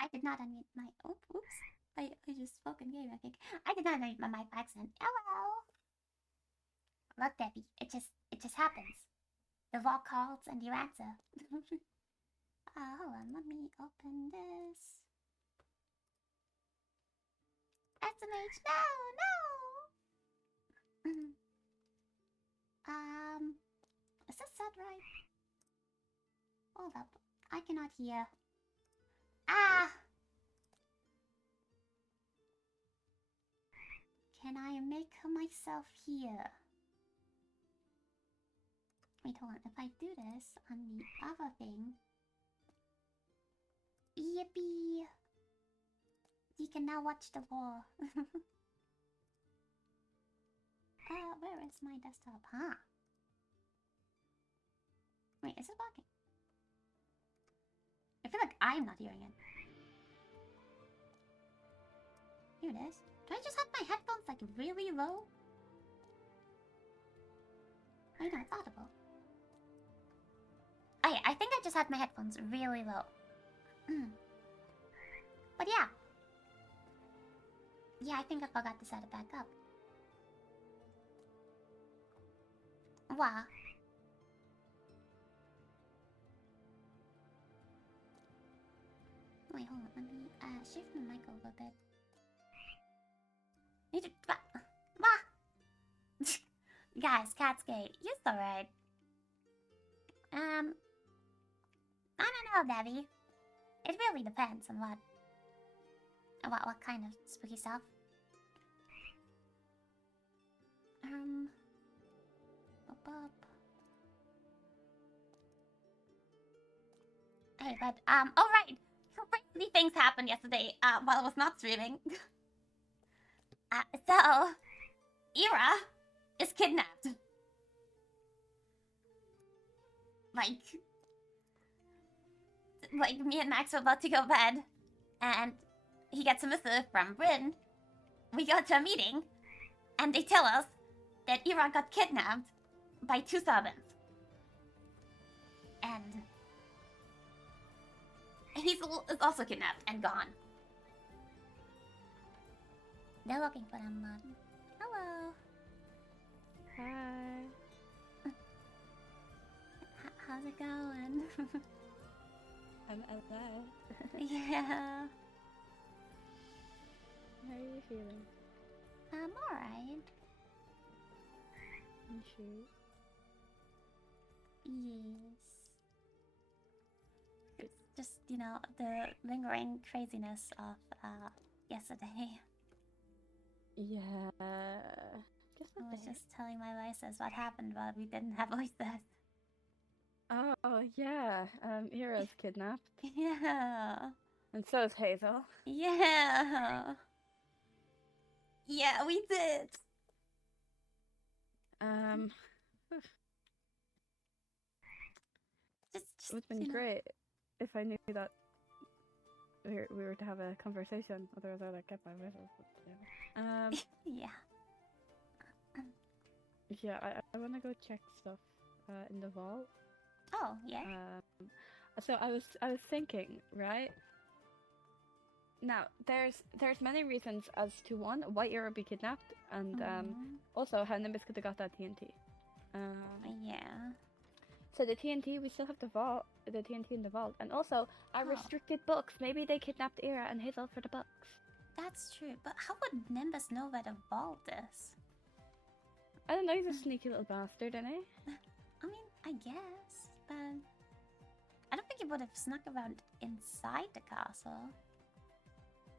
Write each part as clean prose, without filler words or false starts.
I did not unmute my. Oops. I just fucking game, I think. I did not unmute my mic by accident. Hello. Look, Debbie. It just happens. The vault calls and you answer. Hold on. Let me open this. SMH. No. Is this set right? Hold up. I cannot hear. Ah! Can I make myself hear? Wait, hold on. If I do this on the other thing... Yippee! You can now watch the war. Where is my desktop? Huh? Wait, is it working? I feel like I'm not hearing it. Here it is. Do I just have my headphones like really low? Wait, no, it's audible. Oh yeah, I think I just had my headphones really low. But yeah. Yeah, I think I forgot to set it back up. Wow. Wait, hold on. Let me shift my mic a little bit. Need to... Guys, Catsgate, you're so right. I don't know, Debbie. It really depends on what kind of spooky stuff. Hey, but all right. Crazy things happened yesterday while I was not streaming. So Ira is kidnapped. Like me and Max were about to go to bed, and he gets a missive from Bryn. We go to a meeting, and they tell us that Ira got kidnapped by 2 servants. And he's also kidnapped and gone. They're looking for him, Martin. Hello. Hi. How's it going? I'm alive. Yeah. How are you feeling? I'm alright. You sure? Yes. It's just, you know, the lingering craziness of yesterday. Yeah. I was just telling my voices what happened while we didn't have voices. Oh, yeah. Ira's kidnapped. Yeah. And so is Hazel. Yeah. Yeah, we did. It would have been great if I knew that we were to have a conversation. Otherwise, I would have kept my voices. Yeah. Yeah, I want to go check stuff in the vault. Oh, yeah. So I was thinking, right? Now there's many reasons as to one, why Ira be kidnapped, and also how Nimbus could have got that TNT. Yeah. So the TNT, we still have the TNT in the vault, and also our restricted books. Maybe they kidnapped Ira and Hazel for the books. That's true, but how would Nimbus know where the vault is? I don't know, he's a sneaky little bastard, isn't he? I mean, I guess, but I don't think he would have snuck around inside the castle.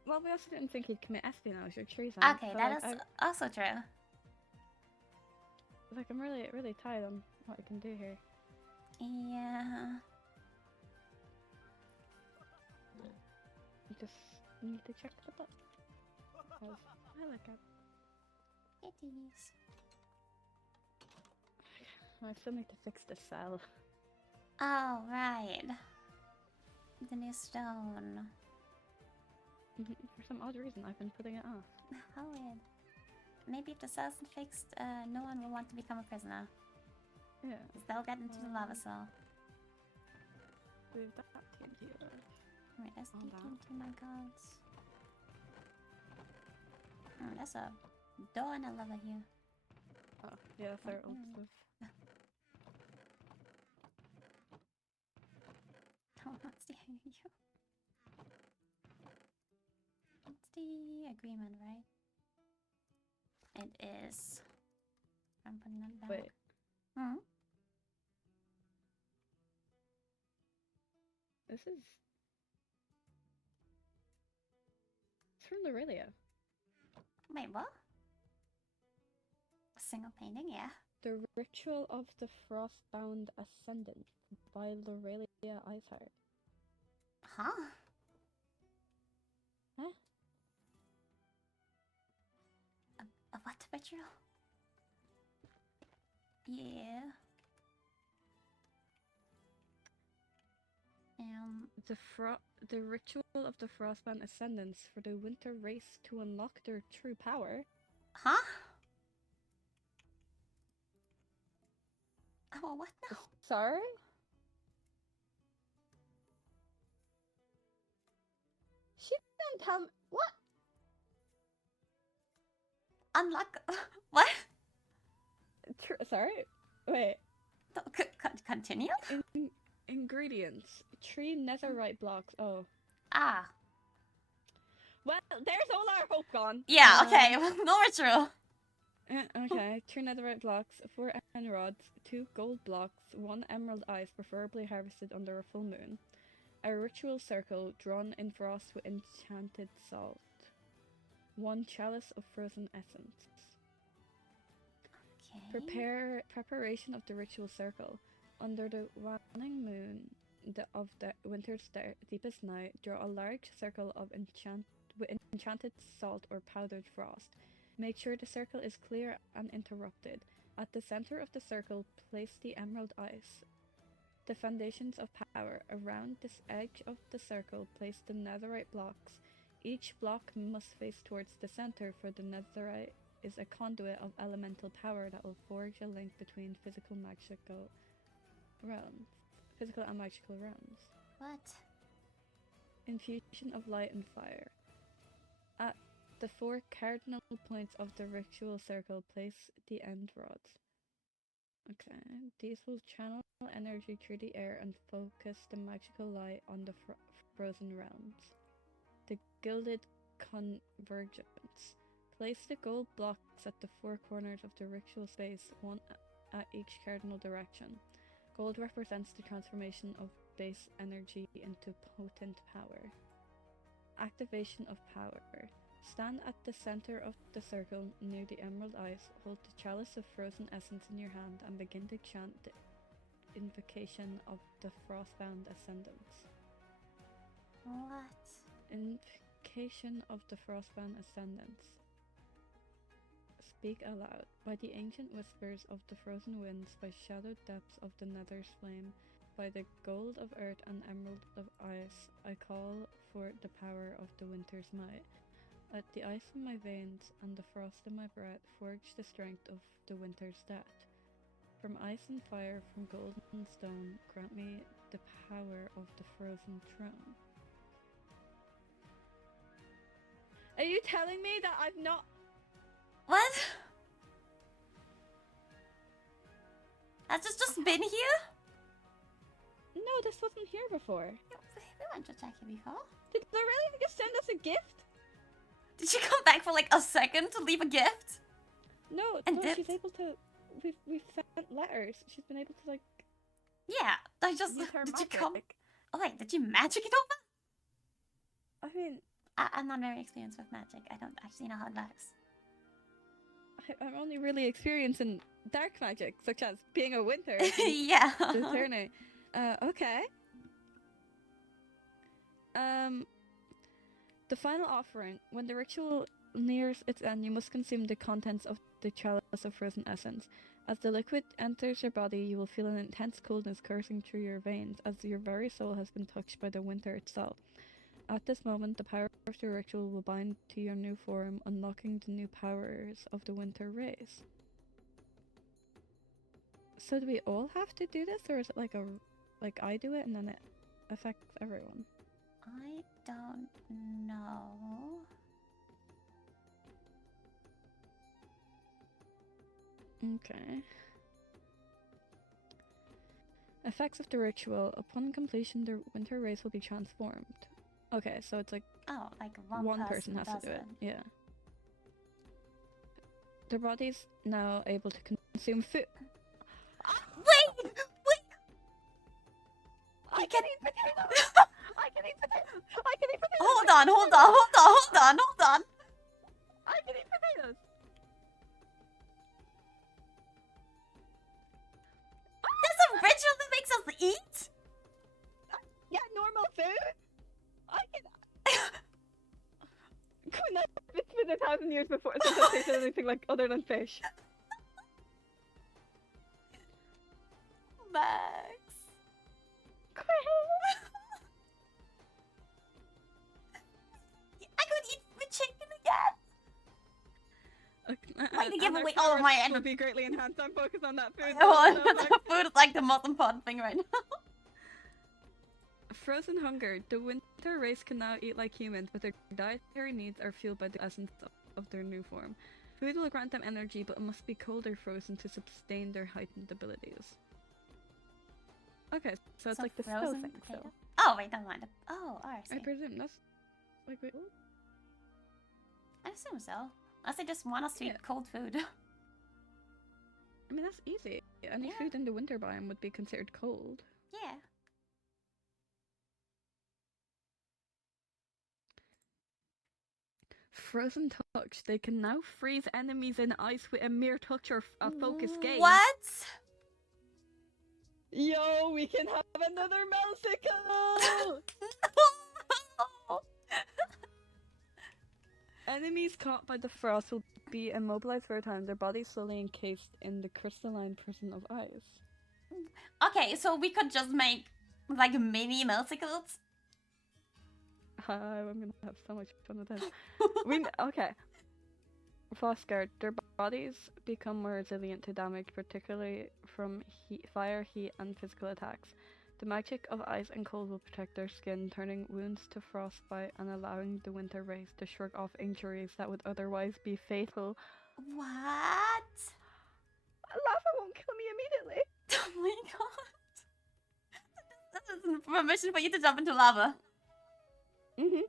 Well, we also didn't think he'd commit espionage or treason. Okay, that is also true. Like, I'm really tired on what I can do here. Yeah. I just need to check the book. Because I like it. It is. I still need to fix the cell. Oh, right. The new stone. For some odd reason, I've been putting it off. How weird. Maybe if the cell's isn't fixed, no one will want to become a prisoner. Yeah. They'll get into the lava cell. Move that TNT over. Alright, let's Calm dig down. into my gods. Oh, that's a door and a lever here. Oh, yeah, they're old Mm. stuff. No one wants to hear you. It's the agreement, right? It is. I'm putting it back. Wait, Hmm? this is... It's from Lorelia. Wait, what? A single painting, yeah. The Ritual of the Frostbound Ascendant by Lorelia Iceheart. Huh? Huh? A what ritual? Yeah. The Ritual of the Frostbound Ascendants for the Winter Race to unlock their true power. Huh? Oh, what now? Sorry? She didn't tell me. What? Unlock. What? Sorry? Wait. Continue? Ingredients: 3 netherite blocks. Oh. Ah. Well, there's all our hope gone. Yeah, okay. No more true. Okay, 3 netherite blocks, 4 emeralds, 2 gold blocks, 1 emerald ice, preferably harvested under a full moon. A ritual circle drawn in frost with enchanted salt. 1 chalice of frozen essence. Okay. Preparation of the ritual circle. Under the waning moon of the winter's deepest night, draw a large circle of enchanted salt or powdered frost. Make sure the circle is clear and interrupted. At the center of the circle, place the emerald ice. The foundations of power. Around this edge of the circle, place the netherite blocks. Each block must face towards the center, for the netherite is a conduit of elemental power that will forge a link between physical and magical realms. What? Infusion of light and fire. At the 4 cardinal points of the ritual circle, place the end rods. Okay, these will channel energy through the air and focus the magical light on the frozen realms. The gilded convergence. Place the gold blocks at the 4 corners of the ritual space, 1 at each cardinal direction. Gold represents the transformation of base energy into potent power. Activation of power. Stand at the center of the circle near the emerald ice, hold the chalice of frozen essence in your hand, and begin to chant the invocation of the Frostbound Ascendants. What? Invocation of the Frostbound Ascendants. Speak aloud. By the ancient whispers of the frozen winds, by shadowed depths of the nether's flame, by the gold of earth and emerald of ice, I call for the power of the winter's might. Let the ice in my veins and the frost in my breath forge the strength of the winter's death. From ice and fire, from gold and stone, grant me the power of the frozen throne. Are you telling me that I've not... What? Has this just been here? No, this wasn't here before. We went to check here before. Did they really just send us a gift? Did she come back for like a second to leave a gift? No, And no, she's dipped? able to... We've sent letters. She's been able to, like... Yeah, I just... use her Did magic. you come... Oh wait, did you magic it over? I mean... I'm not very experienced with magic. I don't actually know how it works. I'm only really experienced in dark magic, such as being a winter. Yeah. Discerning. Okay. The final offering. When the ritual nears its end, you must consume the contents of the chalice of frozen essence. As the liquid enters your body, you will feel an intense coolness coursing through your veins, as your very soul has been touched by the winter itself. At this moment, the power of the ritual will bind to your new form, unlocking the new powers of the winter race. So do we all have to do this, or is it like I do it and then it affects everyone? I don't know. Okay. Effects of the ritual. Upon completion, the winter race will be transformed. Okay, so it's like Oh, like one person has does to do it. Yeah. Their body's now able to consume food. Wait! I can eat potatoes! I can eat potatoes! I can eat potatoes! Hold on! I can eat potatoes! There's a ritual that makes us eat? Yeah, normal food? I can... It's been 1,000 years before since I've tasted anything like other than fish. Max. I could eat the chicken again. Like to give away all of my energy. Will be greatly enhanced. I'm focused on that food. Food is like the most important thing right now. Frozen hunger. The winter race can now eat like humans, but their dietary needs are fueled by the essence of their new form. Food will grant them energy, but it must be cold or frozen to sustain their heightened abilities. Okay, so it's like the spell thing. So. Oh wait, never mind. Oh, alright. I presume that's like wait. I assume so. Unless they just want us to eat cold food. I mean that's easy. Any food in the winter biome would be considered cold. Yeah. Frozen touch. They can now freeze enemies in ice with a mere touch or a focus gaze. What? Yo, we can have another Melsicle! No! Enemies caught by the frost will be immobilized for a time, their bodies slowly encased in the crystalline prison of ice. Okay, so we could just make like mini Melsicles? I'm gonna have so much fun with this. Okay. Frostguard. Their bodies become more resilient to damage, particularly from fire, heat, and physical attacks. The magic of ice and cold will protect their skin, turning wounds to frostbite and allowing the winter race to shrug off injuries that would otherwise be fatal. What? Lava won't kill me immediately. Oh my god. This is permission for you to jump into lava. Mm-hmm.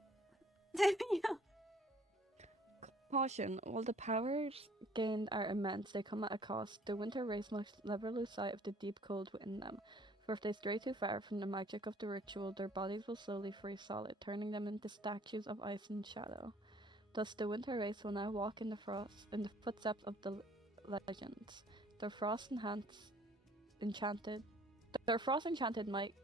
Yeah. Caution, while the powers gained are immense, they come at a cost. The winter race must never lose sight of the deep cold within them, for if they stray too far from the magic of the ritual, their bodies will slowly freeze solid, turning them into statues of ice and shadow. Thus, the winter race will now walk in the footsteps of the legends. Their frost enchanted might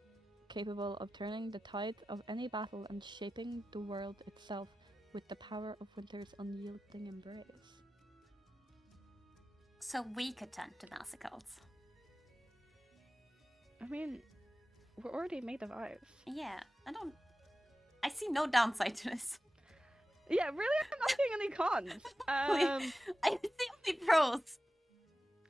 capable of turning the tides of any battle and shaping the world itself with the power of winter's unyielding embrace. So we could turn to Melsicles. I mean, we're already made of ice. Yeah, I see no downside to this. Yeah, really, I'm not seeing any cons. I see only pros.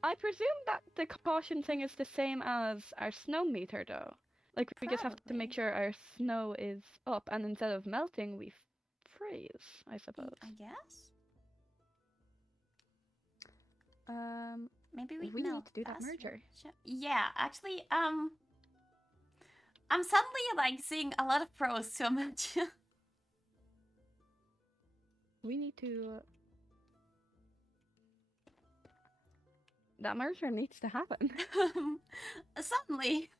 I presume that the caution thing is the same as our snow meter, though. Like, we just have to make sure our snow is up, and instead of melting, we freeze, I suppose. I guess? Maybe we need to do that merger. Yeah, actually, I'm suddenly, like, seeing a lot of pros to a match. We need to... That merger needs to happen. Suddenly,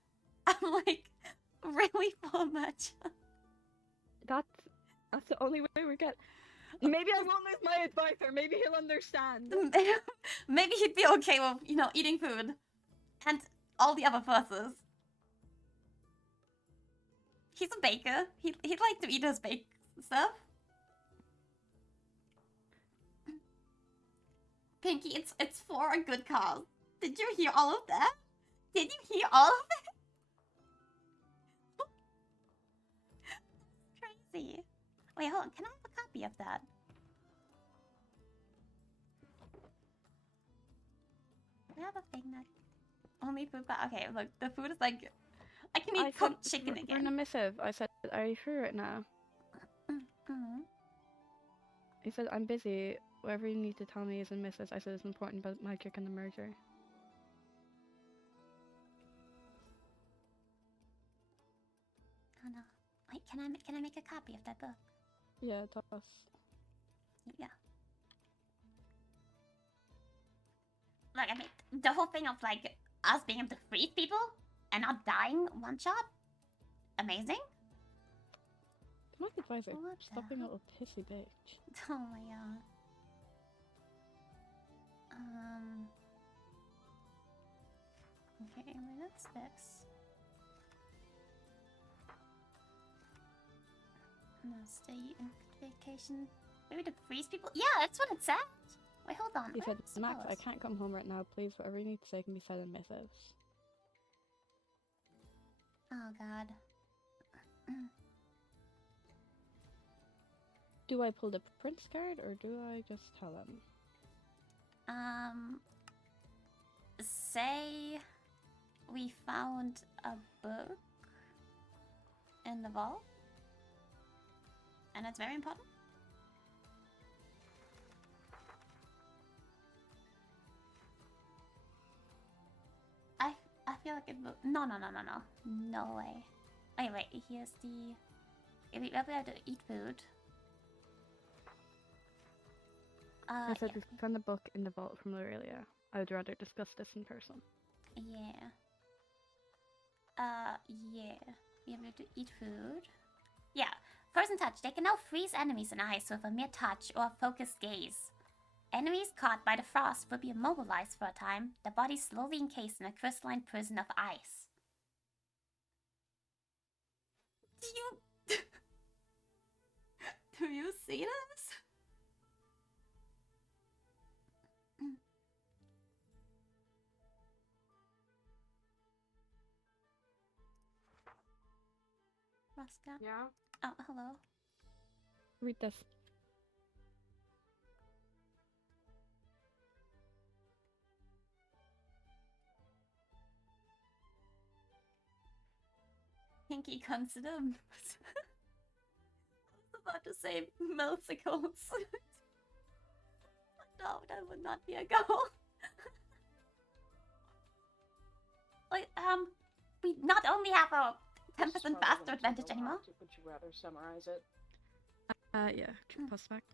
I'm, like, really for a match. That's the only way we get... Maybe I won't lose my advisor. Maybe he'll understand. Maybe he'd be okay with, you know, eating food. And all the other forces. He's a baker. He'd like to eat his baked stuff. Pinky, it's for a good cause. Did you hear all of that? Did you hear all of it? Crazy. Wait, hold on. Can I have a copy of that? I have a thing that only food. Okay, look, the food is like, I can eat cooked chicken again. In a missive, I said, "Are you sure right now?" He said, "I'm busy. Whatever you need to tell me is in missives." I said, "It's important about magic and the merger." Oh no! Wait, can I make a copy of that book? Yeah, toss. Yeah. Like, I mean, the whole thing of like us being able to freeze people and not dying one shot, amazing. My advisor, What stop being a little pissy bitch. Oh my god. Okay, what's this? No, stay in vacation. Maybe to freeze people? Yeah, that's what it said. Wait, hold on. He said, Where's "Max, I Alice? can't come home right now. Please, whatever you need to say can be said in missives." Oh god. Do I pull the prince card or do I just tell him? Say we found a book in the vault, and it's very important. I feel like it will. No. No way. Wait. Here's the. We'll be able to eat food. I said, Yeah. "We found the book in the vault from Lorelia. I would rather discuss this in person." Yeah. Yeah. Be able to eat food. Yeah. Frozen touch. They can now freeze enemies and ice with a mere touch or a focused gaze. Enemies caught by the frost will be immobilized for a time, their bodies slowly encased in a crystalline prison of ice. Do you see this? Rosca? Yeah? Oh, hello. Read this. Pinky consider. I was about to say milsicles. No, that would not be a goal. Like, we not only have a 10% faster advantage anymore. Would you rather summarize it? Yeah, pass back.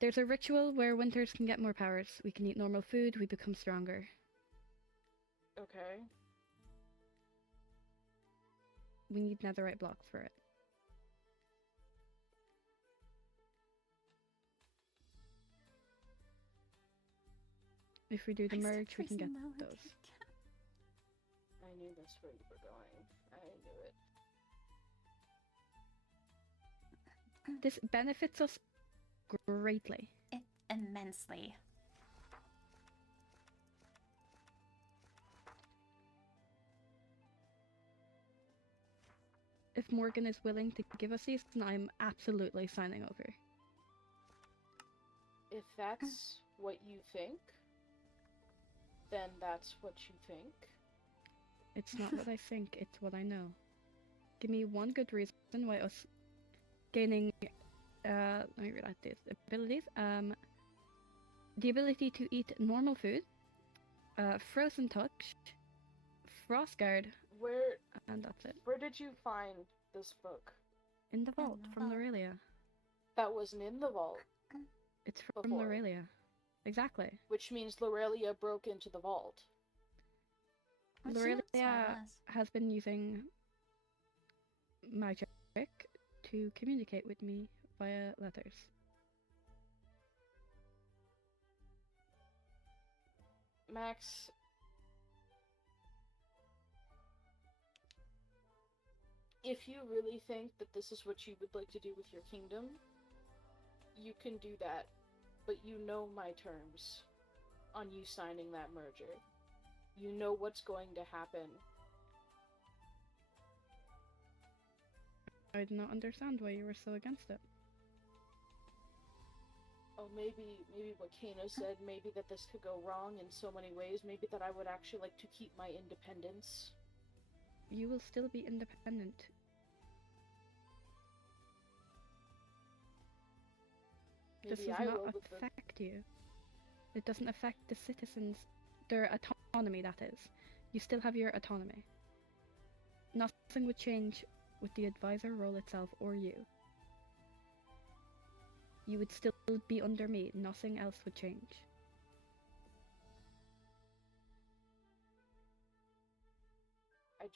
There's a ritual where winters can get more powers. We can eat normal food, we become stronger. Okay. We need netherite blocks for it. If we do the merge, we can get those. I knew that's where you were going. I knew it. This benefits us greatly. Immensely. If Morgan is willing to give us these, then I'm absolutely signing over. If that's what you think, then that's what you think. It's not what I think, it's what I know. Give me one good reason why us gaining, let me read out these abilities. The ability to eat normal food, frozen touch, frost guard, and that's it. Where did you find this book? In the vault from Lorelia. That wasn't in the vault. It's from Before. Lorelia. Exactly. Which means Lorelia broke into the vault. Lorelia has been using magic to communicate with me via letters. Max, if you really think that this is what you would like to do with your kingdom, you can do that, but you know my terms on you signing that merger. You know what's going to happen. I do not understand why you were so against it. Oh, maybe what Kano said, maybe that this could go wrong in so many ways, maybe that I would actually like to keep my independence. You will still be independent. Maybe This does I not will with affect you. It doesn't affect the citizens, their autonomy, that is. You still have your autonomy. Nothing would change with the advisor role itself or you. You would still be under me. Nothing else would change. I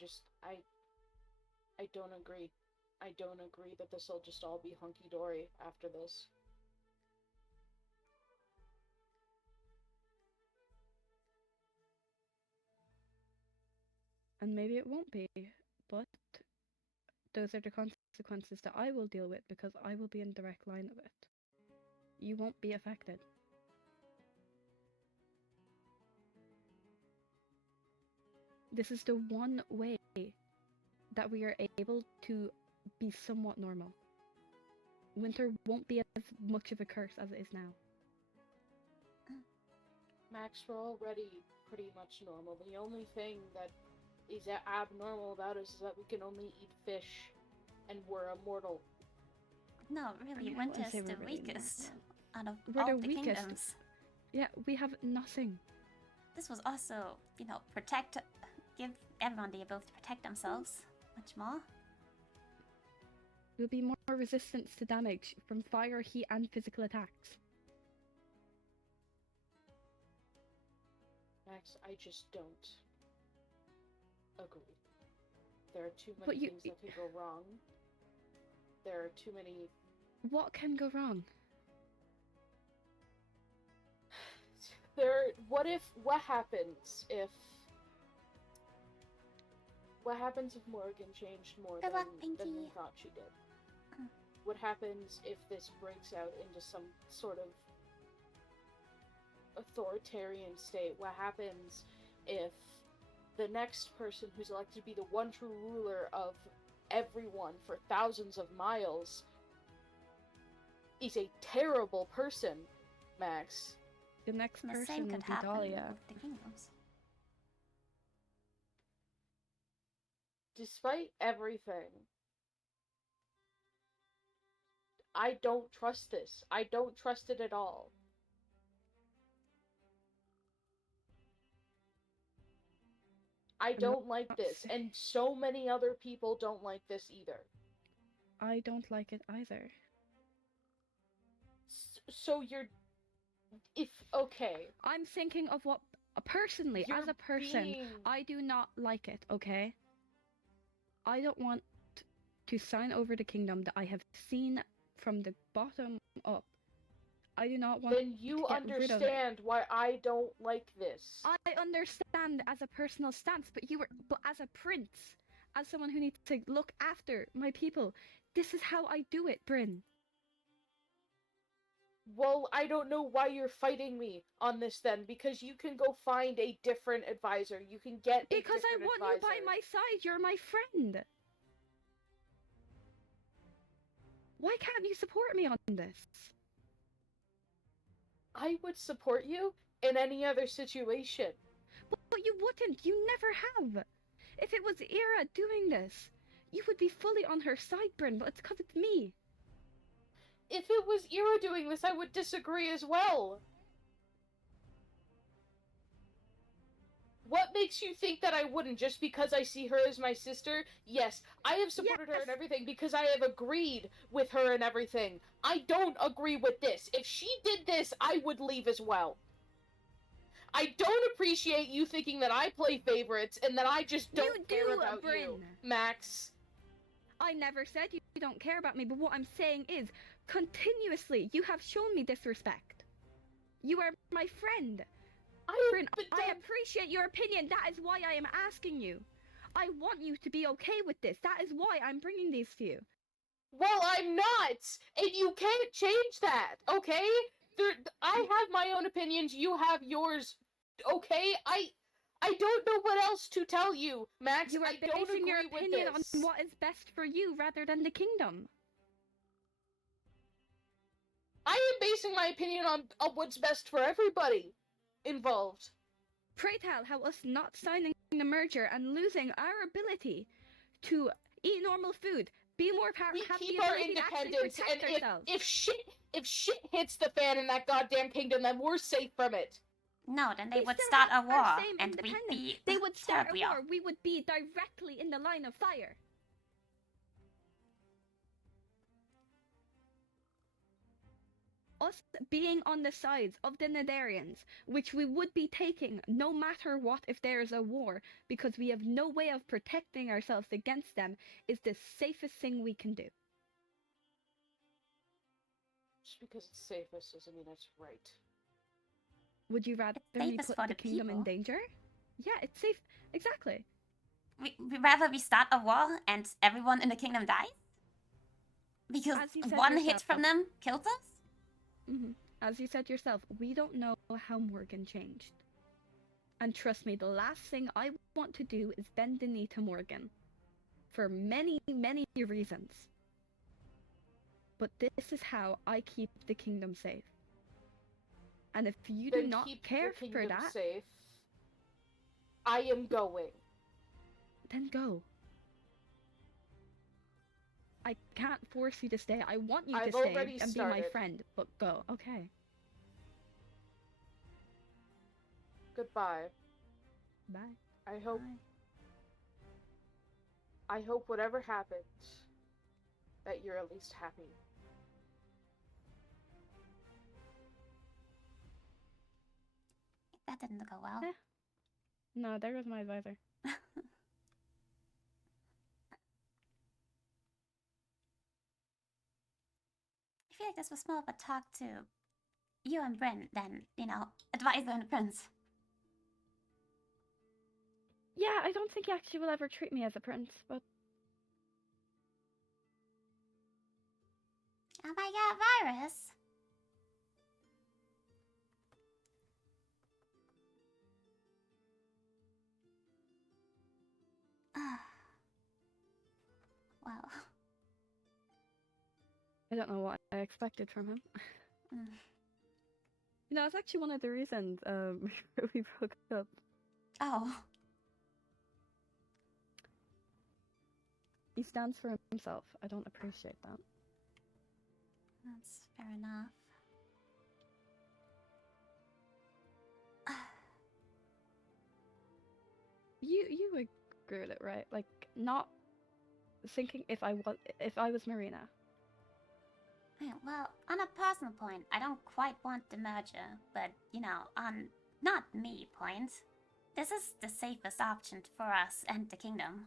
don't agree. I don't agree that this will just all be hunky-dory after this. And maybe it won't be, but those are the consequences that I will deal with because I will be in direct line of it. You won't be affected. This is the one way that we are able to be somewhat normal. Winter won't be as much of a curse as it is now. Max, we're already pretty much normal. The only thing that is abnormal about us is that we can only eat fish, and we're immortal. No, I really, mean, I Winter's wouldn't say the we're really weakest out of We're all the the weakest. kingdoms. Yeah, we have nothing. This was also, give everyone the ability to protect themselves much more. We'll be more resistant to damage from fire, heat, and physical attacks. Max, I just don't agree. There are too many things that could go wrong. There are too many... What can go wrong? What happens if Morgan changed more than we thought she did? What happens if this breaks out into some sort of authoritarian state? What happens if the next person who's elected to be the one true ruler of everyone for thousands of miles is a terrible person, Max? The next The person same will could be happen Dahlia. with the kingdoms. Despite everything, I don't trust this. I don't trust it at all. I don't like this, and so many other people don't like this either. I don't like it either. So okay. I'm thinking of what, personally, as a person, I do not like it, okay? I don't want to sign over the kingdom that I have seen from the bottom up. I do not want Then you to get rid of understand why I don't like this. I understand as a personal stance, but as a prince, as someone who needs to look after my people, this is how I do it, Bryn. Well, I don't know why you're fighting me on this then, because you can go find a different advisor. You can get a because I want advisor. You by my side. You're my friend. Why can't you support me on this? I would support you in any other situation. But you wouldn't. You never have. If it was Ira doing this, you would be fully on her side, Bryn, but it's because it's me. If it was Ira doing this, I would disagree as well. What makes you think that I wouldn't, just because I see her as my sister? Yes, I have supported her and everything because I have agreed with her and everything. I don't agree with this. If she did this, I would leave as well. I don't appreciate you thinking that I play favorites and that I just don't care about you, Max. I never said you don't care about me, but what I'm saying is, continuously, you have shown me disrespect. You are my friend. Bryn, I appreciate your opinion. That is why I am asking you. I want you to be okay with this. That is why I'm bringing these to you. Well, I'm not! And you can't change that, okay? I have my own opinions, you have yours, okay? I don't know what else to tell you, Max. You are basing your opinion on what is best for you rather than the kingdom. I am basing my opinion on what's best for everybody involved. Pray tell how us not signing the merger and losing our ability to eat normal food, be more We have the keep our ability to actually independence, and protect ourselves. if shit hits the fan in that goddamn kingdom, then we're safe from it. No, then they We would still start a have our war, same and we'd independence. be They would start a terribly war. off. We would be directly in the line of fire. Us being on the sides of the Nadarians, which we would be taking no matter what if there is a war, because we have no way of protecting ourselves against them, is the safest thing we can do. Just because it's safest doesn't mean it's right. Would you rather It's we safest put for the the kingdom in people. danger? Yeah, it's safe. Exactly. We'd rather we start a war and everyone in the kingdom dies? Because As you said one hit yourself. from them kills us? As you said yourself, we don't know how Morgan changed. And trust me, the last thing I want to do is bend the knee to Morgan. For many, many reasons. But this is how I keep the kingdom safe. And if you do Then not keep care the for kingdom that, safe. I am going. then go. I can't force you to stay. I want you I've to stay already and be my started. friend, but go. Okay. Goodbye. Bye. I hope Bye. I hope whatever happens that you're at least happy. That didn't go well. Eh. No, there goes my advisor. I feel like this was more of a talk to you and Bryn than, advisor and prince. Yeah, I don't think he actually will ever treat me as a prince, but... Oh my god, virus! Well. I don't know what I expected from him. You know, it's actually one of the reasons we broke up. Oh. He stands for himself. I don't appreciate that. That's fair enough. You agree with it, right? Like, not thinking if I was Marina. Yeah, well, on a personal point, I don't quite want the merger, but, on not me point, this is the safest option for us and the kingdom.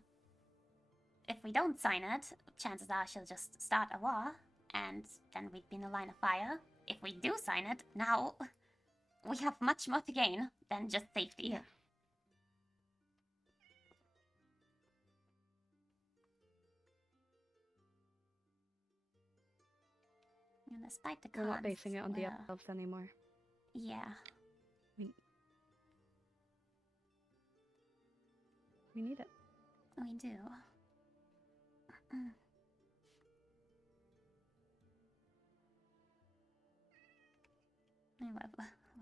If we don't sign it, chances are she'll just start a war, and then we'd be in a line of fire. If we do sign it, now we have much more to gain than just safety. Yeah. And despite the We're cons, not basing it on the we're- elves anymore. Yeah. We need it. We do.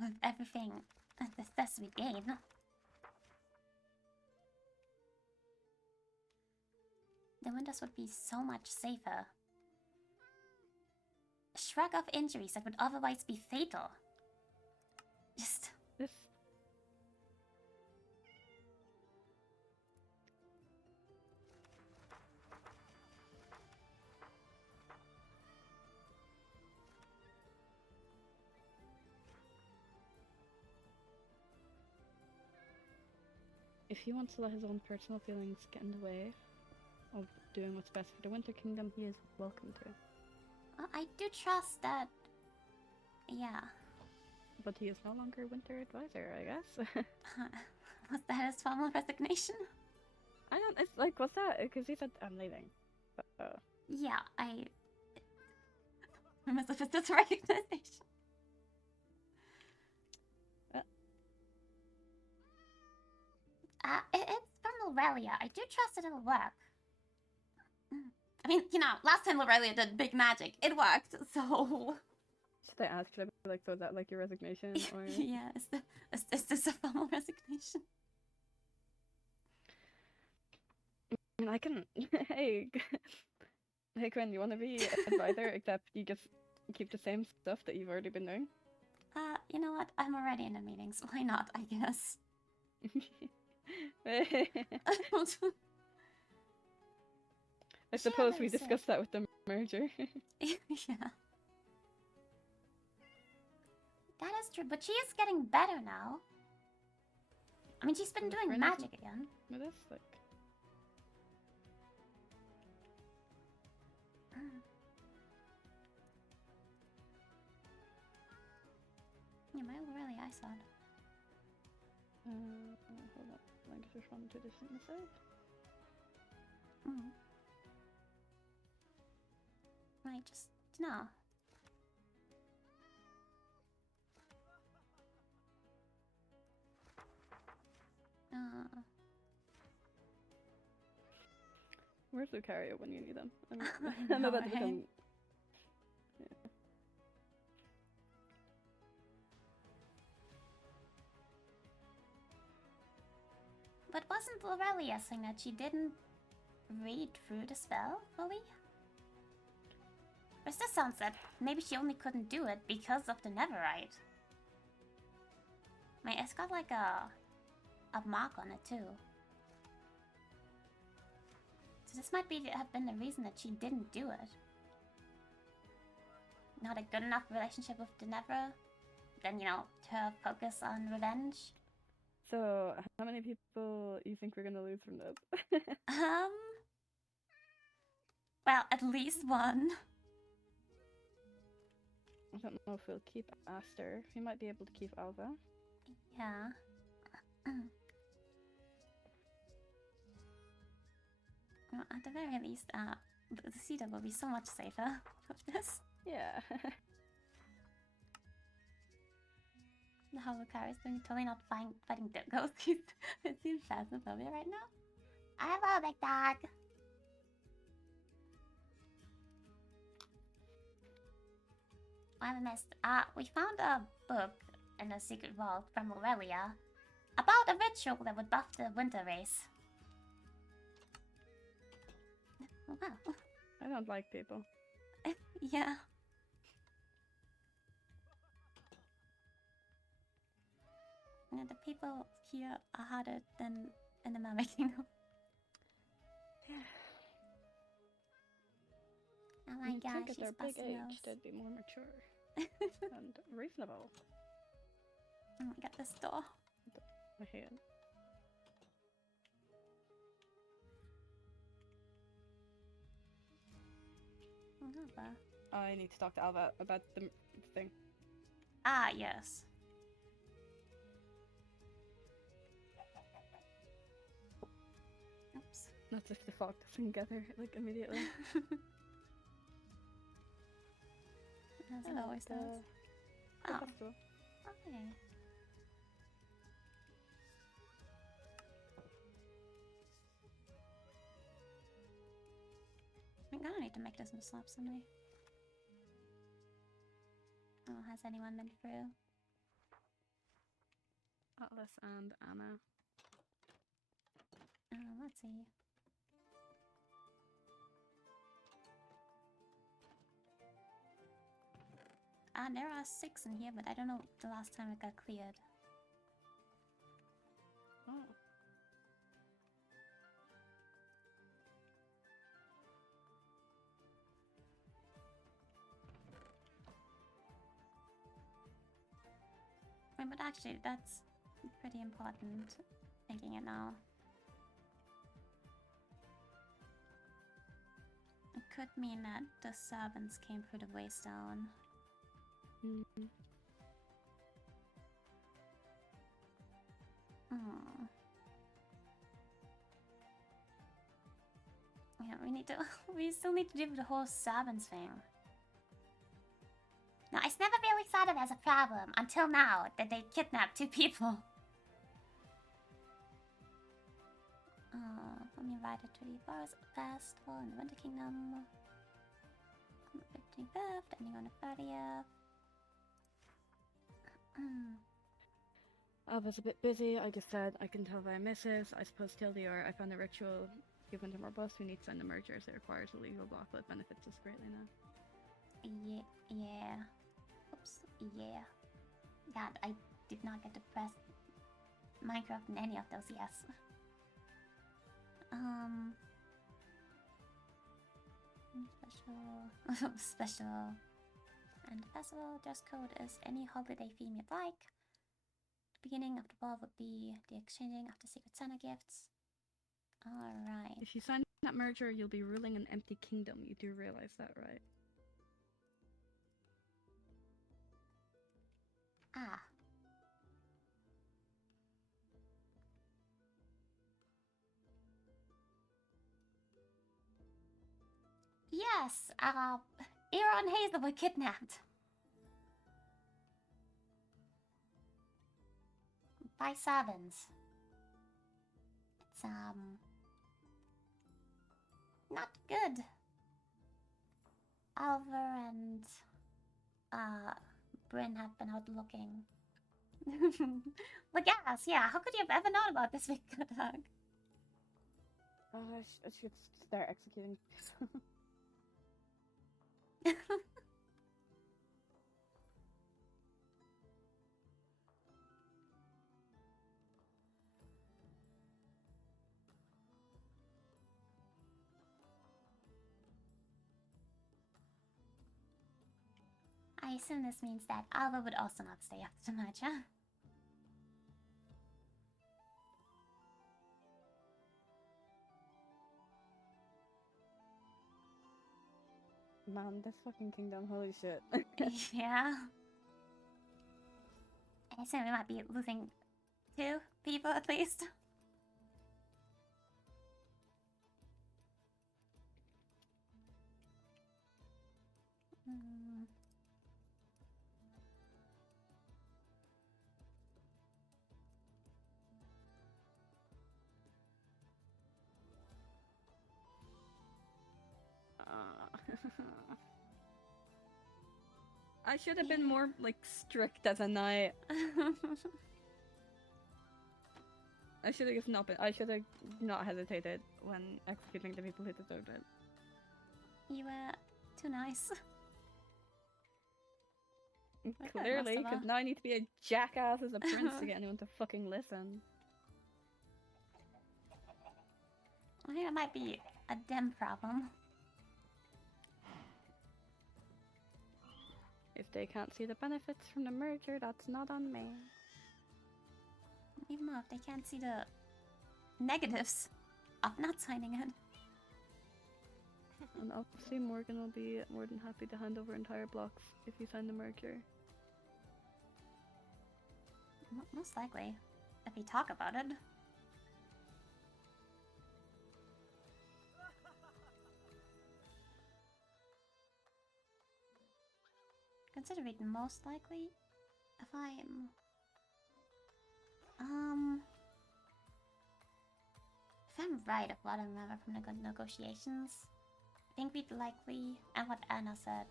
With everything, the success we gain, the windows would be so much safer. A shrug of injuries that would otherwise be fatal. Just... This... If he wants to let his own personal feelings get in the way of doing what's best for the Winter Kingdom, he is welcome to. I do trust that... Yeah. But he is no longer Winter Advisor, I guess. Was that his formal resignation? I don't... It's like, what's that? Because he said, I'm leaving. Yeah, I must have just recognition. It's from Lorelia. I do trust that it'll work. I mean, last time Lorelia did big magic, it worked, so... Should I ask? Should I be like, so is that like your resignation or? Yeah, is this a formal resignation? I can. Hey, hey, Quinn, you want to be advisor? Except you just keep the same stuff that you've already been doing. You know what? I'm already in the meetings. Why not? I guess. I suppose we discussed that with the merger. Yeah. That is true, but she is getting better now. I mean, she's been doing magic again. With this, like. Yeah, really, I saw it. Hold on. Language responding to this message. Right, just no. Where's Lucario when you need them? I I'm know, about to become. right? Yeah. But wasn't Aurelia saying that she didn't read through the spell fully? Or this sounds that maybe she only couldn't do it because of the Netherite. I mean, it's got like a mark on it too. So this might have been the reason that she didn't do it. Not a good enough relationship with the Nether. Then, you know, to focus on revenge. So, how many people you think we're gonna lose from this? Well, at least one. I don't know if we'll keep Aster. We might be able to keep Alva. Yeah. Well, at the very least, the Cedar will be so much safer with this. Yeah. The Lucario is totally not fighting the ghosts. It seems phasmophobia right now. Hello, big dog. I missed. We found a book in a secret vault from Aurelia about a ritual that would buff the winter race. Oh, wow. I don't like people. Yeah. Yeah, the people here are harder than in the Mermaid Kingdom. Oh my gosh, think at she's their big busting age, those. they'd be more mature and reasonable. Oh my god, this door. I hate it. Alva. I need to talk to Alva about the thing. Ah, yes. Oops. Not if the fog doesn't gather like immediately. As it always does. Oh. Festival. Okay. I'm gonna need to make this into slap someday. Oh, has anyone been through? Atlas and Anna. Let's see. There are 6 in here, but I don't know the last time it got cleared. Oh. Wait, but actually, that's pretty important, thinking it now. It could mean that the servants came through the waystone. Mm. Yeah, we still need to do the whole servants thing. Now, I never really thought of it as a problem until now that they kidnapped 2 people. I'm invited to the Forest Festival in the Winter Kingdom on the 15th, ending on the 30th. Mm. I was a bit busy. I just said I can tell via missives. I suppose TLDR, I found a ritual given to Morbus who needs to sign the mergers. It requires a legal block, but it benefits us greatly now. Yeah. Oops. Yeah. God, I did not get to press Minecraft in any of those, yes. Special. And the festival dress code is any holiday theme you'd like. The beginning of the ball would be the exchanging of the Secret Santa gifts. Alright. If you sign that merger, you'll be ruling an empty kingdom. You do realize that, right? Ah. Yes, Aaron Hazel were kidnapped. By Savins. It's, not good. Alvar and, Bryn have been out looking. Like, yes, yeah, how could you have ever known about this, Victor Doug? I should start executing. I assume this means that Alva would also not stay after the match, huh? Man, this fucking kingdom, holy shit. Yeah. I assume we might be losing 2 people at least. Hmm. I should have been more, like, strict as a knight. I should have not hesitated when executing the people who deserved it. You were too nice. Clearly, because now I need to be a jackass as a prince to get anyone to fucking listen. I think it might be a dem problem. If they can't see the benefits from the merger, that's not on me. Even though if they can't see the negatives of not signing it. And obviously Morgan will be more than happy to hand over entire blocks if you sign the merger. Most likely. If we talk about it. Consider it most likely if I'm right of what I remember from the negotiations, I think we'd likely, and what Anna said,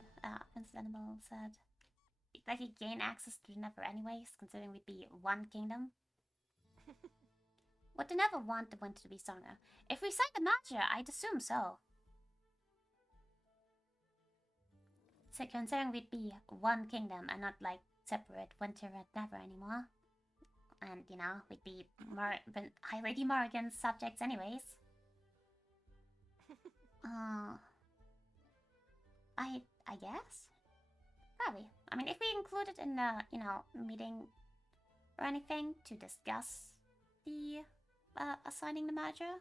Princess Animal said, we'd likely gain access to the Never anyways, considering we'd be one kingdom. Would the Never want the winter to be stronger? If we sign the merger, I'd assume so. So considering we'd be one kingdom and not like separate winter and Never anymore. And, you know, we'd be High Lady Morrigan's subjects anyways. I guess? Probably. I mean, if we include it in the, you know, meeting or anything to discuss the, assigning the merger,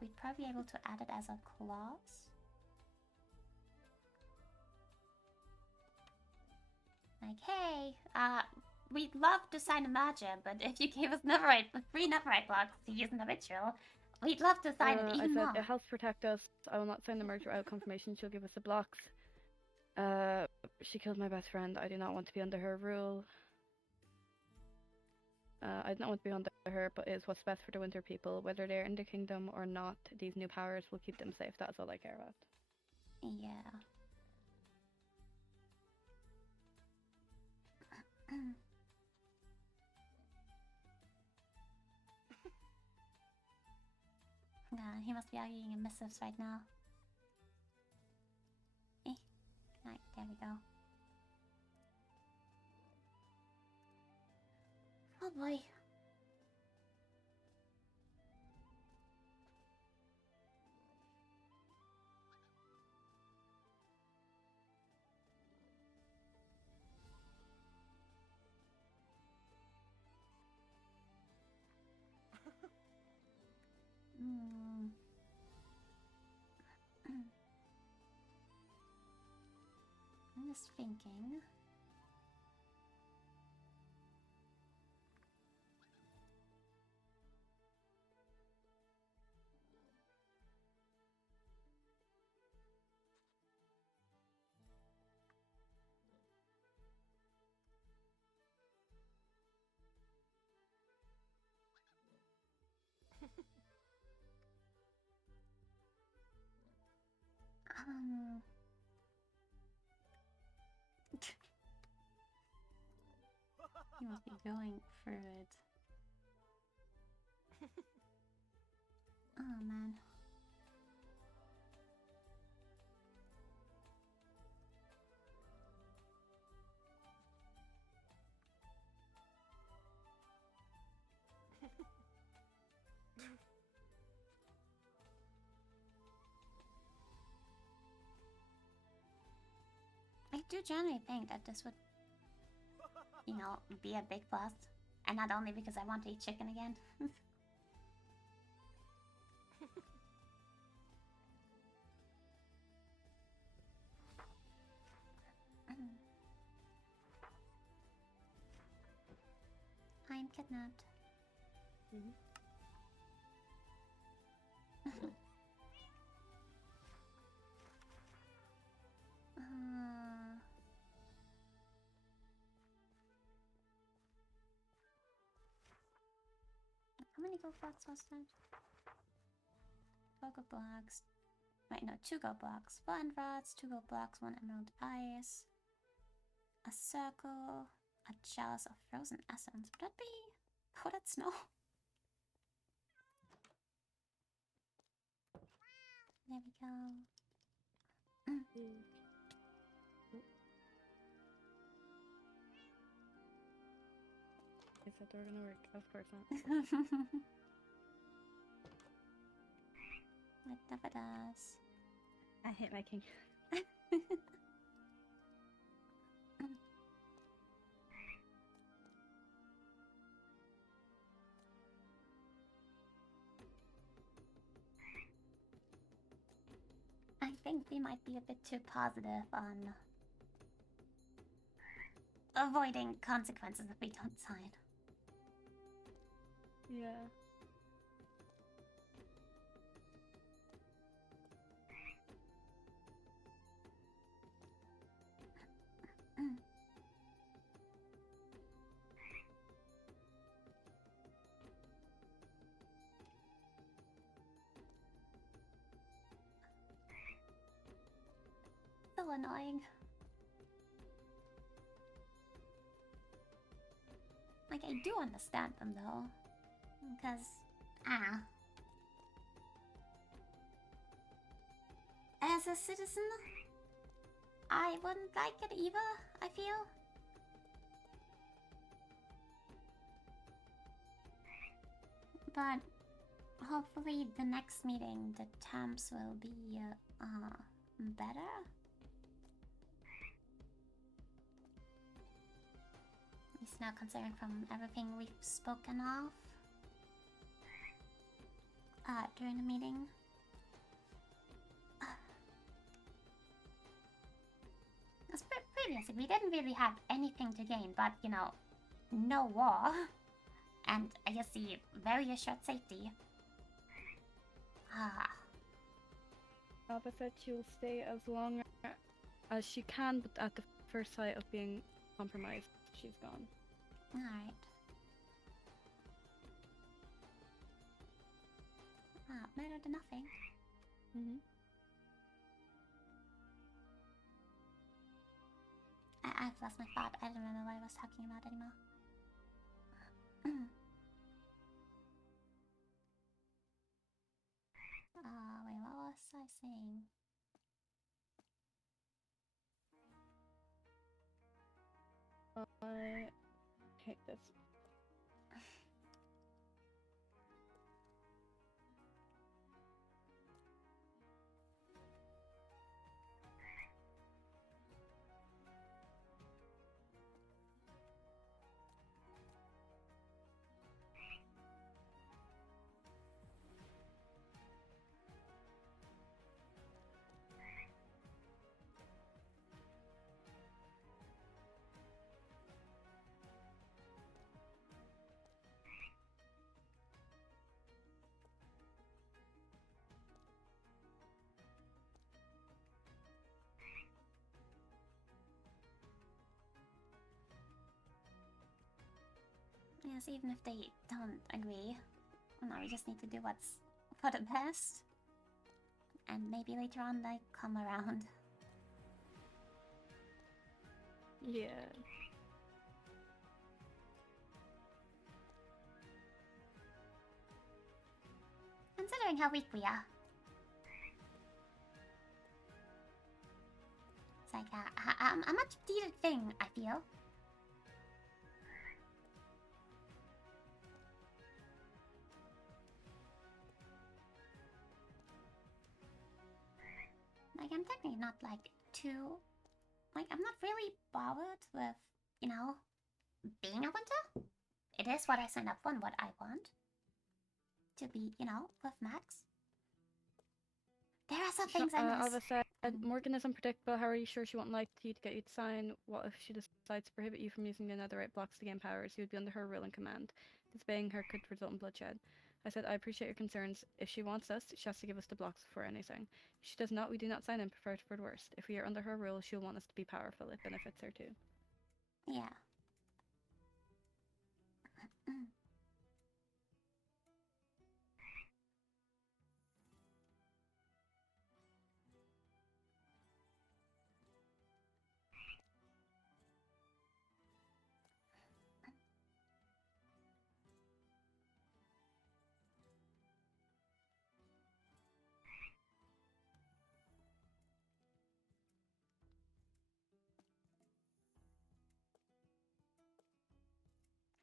we'd probably be able to add it as a clause. Like, hey, we'd love to sign a merger, but if you gave us free Neverite blocks to use in the ritual, we'd love to sign it even more. It helps protect us. I will not sign the merger without confirmation. She'll give us the blocks. She killed my best friend. I do not want to be under her rule. I do not want to be under her, but it's what's best for the winter people. Whether they're in the kingdom or not, these new powers will keep them safe. That's all I care about. Yeah. Yeah, he must be arguing in missives right now. Right, there we go. Oh boy. I'm just thinking. He must be going through it. Oh man. I do generally think that this would, you know, be a big plus. And not only because I want to eat chicken again. I'm kidnapped. How many gold blocks was that? 4 gold blocks. Wait, no, 2 gold blocks. 4 end rods, 2 gold blocks, 1 emerald ice. A circle. A chalice of frozen essence. Would that be... Oh, that's snow. There we go. Is that door gonna work? Of course not. It never does. I hate my king. I think we might be a bit too positive on avoiding consequences if we don't sign. Yeah. So annoying. Like, I do understand them though. Because, as a citizen, I wouldn't like it either, I feel. But hopefully the next meeting, the terms will be, better. At least now considering from everything we've spoken of during the meeting. Because previously we didn't really have anything to gain, but you know, no war. And I guess the very assured safety. Alba said she'll stay as long as she can, but at the first sight of being compromised, she's gone. Alright. Better than nothing. I've lost my thought. I don't know what I was talking about anymore. Wait, what was I saying? I hate this. Yes, even if they don't agree, no, we just need to do what's for the best. And maybe later on they come around. Yeah. Considering how weak we are. It's like a much needed thing, I feel. Like, I'm technically not, like, too... Like, I'm not really bothered with, you know, being a hunter. It is what I signed up for and what I want. To be, you know, with Max. There are some things I miss. Alva said, Morgan is unpredictable. How are you sure she won't like you to get you to sign? What if she decides to prohibit you from using the netherite blocks to gain powers? You would be under her rule and command. Disobeying her could result in bloodshed. I said, I appreciate your concerns. If she wants us, she has to give us the blocks before anything. If she does not, we do not sign and prefer for the worst. If we are under her rule, she'll want us to be powerful. It benefits her too. Yeah.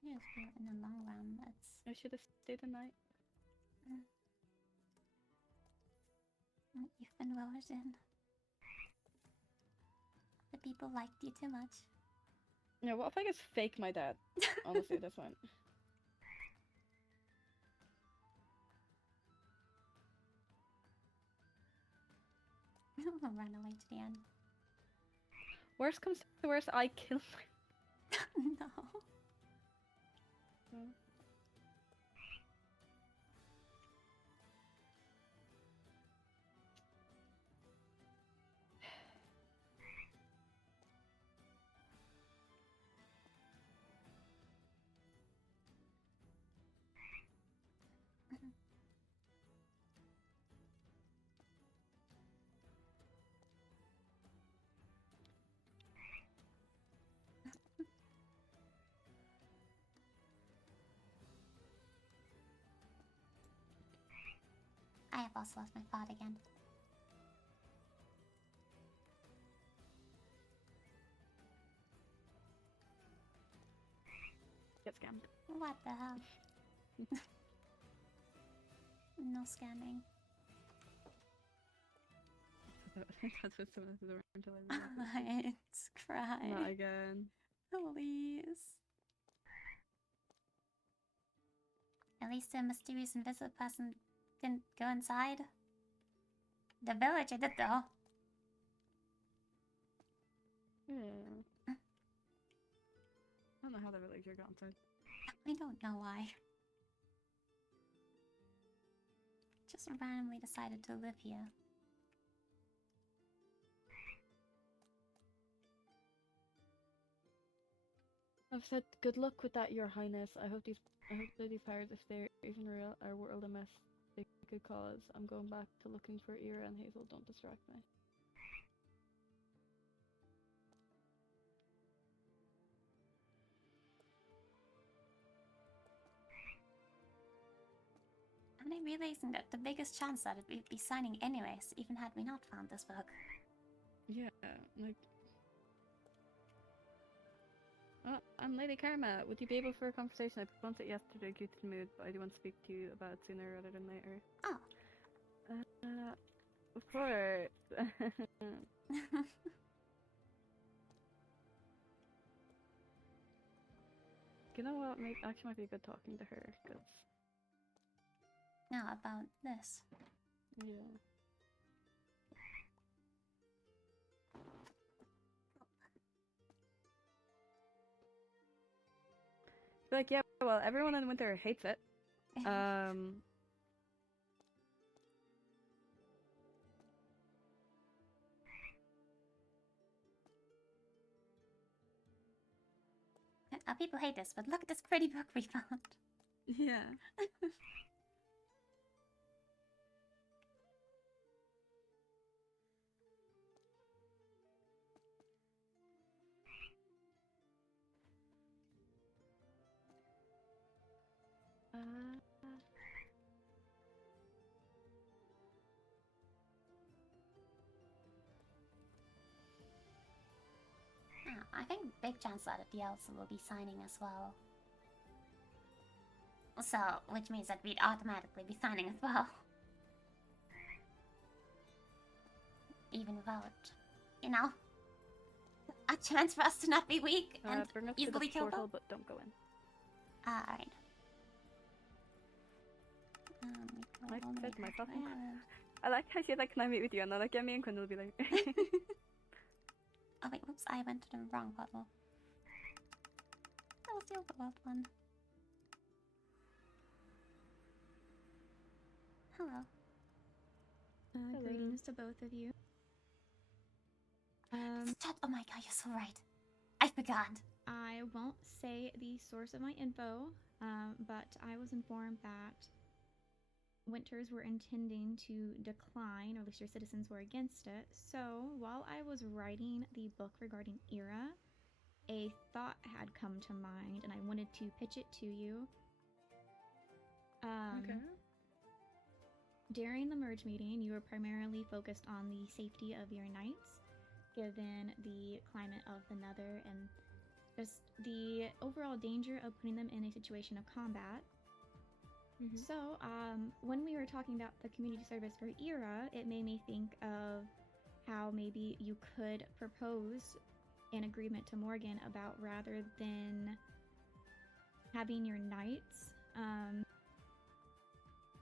Yes, but in the long run, that's... I should have stayed the night. You've been lured in. The people liked you too much. Yeah, what if I just fake my dad? Honestly, that's fine. Run away to the end. Worst comes to worst, I kill my... No. I have also lost my thought again. Get scammed. What the hell? No scamming. That's what someone says around until I Let's cry. Not again. Please. At least the mysterious invisible person didn't go inside. The villager did though. Yeah. I don't know how the villager got inside. I don't know why. Just randomly decided to live here. I've said good luck with that, Your Highness. I hope that these powers, if they're even real, are world a mess they could cause. I'm going back to looking for Ira and Hazel. Don't distract me. realizing that the biggest chance that we'd be signing anyways, even had we not found this book. Yeah, like. Oh, and Lady Karma, would you be able for a conversation? I proposed it yesterday due to the mood, but I do want to speak to you about it sooner rather than later. Oh. Of course. You know what? Maybe actually might be good talking to her, because. Now about this. Yeah. Like, yeah, well, everyone in winter hates it. People hate this, but look at this pretty book we found. Yeah. I think big chance that the elves will be signing as well. So, which means that we'd automatically be signing as well. Even without, you know, a chance for us to not be weak and Bring us easily to the portal, killable. but don't go in. Alright. I said myself. I like how she's like, can I meet with you? And I'm like, yeah, me and Quinn will be like. Oh wait, whoops, I went to the wrong portal. That was the overworld one. Hello. Hello. Greetings to both of you. Stop! Oh my god, you're so right. I forgot. I won't say the source of my info, but I was informed that Winters were intending to decline, or at least your citizens were against it. So while I was writing the book regarding Era, a thought had come to mind, and I wanted to pitch it to you. Okay. During the merge meeting, you were primarily focused on the safety of your knights, given the climate of the Nether and just the overall danger of putting them in a situation of combat. Mm-hmm. So, when we were talking about the community service for Era, it made me think of how maybe you could propose an agreement to Morgan about, rather than having your knights,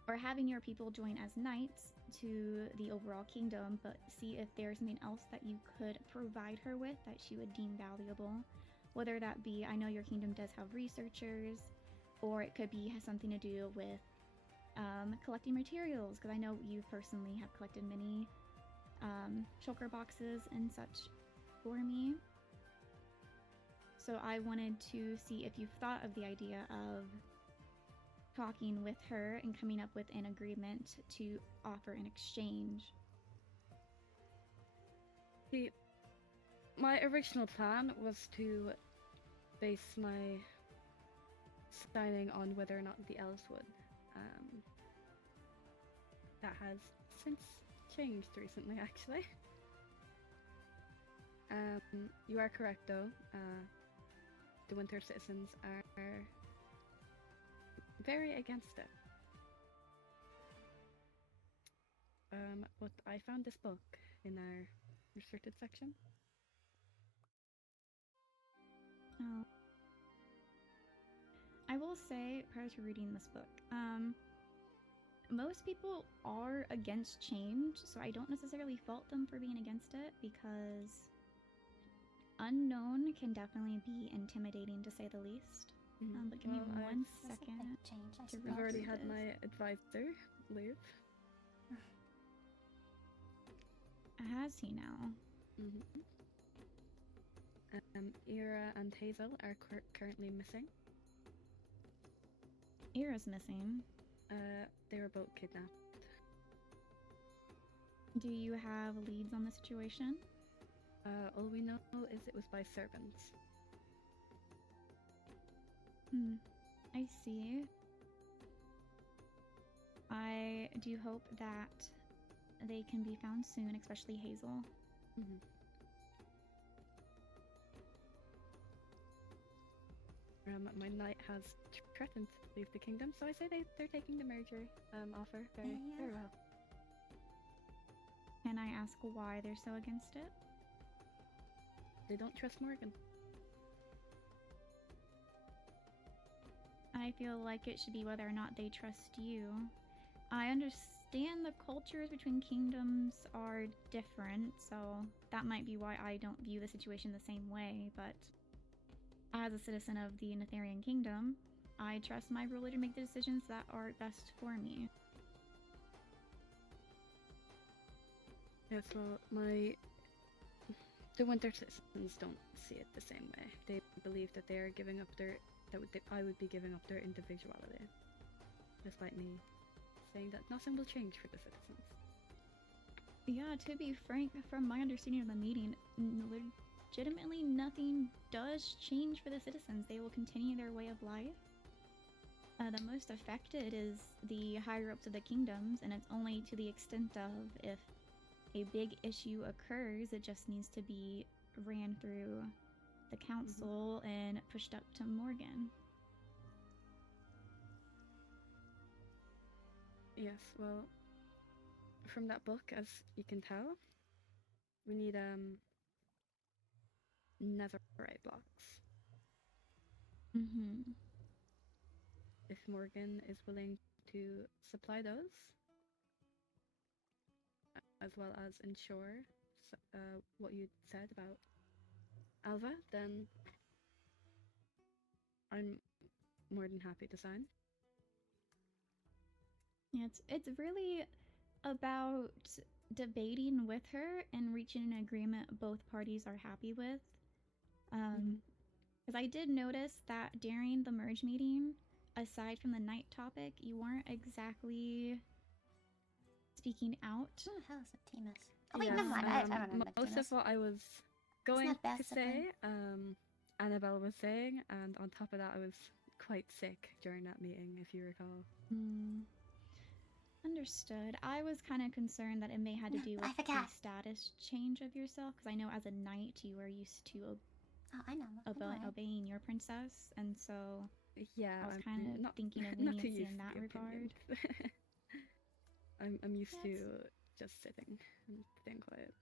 or having your people join as knights to the overall kingdom, but see if there's something else that you could provide her with that she would deem valuable. Whether that be, I know your kingdom does have researchers, or it could be has something to do with collecting materials, because I know you personally have collected many shulker boxes and such for me. So I wanted to see if you've thought of the idea of talking with her and coming up with an agreement to offer in exchange. See, my original plan was to base my signing on whether or not the elves would. That has since changed recently, actually. You are correct, though. The Winter citizens are very against it. But I found this book in our restricted section. Oh. I will say, prior to reading this book, most people are against change, so I don't necessarily fault them for being against it, because unknown can definitely be intimidating, to say the least. But give me one second to read I've already through had this. my advisor leave. Has he now? Ira and Hazel are currently missing. Ira's missing. They were both kidnapped. Do you have leads on the situation? All we know is it was by servants. I see. I do hope that they can be found soon, especially Hazel. Mm-hmm. My knight has threatened to leave the kingdom, so I say they're taking the merger offer very well. Can I ask why they're so against it? They don't trust Morgan. I feel like it should be whether or not they trust you. I understand the cultures between kingdoms are different, so that might be why I don't view the situation the same way, but as a citizen of the Netherian kingdom, I trust my ruler to make the decisions that are best for me. Yes, well, the Winter citizens don't see it the same way. They believe that they are giving up I would be giving up their individuality. Despite me saying that nothing will change for the citizens. Yeah, to be frank, from my understanding of the meeting, legitimately nothing does change for the citizens. They will continue their way of life. The most affected is the higher ups of the kingdoms, and it's only to the extent of if a big issue occurs, it just needs to be ran through the council and pushed up to Morgan. Yes, well, from that book, as you can tell, we need netherite blocks. Mm-hmm. If Morgan is willing to supply those, as well as ensure what you said about Alva, then I'm more than happy to sign. Yeah, it's really about debating with her and reaching an agreement both parties are happy with. Because I did notice that during the merge meeting, aside from the night topic, you weren't exactly speaking out. Who the hell is Septimus? Oh wait, Yes, never mind. I remember most of Septimus. what I was going not to best, say, Annabelle was saying, and on top of that, I was quite sick during that meeting, if you recall. Understood. I was kind of concerned that it may have to do with the status change of yourself, because I know as a knight you are used to obeying your princess, and so yeah, I was kind of thinking of leniency in that regard. I'm used to just sitting and staying quiet.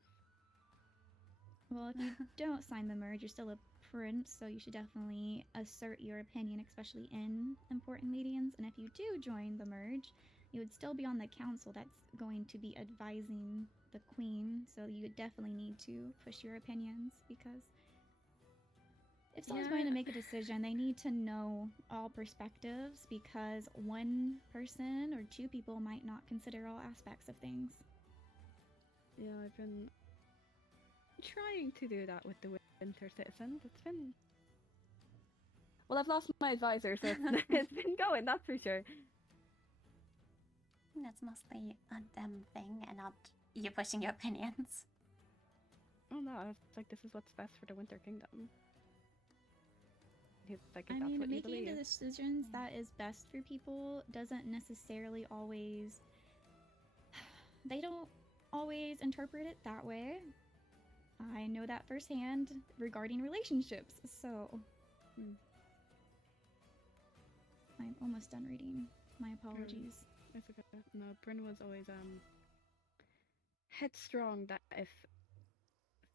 Well, if you don't sign the merge, you're still a prince, so you should definitely assert your opinion, especially in important meetings. And if you do join the merge, you would still be on the council that's going to be advising the queen, so you would definitely need to push your opinions, because if someone's going to make a decision, they need to know all perspectives, because one person or two people might not consider all aspects of things. Yeah, I've been trying to do that with the Winter citizens. It's been... Well, I've lost my advisor, so it's been going, that's for sure. That's mostly a them thing and not you pushing your opinions. Oh no, it's like this is what's best for the Winter Kingdom. Like, I mean, making the decisions that is best for people doesn't necessarily always... They don't always interpret it that way. I know that firsthand regarding relationships, so... I'm almost done reading. My apologies. It's okay. No, Bryn was always headstrong that if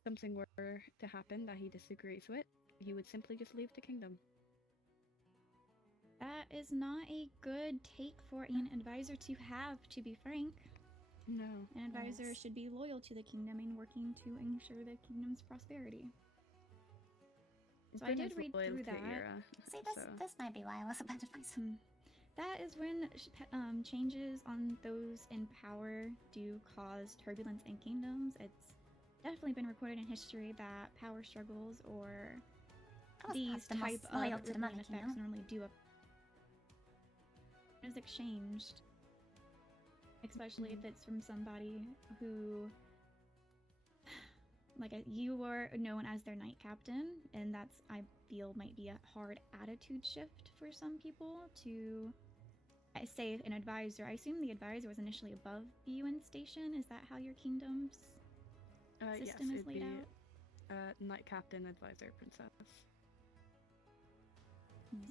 something were to happen that he disagrees with, he would simply just leave the kingdom. That is not a good take for an advisor to have, to be frank. No. An advisor should be loyal to the kingdom and working to ensure the kingdom's prosperity. So I did read through that. See, this might be why I was a bad advisor. That is when changes on those in power do cause turbulence in kingdoms. It's definitely been recorded in history that power struggles or these type of rippling effects normally do is exchanged, especially if it's from somebody who, like, you were known as their knight captain, and that's, I feel, might be a hard attitude shift for some people to I say an advisor. I assume the advisor was initially above you in station. Is that how your kingdom's system yes, is laid out? Knight Captain, Advisor, Princess.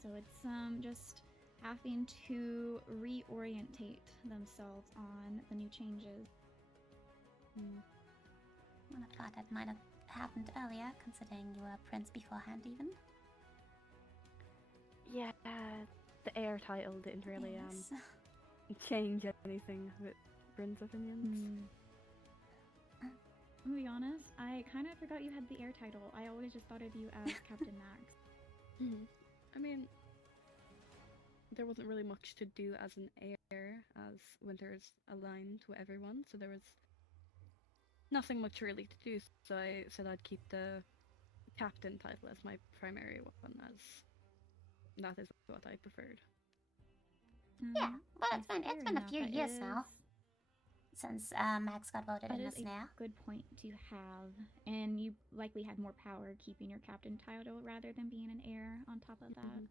So it's just having to reorientate themselves on the new changes. Well, I thought that might have happened earlier, considering you were a prince beforehand, even. Yeah, the heir title didn't really Yes. change anything with Bryn's opinions. I'm gonna be honest, I kind of forgot you had the heir title. I always just thought of you as Captain Max. I mean, there wasn't really much to do as an heir, as Winter's aligned with everyone, so there was nothing much really to do, so I said I'd keep the captain title as my primary one, as that is what I preferred. Yeah, well, it's Fair been a enough. few That years is- now since Max got voted That in is the snare. a good point to have, and you likely had more power keeping your captain title rather than being an heir on top of that.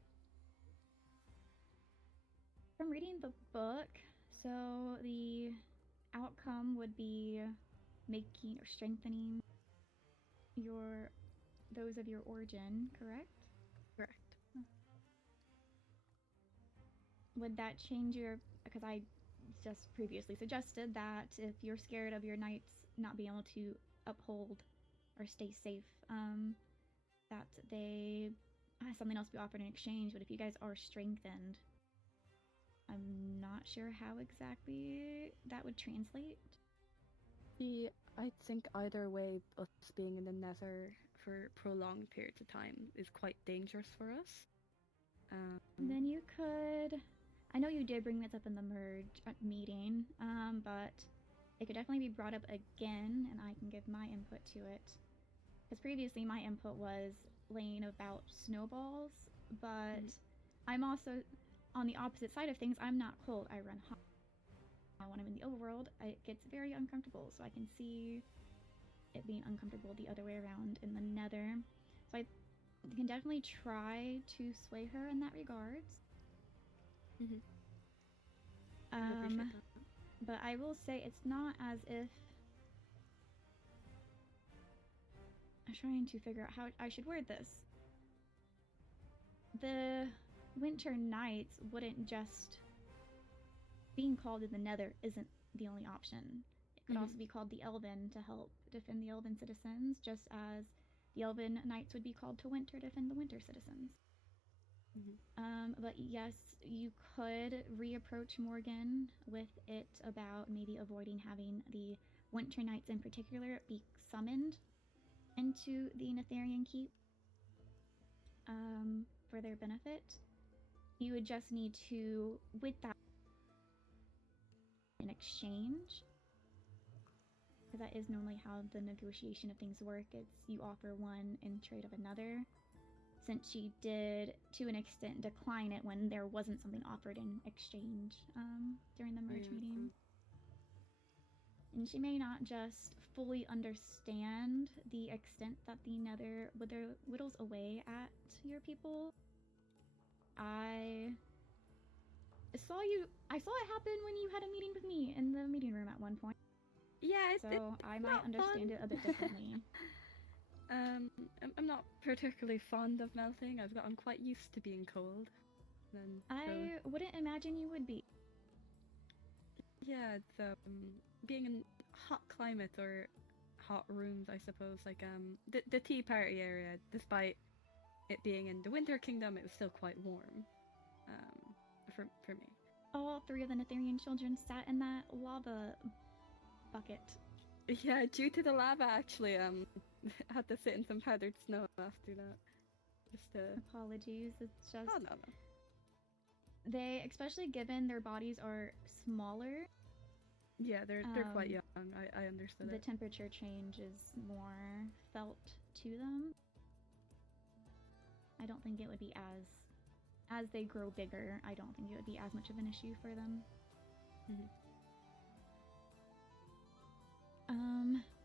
From reading the book, so the outcome would be making or strengthening those of your origin, correct? Correct. Would that change your, because I just previously suggested that if you're scared of your knights not being able to uphold or stay safe, that they something else be offered in exchange. But if you guys are strengthened, I'm not sure how exactly that would translate. I think either way, us being in the Nether for prolonged periods of time is quite dangerous for us. Then you could. I know you did bring this up in the merge meeting, but it could definitely be brought up again, and I can give my input to it. Because previously my input was laying about snowballs, but I'm also on the opposite side of things. I'm not cold. I run hot. When I'm in the overworld, it gets very uncomfortable, so I can see it being uncomfortable the other way around in the Nether. So I can definitely try to sway her in that regards. I appreciate that. But I will say it's not as if I'm trying to figure out how I should word this. The Winter Knights wouldn't just being called in the Nether isn't the only option. It could also be called the Elven to help defend the Elven citizens, just as the Elven Knights would be called to Winter to defend the Winter citizens. But yes, you could reapproach Morgan with it about maybe avoiding having the Winter Knights in particular be summoned into the Netherian Keep for their benefit. You would just need to, with that in exchange, because that is normally how the negotiation of things work. It's you offer one in trade of another. Since she did, to an extent, decline it when there wasn't something offered in exchange during the merge meeting. And she may not just fully understand the extent that the Nether whittles away at your people. I saw it happen when you had a meeting with me in the meeting room at one point. Yeah, so I might understand it a bit differently. I'm not particularly fond of melting. I've gotten quite used to being cold. I wouldn't imagine you would be. Yeah, it's being in hot climate or hot rooms, I suppose. Like the tea party area, despite it being in the Winter Kingdom, it was still quite warm. For me. All three of the Netherian children sat in that lava bucket. Yeah, due to the lava, actually, had to sit in some powdered snow after that. Apologies, it's just... Oh, no. They, especially given their bodies are smaller... Yeah, they're quite young, I understood the it. temperature change is more felt to them. I don't think it would be as they grow bigger, I don't think it would be as much of an issue for them.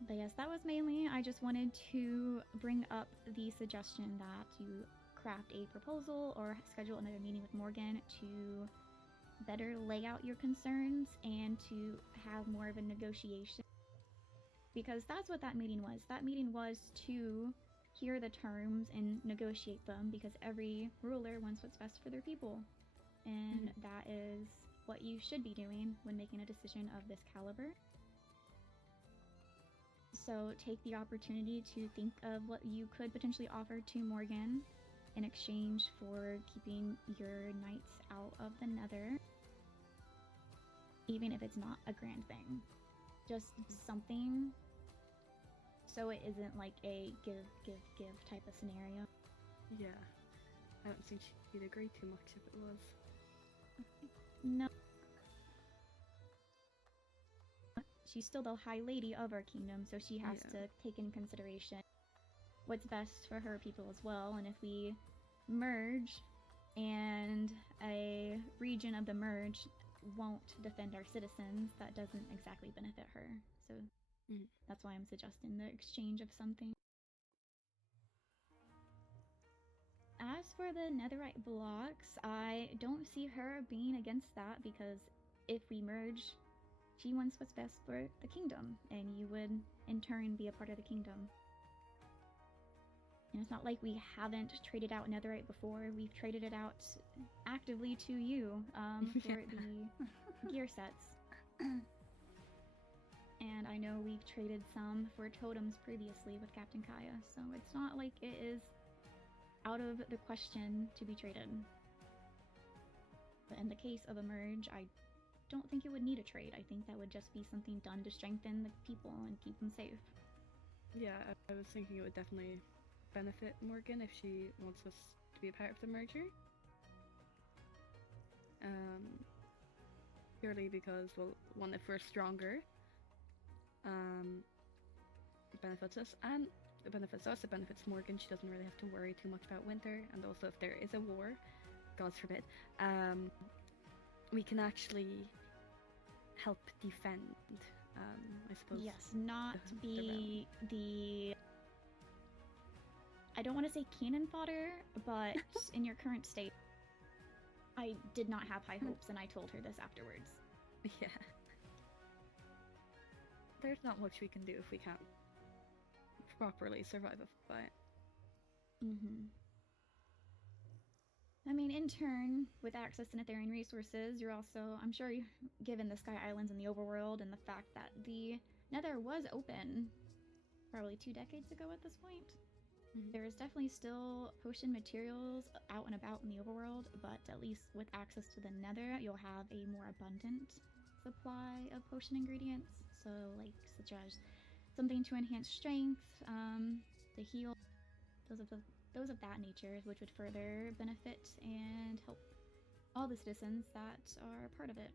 But yes, that was mainly, I just wanted to bring up the suggestion that you craft a proposal or schedule another meeting with Morgan to better lay out your concerns and to have more of a negotiation. Because that's what that meeting was. That meeting was to hear the terms and negotiate them, because every ruler wants what's best for their people. And that is what you should be doing when making a decision of this caliber. So take the opportunity to think of what you could potentially offer to Morgan in exchange for keeping your knights out of the Nether. Even if it's not a grand thing. Just something so it isn't like a give type of scenario. Yeah. I don't think she'd agree too much if it was. No. She's still the High Lady of our kingdom, so she has to take in consideration what's best for her people as well. And if we merge and a region of the merge won't defend our citizens, that doesn't exactly benefit her. So that's why I'm suggesting the exchange of something. As for the netherite blocks, I don't see her being against that, because if we merge, she wants what's best for the kingdom, and you would in turn be a part of the kingdom. And it's not like we haven't traded out netherite before. We've traded it out actively to you for the gear sets. And I know we've traded some for totems previously with Captain Kaya, so it's not like it is out of the question to be traded. But in the case of a merge, I don't think it would need a trade. I think that would just be something done to strengthen the people and keep them safe. Yeah, I was thinking it would definitely benefit Morgan if she wants us to be a part of the merger. Purely because, well, one, if we're stronger, it benefits us, and it benefits us, it benefits Morgan. She doesn't really have to worry too much about winter, and also if there is a war, God forbid, we can actually help defend, I suppose. Yes, not be the I don't want to say cannon fodder, but in your current state, I did not have high hopes, and I told her this afterwards. Yeah. There's not much we can do if we can't properly survive a fight. I mean, in turn, with access to Netherian resources, you're also, I'm sure, given the Sky Islands in the overworld and the fact that the Nether was open probably 2 decades ago at this point. There is definitely still potion materials out and about in the overworld, but at least with access to the Nether, you'll have a more abundant supply of potion ingredients. So, like, such as something to enhance strength, to heal, those of that nature, which would further benefit and help all the citizens that are part of it.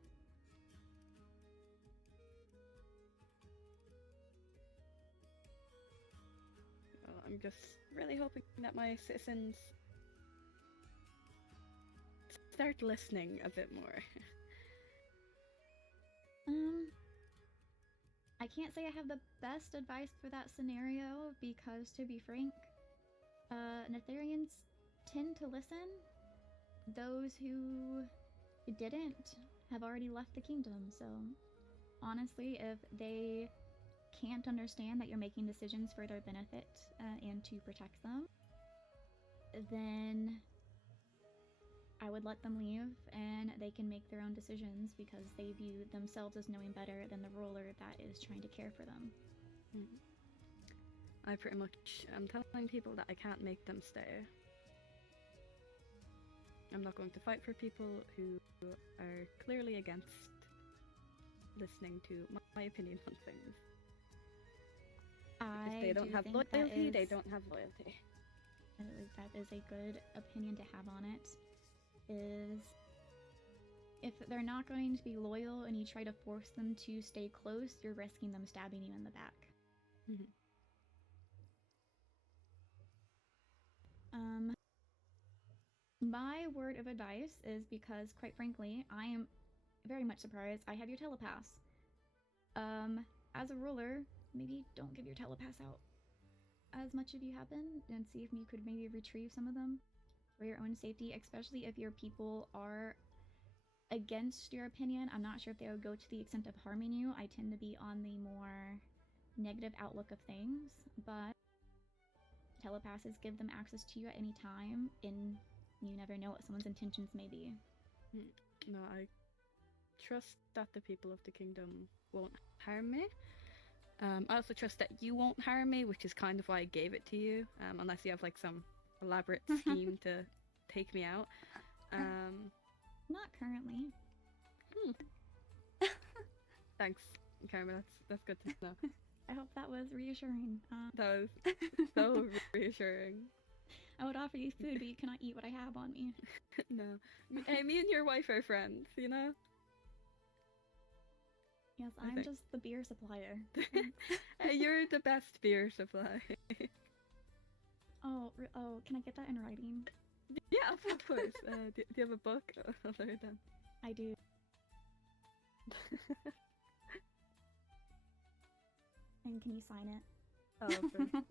Well, I'm just really hoping that my citizens start listening a bit more. I can't say I have the best advice for that scenario, because to be frank, Netherians tend to listen. Those who didn't have already left the kingdom, so honestly, if they can't understand that you're making decisions for their benefit and to protect them, then I would let them leave and they can make their own decisions, because they view themselves as knowing better than the ruler that is trying to care for them. I pretty much am telling people that I can't make them stay. I'm not going to fight for people who are clearly against listening to my opinion on things. If they don't have loyalty, they don't have loyalty. That is a good opinion to have on it. Is if they're not going to be loyal and you try to force them to stay close, you're risking them stabbing you in the back. My word of advice is, because quite frankly, I am very much surprised I have your telepass. As a ruler, maybe don't give your telepass out as much if you happen, and see if you could maybe retrieve some of them for your own safety, especially if your people are against your opinion. I'm not sure if they would go to the extent of harming you. I tend to be on the more negative outlook of things, but telepasses give them access to you at any time, and you never know what someone's intentions may be. No, I trust that the people of the kingdom won't harm me. I also trust that you won't harm me, which is kind of why I gave it to you, unless you have like some elaborate scheme to take me out. Not currently. Thanks, Karma. That's good to know. I hope that was reassuring. That was so reassuring. I would offer you food, but you cannot eat what I have on me. No. Hey, me and your wife are friends, you know? Yes, I I'm think- just the beer supplier. Hey, you're the best beer supply. Oh, can I get that in writing? Yeah, of course. Do you have a book? Other than... I do. And can you sign it? Oh, of course.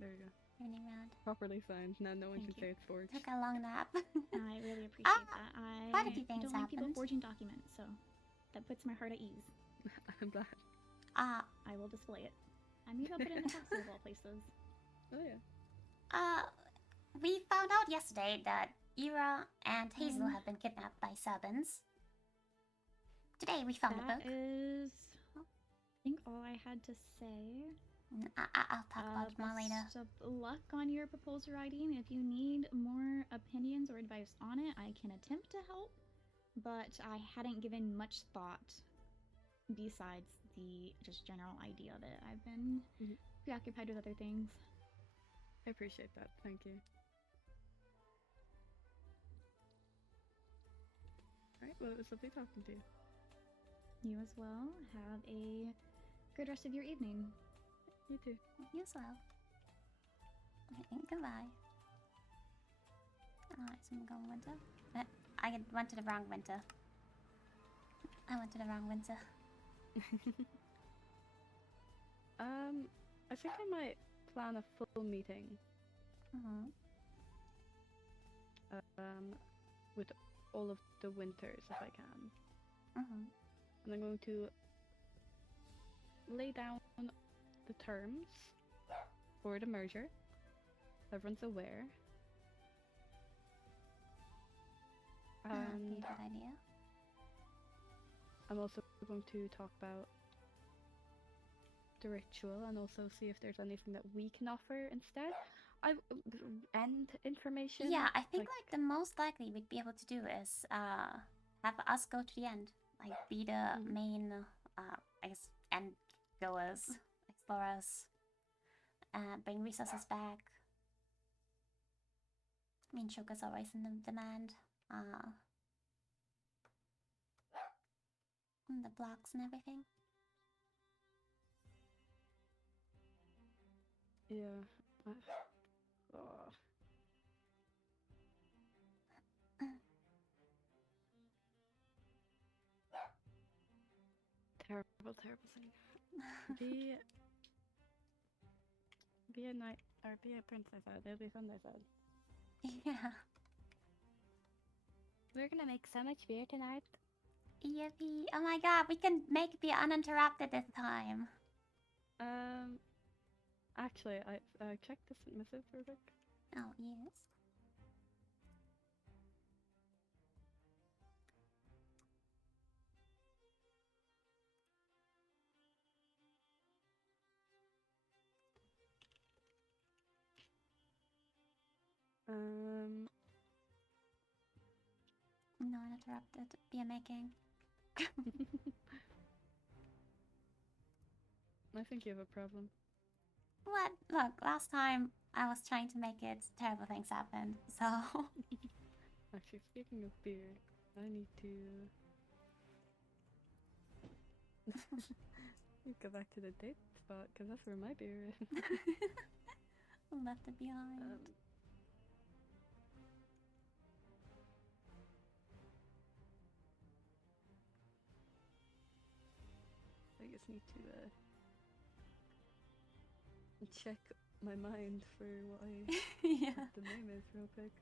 There you go. Turning around. Properly signed. Now no one Thank can say you. it's forged. Took a long nap. I really appreciate that. I quite a few things don't like people happened. forging documents, so that puts my heart at ease. I'm glad. I will display it. I maybe I'll put it in the castle of all places. Oh yeah. We found out yesterday that Ira and Hazel Um. have been kidnapped by Sabins. Today we found a That book. is, I think, all I had to say. I'll talk about it more later. Best of luck on your proposal writing. If you need more opinions or advice on it, I can attempt to help, but I hadn't given much thought besides the just general idea of it. I've been Mhm. preoccupied with other things. I appreciate that. Thank you. Alright, well, it was lovely talking to you. You as well. Have a good rest of your evening. You too. You as well. Okay, goodbye. Alright, so I'm going winter. I went to the wrong winter. I went to the wrong winter. I think I might plan a full meeting. Mm-hmm. With all of the winters if I can. Mm-hmm. And I'm going to lay down the terms for the merger. Everyone's aware. That'd be a good idea. I'm also going to talk about the ritual and also see if there's anything that we can offer instead. End information. Yeah, I think like the most likely we'd be able to do is have us go to the end, like be the main I guess end goers, explorers, bring resources back. I mean, sugar's always in the demand. And the blocks and everything. Yeah. Terrible thing. Be a knight or be a princess. It'll be fun, I said. Yeah. We're gonna make so much beer tonight. Yippee. Oh my god, we can make it be uninterrupted this time. Actually, I checked this missive real quick. Oh, yes. No uninterrupted beer making. I think you have a problem. What? Look, last time I was trying to make it, terrible things happened. So Actually, speaking of beer, I need to go back to the date spot because that's where my beer is. left it behind. just need to check my mind for what Yeah. the name is real quick.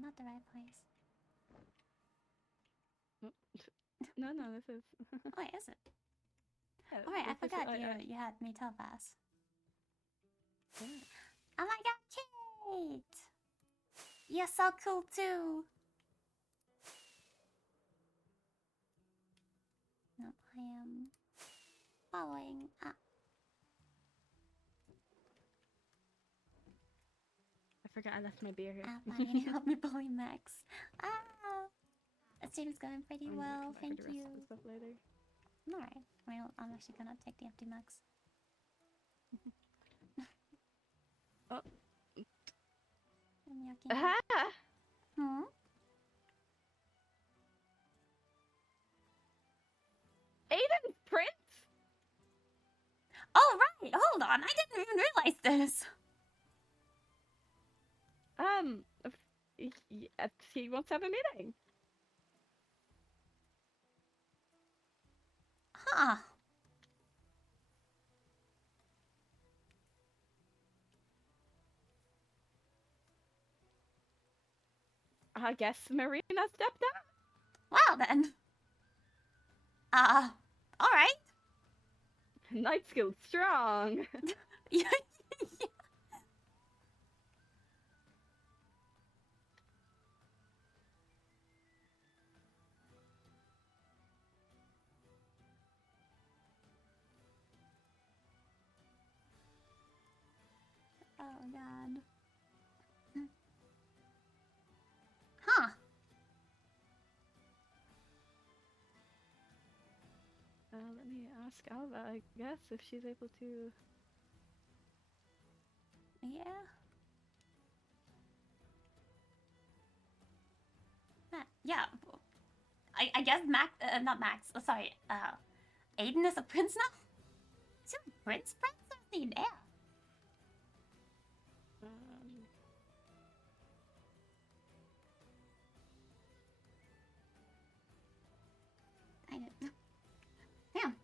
Not the right place. No, this is. Oh, wait, is it? Yeah, Alright, I this is- forgot you had me topaz. Yeah. Oh my god, Kate! You're so cool too! No, I am following up. I forgot I left my beer here. Buddy, and help me bully Max. Ah! The stream's going pretty I'm gonna well, come back thank for the rest you. of the stuff later. Alright, well, I'm actually gonna take the empty Max. Oh. I'm yucking. Aha! Hmm? Aiden's prince? Oh, right! Hold on, I didn't even realize this! He wants to have a meeting. Huh. I guess Marina stepped up. Well then. Alright. Night skill's strong. Yeah. Oh god. Huh. Let me ask Alva, I guess, if she's able to. Yeah. Yeah. I guess Max, not Max, sorry, Aiden is a prince now? Is he a prince or is he an heir? I didn't. Damn.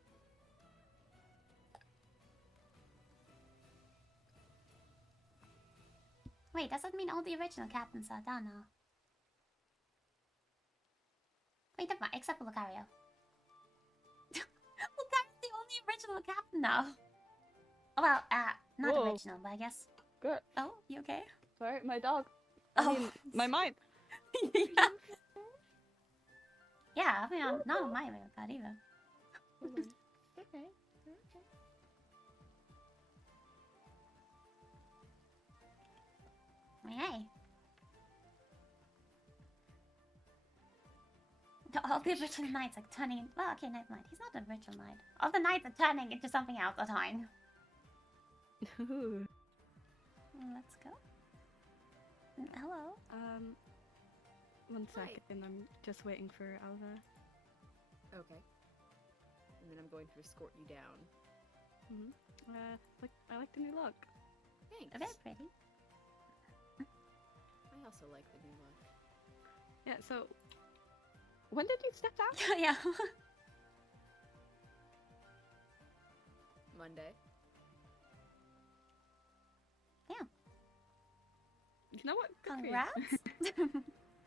Wait, does that mean all the original captains are done now? Wait, never mind, except for Lucario. Lucario's the only original captain now. Oh, well, not Whoa. original, but I guess. Good. Oh, you okay? Sorry, my dog. Oh. I mean, my mind. Yeah. Yeah, I mean, I'm not on my way with that either. Okay. Hey. All the original knights are turning. Well, okay, never mind. He's not the original knight. All the knights are turning into something else at the time. Ooh. Let's go. Hello. One Hi. second. I'm just waiting for Alva. Okay. And then I'm going to escort you down. I like the new look. Thanks. Very pretty. I also like the new look. Yeah. So, when did you step down? Yeah. Monday. Yeah. You know what? Good for you. Congrats.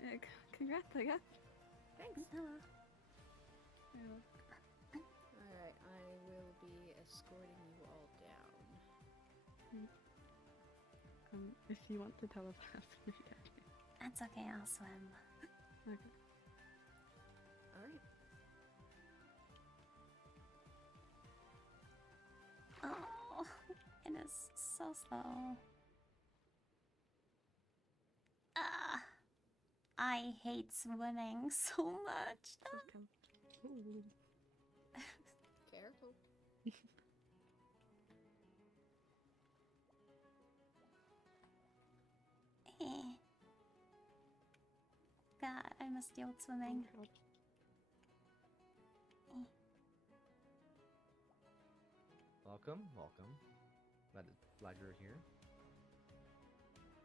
Yeah, congrats, I guess. Thanks. Hello. Yeah. Alright, I will be escorting you all down. If you want to tell us that. That's okay. I'll swim. Okay. Alright. Oh, it is so slow. I hate swimming so much. Just come. Ooh. Careful. Eh. God, I miss the old swimming. Welcome, welcome. Glad you're here.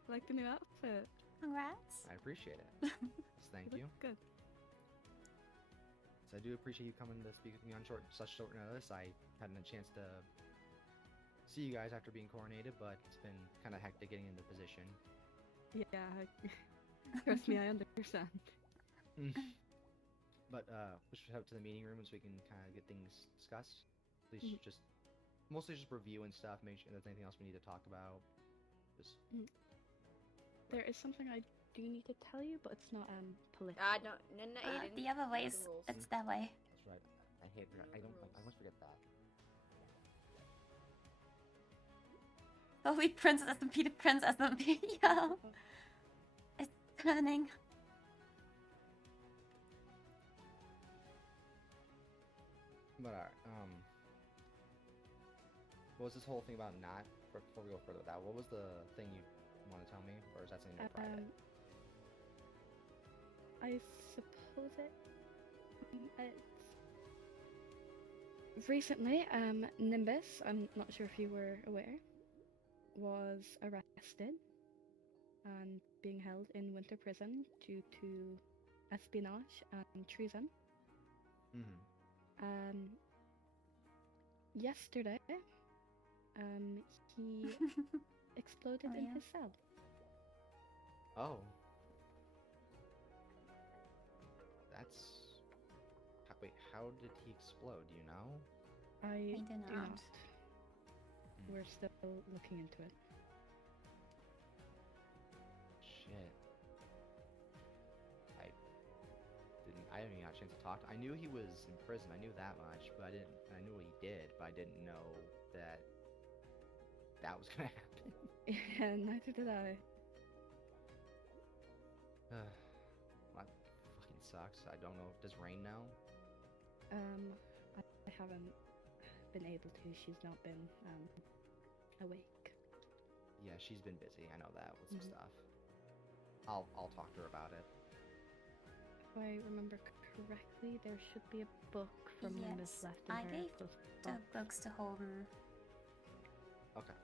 Like the new outfit. Congrats. I appreciate it. Yes, thank you. Good. So I do appreciate you coming to speak with me on such short notice. I hadn't a chance to see you guys after being coronated, but it's been kind of hectic getting into position. Yeah, trust me, I understand. But we should head up to the meeting room so we can kind of get things discussed. Please just mostly just review and stuff. Make sure if there's anything else we need to talk about. Just There is something I do need to tell you, but it's not political. No, Aiden. The other way That's is the rules. it's that way. that's right. I hate. I don't. I almost forget that. Holy PrincessSMP to PrincessSMP, yo. It's turning. But what was this whole thing about not? Before we go further with that, what was the thing you want to tell me, or is that something more private? I suppose it's recently, Nimbus, I'm not sure if you were aware, was arrested and being held in winter prison due to espionage and treason. Yesterday, he exploded in his cell. Oh. Wait, how did he explode? Do you know? I do do not. not. We're still looking into it. Shit. I didn't even have a chance to talk to. I knew he was in prison. I knew that much, but I knew what he did, but I didn't know that was gonna happen. Yeah, neither did I. That fucking sucks. I don't know. Does Rain know? I haven't been able to. She's not been awake. Yeah, she's been busy. I know that with some stuff. I'll talk to her about it. If I remember correctly, there should be a book from Nimbus left in I her gave close the box. books to Holden. Okay,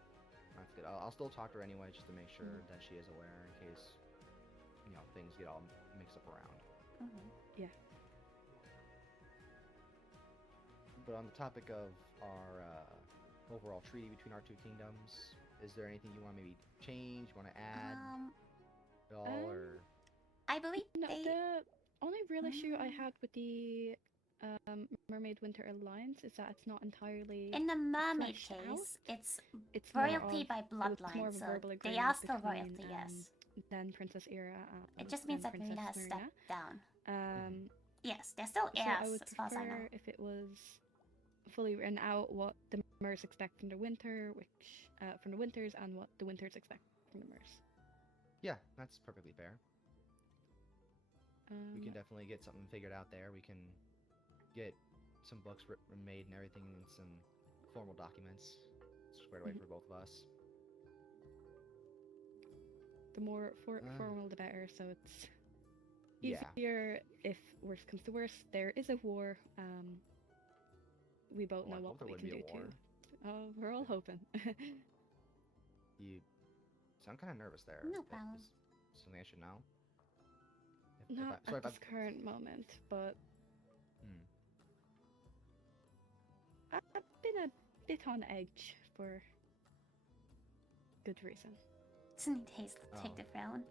that's good. I'll still talk to her anyway, just to make sure that she is aware in case things get all mixed up around. Yeah. But on the topic of our overall treaty between our two kingdoms, is there anything you want to maybe change? Want to add at all, or? I believe No, they. the only real issue I had with the Mermaid Winter Alliance is that it's not entirely In the mermaid fleshed out. case, it's It's more royalty of- by so it's more bloodline, of a so verbal they agreement asked for between, royalty, yes. Then Princess Ira. It just means and that Marina has Princess stepped down. Marina. Yes, they're still So I heirs, would as far as I know. prefer if it was fully written out what the Mers expect from the winter, from the winters, and what the winters expect from the Mers. Yeah, that's perfectly fair. We can Um, definitely get something figured out there. We can get some books made and everything, and some formal documents squared away for both of us. The more formal, the better. So it's easier if worse comes to worse. There is a war. We both Oh, I know hope what there we would can be do a war. too. Oh, we're all hoping. You sound kind of nervous there. No problem. Is something I should know? Not at this current moment, but I've been a bit on edge for good reason. Doesn't Hazel take Oh. the throne?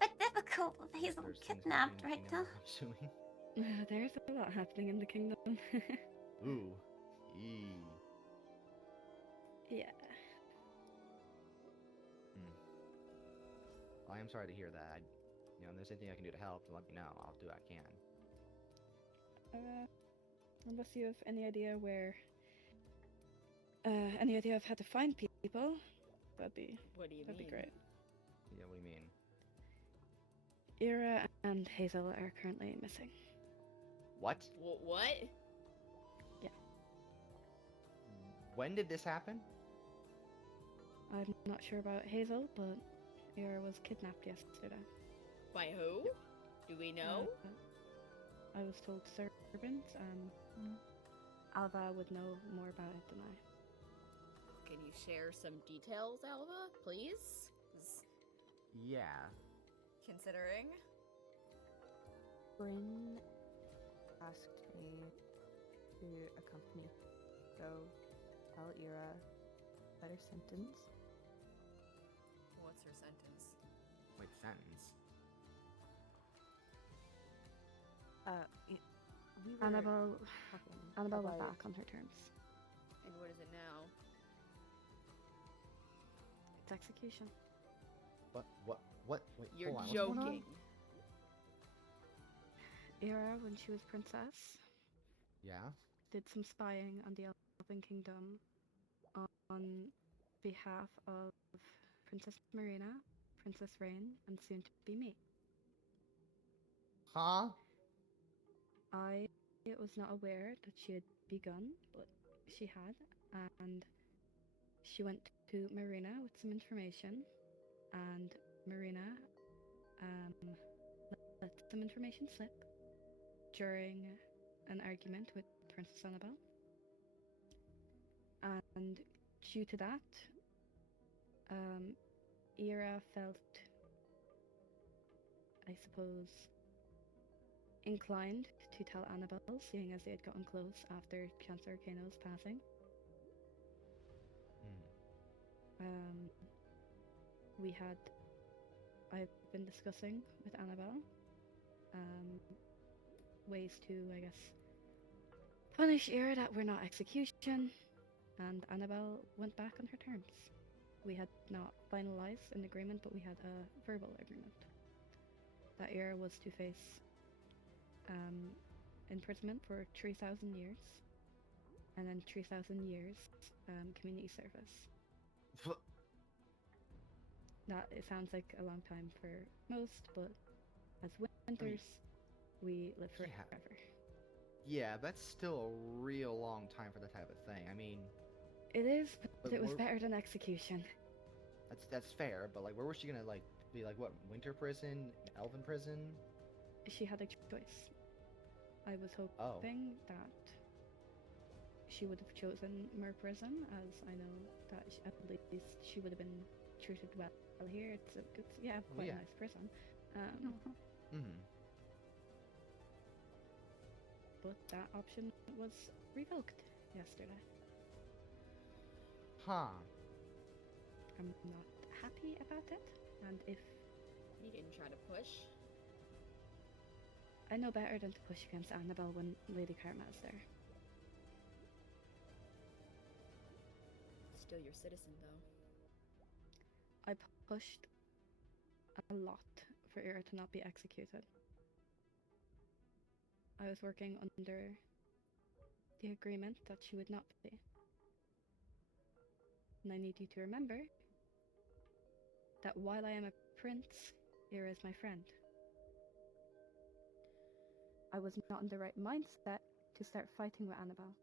But difficult with Hazel There's things kidnapped happening right in now. the kingdom, I'm assuming. There's a lot happening in the kingdom. Ooh. Eee. Yeah. Well, I am sorry to hear that. If there's anything I can do to help, then let me know. I'll do what I can. Unless you have any idea where, any idea of how to find people, What do you that'd be mean? great. Yeah, what do you mean? Ira and Hazel are currently missing. What? What? When did this happen? I'm not sure about Hazel, but Ira was kidnapped yesterday. By who? Do we know? I was told servants, Alva would know more about it than I. Can you share some details, Alva, please? Yeah. Considering. Bryn asked me to accompany. So tell Ira about her sentence. What's her sentence? Wait, sentence. We were Annabelle talking went about- back on her terms. And what is it now? It's execution. What? Wait, You're hold on. What's going on? joking. Ira, when she was princess, Yeah. did some spying on the Elven Kingdom on behalf of Princess Marina, Princess Rain, and soon to be me. Huh? I was not aware that she had begun, but she had, and she went to Marina with some information, and Marina let some information slip during an argument with Princess Annabelle. And due to that, Ira felt, I suppose, inclined to tell Annabelle, seeing as they had gotten close after Chancellor Kano's passing. I've been discussing with Annabelle ways to, I guess, punish Ira that were not execution, and Annabelle went back on her terms. We had not finalized an agreement, but we had a verbal agreement that Ira was to face imprisonment for 3,000 years, and then 3,000 years community service. That it sounds like a long time for most, but as winters, we live forever. Yeah, that's still a real long time for that type of thing. I mean, It is, but it was we're- better than execution. that's fair, but like, where was she gonna like be? Like, what, winter prison, elven prison? She had a choice. I was hoping that she would have chosen Mer prison, as I know that at least she would have been treated well here. It's quite a nice prison. But that option was revoked yesterday. Huh. I'm not happy about it, and if You didn't try to push. I know better than to push against Annabelle when Lady Karma is there. Still your citizen, though. I pushed a lot for Ira to not be executed. I was working under the agreement that she would not be. And I need you to remember that while I am a prince, Ira is my friend. I was not in the right mindset to start fighting with Annabelle.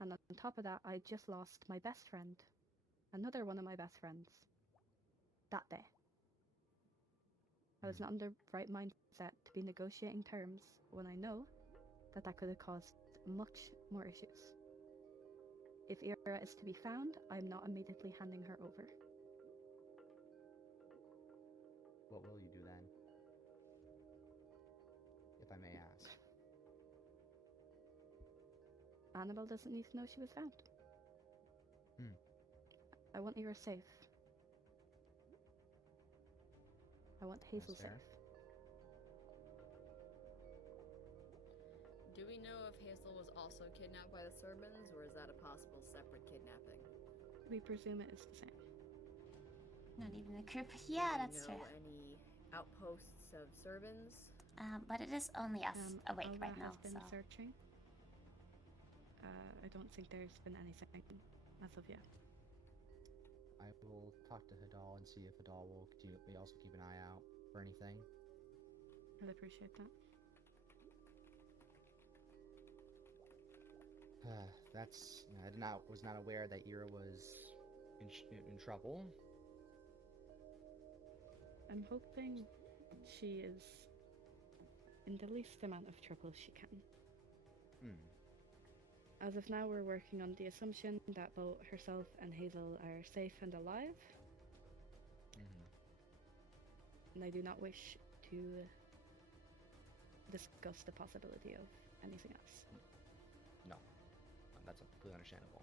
And on top of that, I just lost my best friend. Another one of my best friends. That day. I was not in the right mindset to be negotiating terms when I know that that could have caused much more issues. If Ira is to be found, I'm not immediately handing her over. What will you do then? If I may ask. Annabelle doesn't need to know she was found. I want Ira safe. I want Hazel That's fair. safe. Do we know if Hazel was also kidnapped by the Sermons, or is that a possible separate kidnapping? We presume it is the same. Not even a group. Yeah, Do that's we true. know any outposts of Servants? But it is only us awake Alva right now, has been so. searching. I don't think there's been anything as of yet. I will talk to Hadal and see if Hadal will also keep an eye out for anything. I'd appreciate that. Was not aware that Ira was in trouble? I'm hoping she is in the least amount of trouble she can. Hmm. As of now, we're working on the assumption that both herself and Hazel are safe and alive, Mm-hmm. and I do not wish to discuss the possibility of anything else. No, that's completely understandable.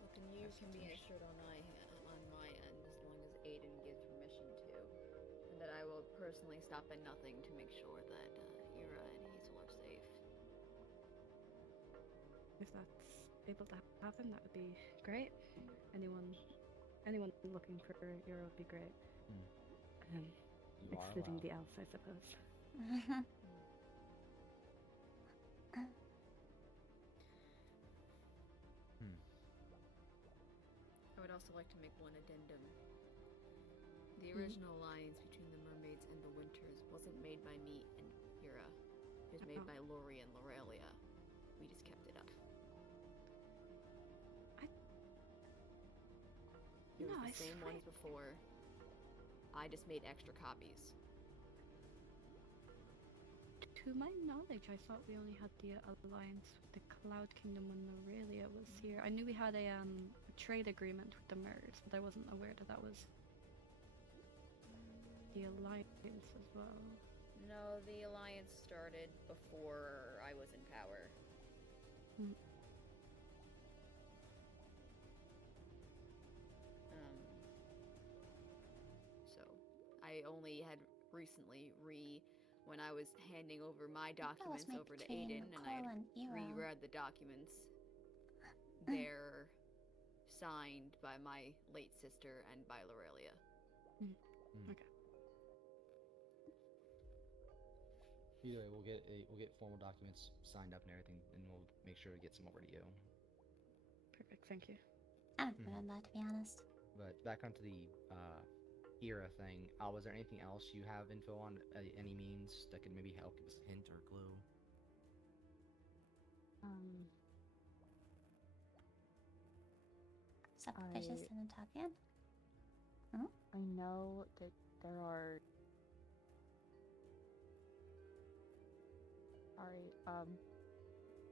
Look, and you can be assured on my end, as long as Aiden gives permission to, and that I will personally stop at nothing to make sure that Ira and Hazel are safe. If that's able to happen, that would be great. Anyone looking for Euro would be great. You are Excluding allowed. the elves, I suppose. I would also like to make one addendum. The original alliance between the mermaids and the winters wasn't made by me and Ira. It was made by Lori and Lorelia. We just kept it up. It was the same one as before. I just made extra copies. To my knowledge, I thought we only had the alliance with the Cloud Kingdom when Aurelia was here. I knew we had a trade agreement with the Mers, but I wasn't aware that that was the alliance as well. No, the alliance started before I was in power. So, I only had recently when I was handing over my documents over to Aiden, and I had reread the documents. They're signed by my late sister and by Lorelia. Okay. Either way, we'll get formal documents signed up and everything, and we'll make sure to get some over to you. Perfect, thank you. I don't remember that, to be honest. But back onto the era thing. Was there anything else you have info on? Any means that could maybe help give us a hint or clue? Except fishes and a Tavian? I know that there are.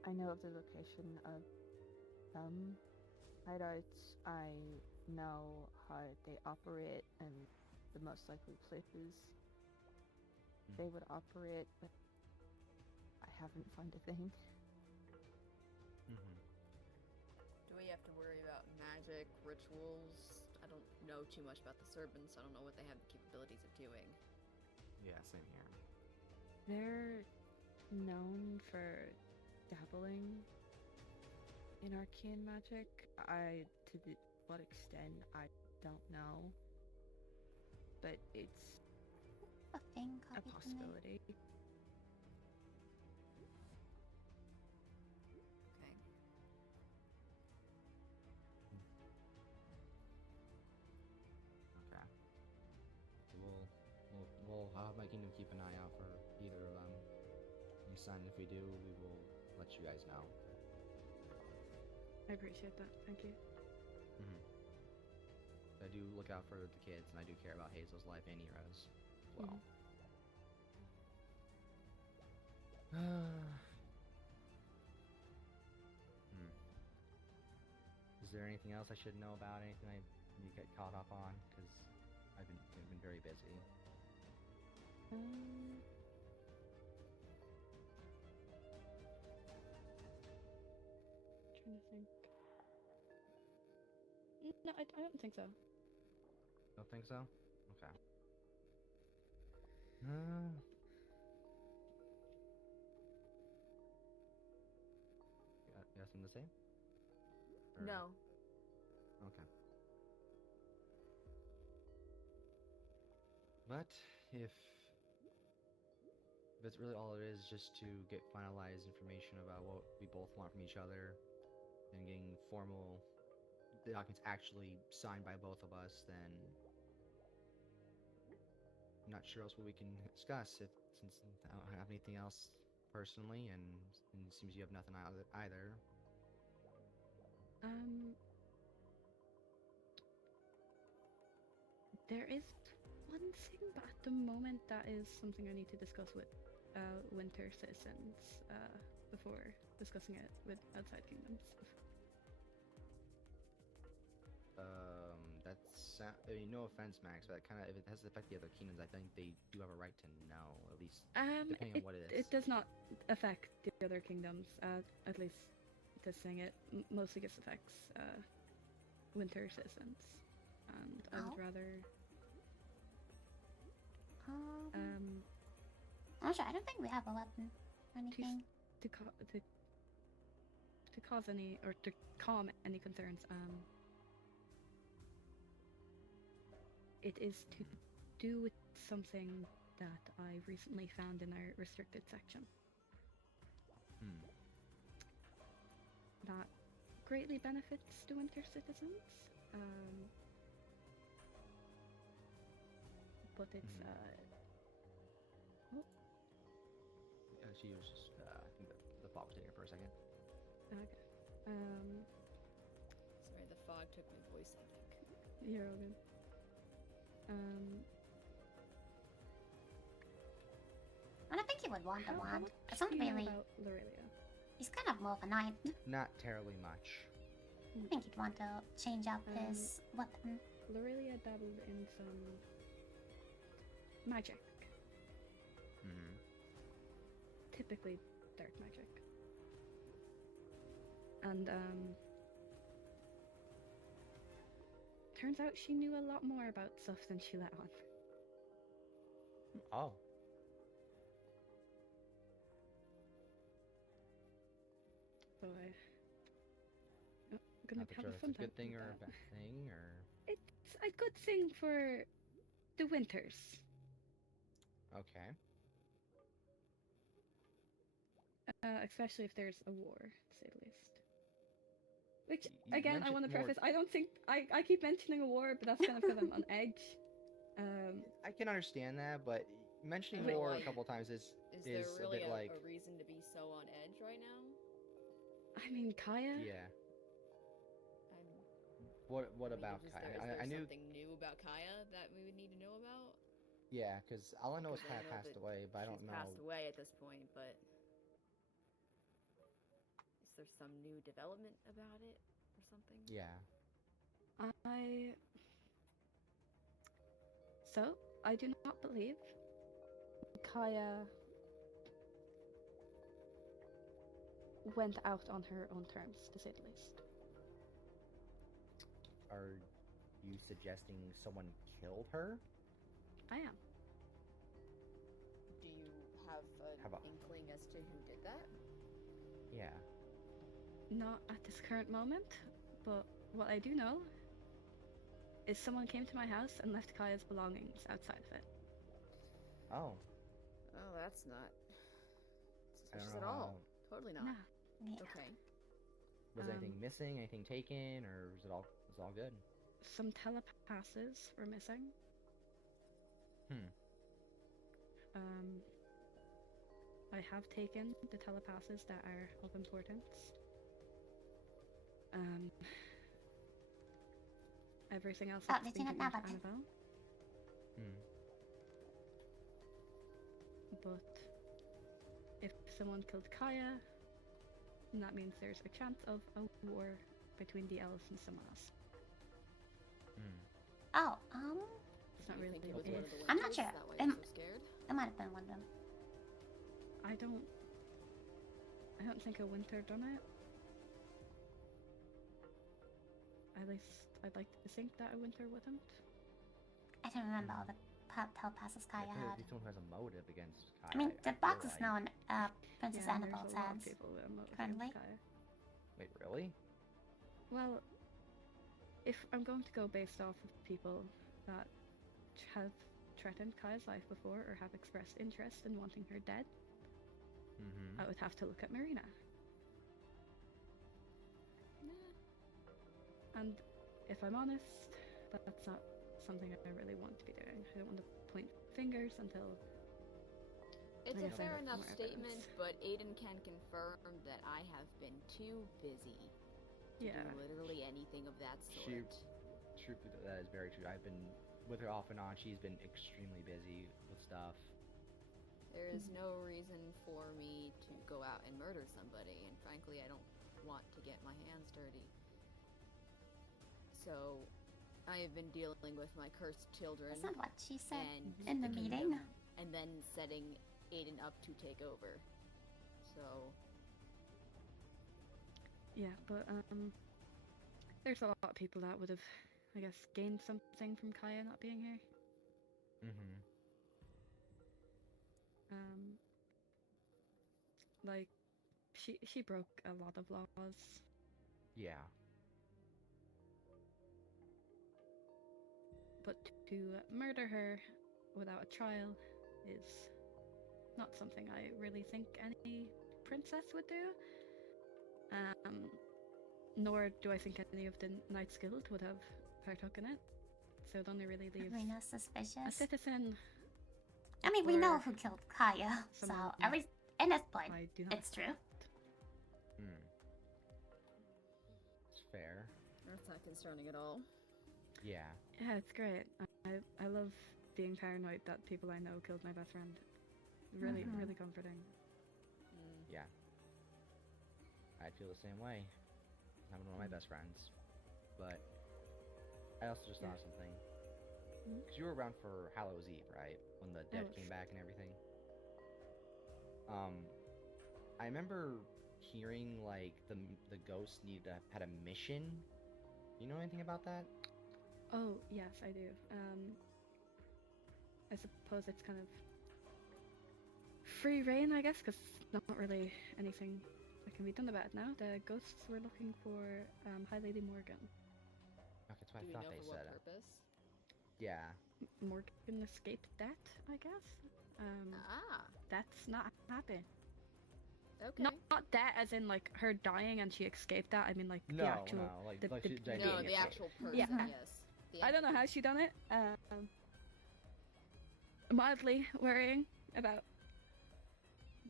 I know of the location of some hideouts. I know how they operate and the most likely places they would operate, but I haven't found a thing. Do we have to worry about magic, rituals? I don't know too much about the serpents. I don't know what they have the capabilities of doing. Yeah, same here. They're known for dabbling in arcane magic. What extent, I don't know. But it's A thing a copied from there. possibility. Okay. Okay. We'll have my kingdom keep an eye out for either of them. Any sign, if we do, we will let you guys know. I appreciate that. Thank you. I do look out for the kids, and I do care about Hazel's life and Ira's as well. Is there anything else I should know about? Anything you get caught up on? Because I've been very busy. Trying to think. No, I don't think so. Don't think so? Okay. You got something to say? Or- No. Okay. But if it's really all it is, just to get finalized information about what we both want from each other, and getting formal documents actually signed by both of us, then I'm not sure else what we can discuss since I don't have anything else personally, and it seems you have nothing either. There is one thing, but at the moment that is something I need to discuss with Winter citizens before discussing it with outside kingdoms. That's I mean, no offense, Max, but kind of if it has to affect the other kingdoms, I think they do have a right to know, at least depending on what it is. It does not affect the other kingdoms. At least this thing, it mostly just affects Winter citizens, and I would rather. I'm sure. I don't think we have a weapon or anything. To cause any or to calm any concerns. It is to do with something that I recently found in our restricted section. That greatly benefits the Winter citizens. But it's She was just I think the fog was hitting her for a second. Okay. Sorry, the fog took my voice, I think. You're all good. I don't think he would want a How wand. much It's not do you know really. about Lorelia? He's kind of more of a knight. Not terribly much. I think he'd want to change up his weapon. Lorelia dabbled in some magic. Typically dark magic. And turns out she knew a lot more about stuff than she let on. Oh. So I'm gonna Not have sure a that's fun a good time thing with or a that. bad thing, or It's a good thing for the Winters. okay. Especially if there's a war, to say the least. Which, You again, I mentioned want to more- preface, I don't think, I keep mentioning a war, but that's kind of because I'm on edge. I can understand that, but mentioning Wait, war a like, couple times is there really a bit like a reason to be so on edge right now? I mean, Kaya? yeah. I'm, What I mean, about is Kaya? there I knew. something new about Kaya that we would need to know about? Yeah, because all I know is Because I Kaya know passed that away, but I don't she's know. passed away at this point, but is there some new development about it or something? Yeah. So, I do not believe Kaya went out on her own terms, to say the least. Are you suggesting someone killed her? I am. Do you have an inkling as to who did that? Yeah. Not at this current moment, but what I do know is someone came to my house and left Kaya's belongings outside of it. Oh. Oh, that's not I don't suspicious know at all. Totally not. Nah. Yeah. Okay. Was anything missing? Anything taken, or was it all good? Some telepasses were missing. I have taken the telepasses that are of importance. Everything else Oh, has did you been not know given to about that? Annabelle. But if someone killed Kaya, then that means there's a chance of a war between the elves and someone else. Oh, It's not You really think it was if. one of the I'm not winters? sure. Is that why you're so scared? it might have been one of them. I don't think a winter done it. At least I'd like to think that a winter wouldn't. I don't remember all the telepasses Kaya I feel like had. he's someone who has a motive against Kaya. I mean, the feel box is like. known Princess Yeah, Annabelle there's a lot of has. people with a motive currently. against Kaya. Wait, really? Well, if I'm going to go based off of people that have threatened Kaya's life before or have expressed interest in wanting her dead, I would have to look at Marina. And if I'm honest, that's not something I really want to be doing. I don't want to point fingers until It's I a guess I fair have enough more statement, evidence. but Aiden can confirm that I have been too busy to Yeah. do literally anything of that She- sort. True, that is very true. I've been with her off and on. She's been extremely busy with stuff. There is no reason for me to go out and murder somebody, and frankly, I don't want to get my hands dirty. So, I have been dealing with my cursed children. That's not what she said and in the meeting. kingdom, and then setting Aiden up to take over. So, Yeah, but there's a lot of people that would have, I guess, gained something from Kaya not being here. Mm-hmm. Like, she broke a lot of laws. Yeah. But to murder her without a trial is not something I really think any princess would do. Nor do I think any of the Knights Guild would have partook in it. So it only really leaves Are we not a suspicious? citizen. I mean, we know or who killed Kaya, so someone in this point, I do not. it's true. Hmm. It's fair. that's not concerning at all. Yeah. Yeah, it's great. I love being paranoid that people I know killed my best friend. Really, Mhm. really comforting. Yeah. I'd feel the same way. I'm one of my best friends. But I also just thought of something. Because you were around for Hallows Eve, right? When the dead was. came back and everything. I remember hearing like the ghost had a mission. You know anything about that? Oh, yes, I do. I suppose it's kind of free reign, I guess, because not really anything that can be done about it now. The ghosts were looking for High Lady Morgan. Okay, that's what Do I we thought know they for what said. purpose? Yeah. Morgan escaped death, I guess. Ah, That's not happened. okay. Not that as in like her dying and she escaped that. I mean like No, the actual. no, like the- she died No, being the a- actual person, Yeah. yes. The I don't know how entity. she done it. Mildly worrying about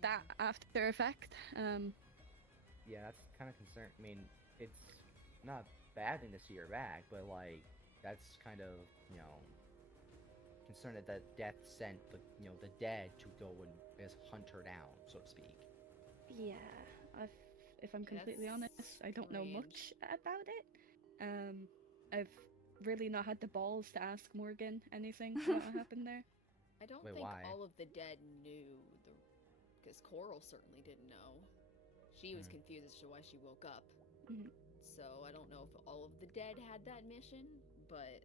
that after effect. Yeah, that's kind of concerned. I mean, it's not a bad thing to see her back, but like that's kind of concerned that death sent the dead to go and hunt her down, so to speak. Yeah, if I'm completely That's honest, I don't know much strange. about it. I've really not had the balls to ask Morgan anything about what happened there. I don't Wait, think why? all of the dead knew, because Coral certainly didn't know. She was confused as to why she woke up. Mhm. So I don't know if all of the dead had that mission, but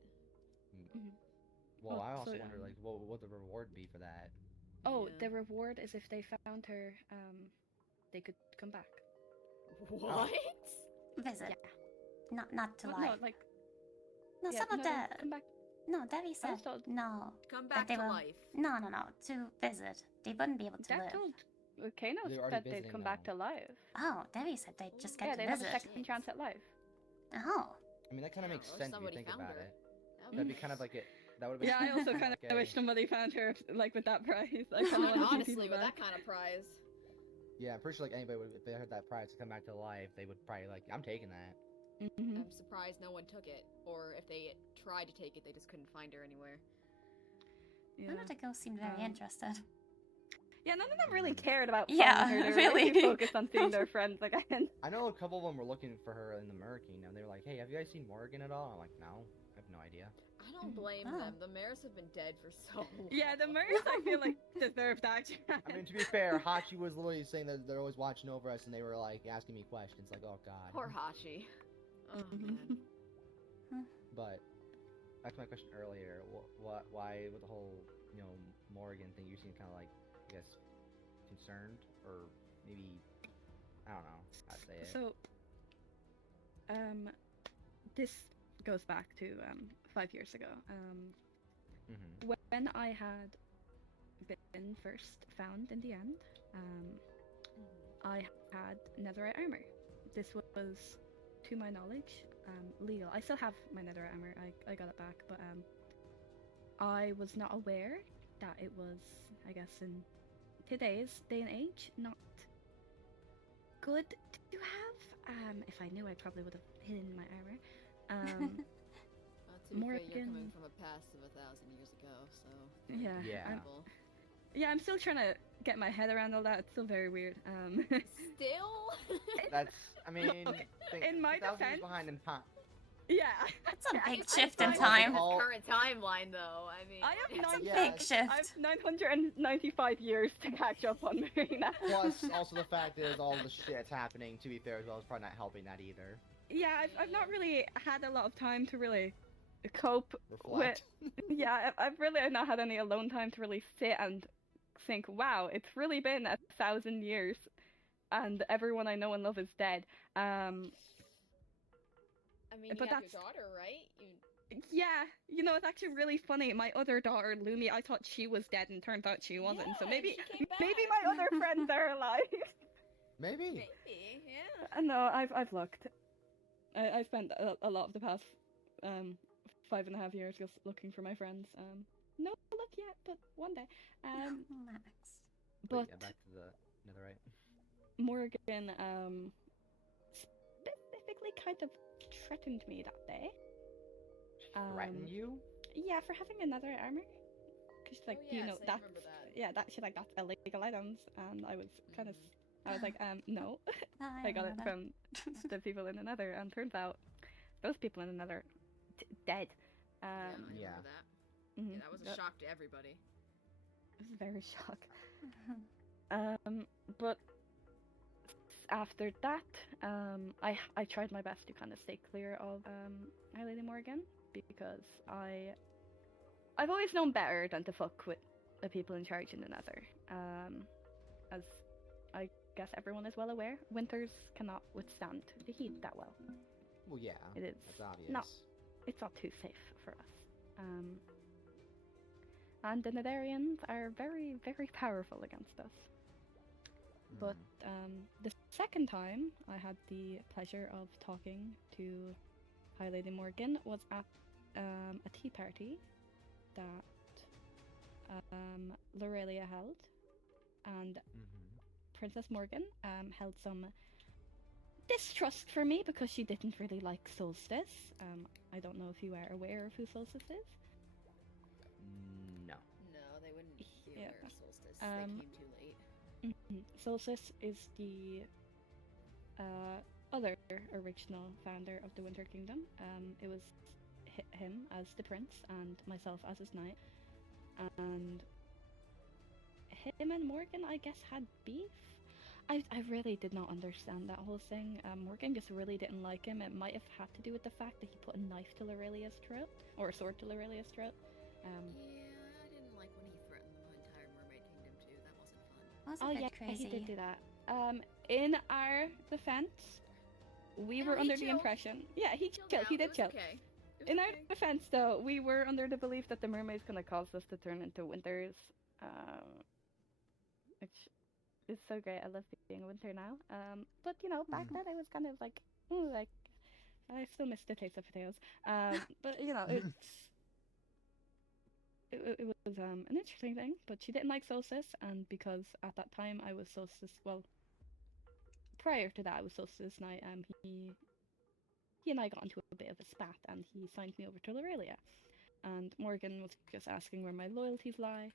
Well, I also so, wonder like what would the reward be for that? Oh, yeah. the reward is if they found her, they could come back. What? Visit. Yeah. Not to Well, lie. no, like No, yeah, some of no, the they come back. no, Debbie I said was told no. Come that back they to will, life. No, to visit. They wouldn't be able to That live. told Kano They're already that they'd visiting come back now. to life. Oh, Debbie said they'd just get Yeah, to they'd have a visit. second chance at life. Oh. I mean, that kind of Yeah, makes or sense if you somebody think found about her. it. That That'd would be kind of like it. That would. Yeah, I also kind of okay. wish somebody found her like with that prize. I kind of want to see honestly, people with back. that kind of prize. Yeah, I'm pretty sure like anybody would, if they heard that prize to come back to life, they would probably like, I'm taking that. Mhm. I'm surprised no one took it, or if they tried to take it, they just couldn't find her anywhere. Yeah. None of the ghosts seemed very interested. Yeah, none of them really cared about Yeah, finding her. They really. really focused on seeing their friends again. I know a couple of them were looking for her in the Murder Kingdom. They were like, "Hey, have you guys seen Morgan at all?" I'm like, "No, I have no idea." I don't blame Oh. them. The mares have been dead for so long. Yeah, the Murs I feel like deserve that. I mean, to be fair, Hachi was literally saying that they're always watching over us, and they were like asking me questions, like, "Oh God." Poor Hachi. Oh man. But back to my question earlier, why with the whole Morgan thing, you seem kind of like, I guess, concerned, or maybe I don't know how to say it. So, this goes back to 5 years ago. When I had been first found in the end, I had netherite armor. This was, to my knowledge, legal. I still have my netherite armor. I got it back, but I was not aware that it was, I guess, today's day and age, not good to have. If I knew, I probably would have hidden my armor. To be fair, Morgan. you're coming from a past of 1,000 years ago, so Yeah. Yeah. I'm still trying to get my head around all that. It's still very weird. Still? That's, I mean, in my 1,000 years defense, behind in time. yeah. That's a big I'm shift in fine with time. this current timeline, though. I mean, I have That's a Yeah. big shift. I have 995 years to catch up on Marina. Plus, also the fact is all the shit that's happening, to be fair as well, is probably not helping that either. Yeah, I've not really had a lot of time to really cope Reflect. with. Yeah, I've really not had any alone time to really sit and think, wow, it's really been 1,000 years, and everyone I know and love is dead. I mean, you but have that's- your daughter, right? Yeah, you know, it's actually really funny. My other daughter, Lumi, I thought she was dead, and turns out she wasn't. So Yeah, maybe she came my back. other friends are alive. Maybe. Maybe, yeah. No, I've looked. I spent a lot of the past 5.5 years just looking for my friends. No luck yet, but one day. Max. But yeah, back to the netherite. Morgan specifically kind of threatened me that day. Threaten you? Yeah, for having another armor. Cause she's like, Oh, you yes, know, I that's remember that. yeah, that she's like that's illegal items, and I was kind of, I was like, no, I got it from the people in the Nether, and turns out those people in the Nether dead. I Yeah. remember that. Mhm. Yeah, that was a shock to everybody. It was very shock. But after that, I tried my best to kind of stay clear of Our Lady Morgan, because I've always known better than to fuck with the people in charge in the Nether. As I guess everyone is well aware, winters cannot withstand the heat that well. Well, yeah. It is That's obvious. not. It's not too safe for us. And the Netherians are very, very powerful against us. But the second time I had the pleasure of talking to High Lady Morgan was at a tea party that Lorelia held, and Princess Morgan held some distrust for me because she didn't really like Solstice. I don't know if you are aware of who Solstice is. No. No, they wouldn't be Yeah. aware of Solstice. They came too late. Solstice is the other original founder of the Winter Kingdom. It was him as the prince and myself as his knight. And him and Morgan, I guess, had beef. I really did not understand that whole thing. Morgan just really didn't like him. It might have had to do with the fact that he put a knife to Lorelia's throat, or a sword to Lorelia's throat. Yeah, I didn't like when he threatened the entire Mermaid Kingdom too. That wasn't fun. Was a Oh bit yeah, crazy. he did do that. In our defense, we No, were he under the chilled. impression. Yeah, he chilled. out. He It did was chill. Okay. It was In our okay. defense, though, we were under the belief that the mermaid's gonna cause us to turn into winters, which is so great. I love being a winter now. But you know, back then I was kind of like, ooh, like I still miss the taste of potatoes. But you know, it was an interesting thing. But she didn't like Solstice, and because at that time I was Solstice, well, prior to that I was Solstice Knight. He and I got into a bit of a spat, and he signed me over to Lorelia. And Morgan was just asking where my loyalties lie.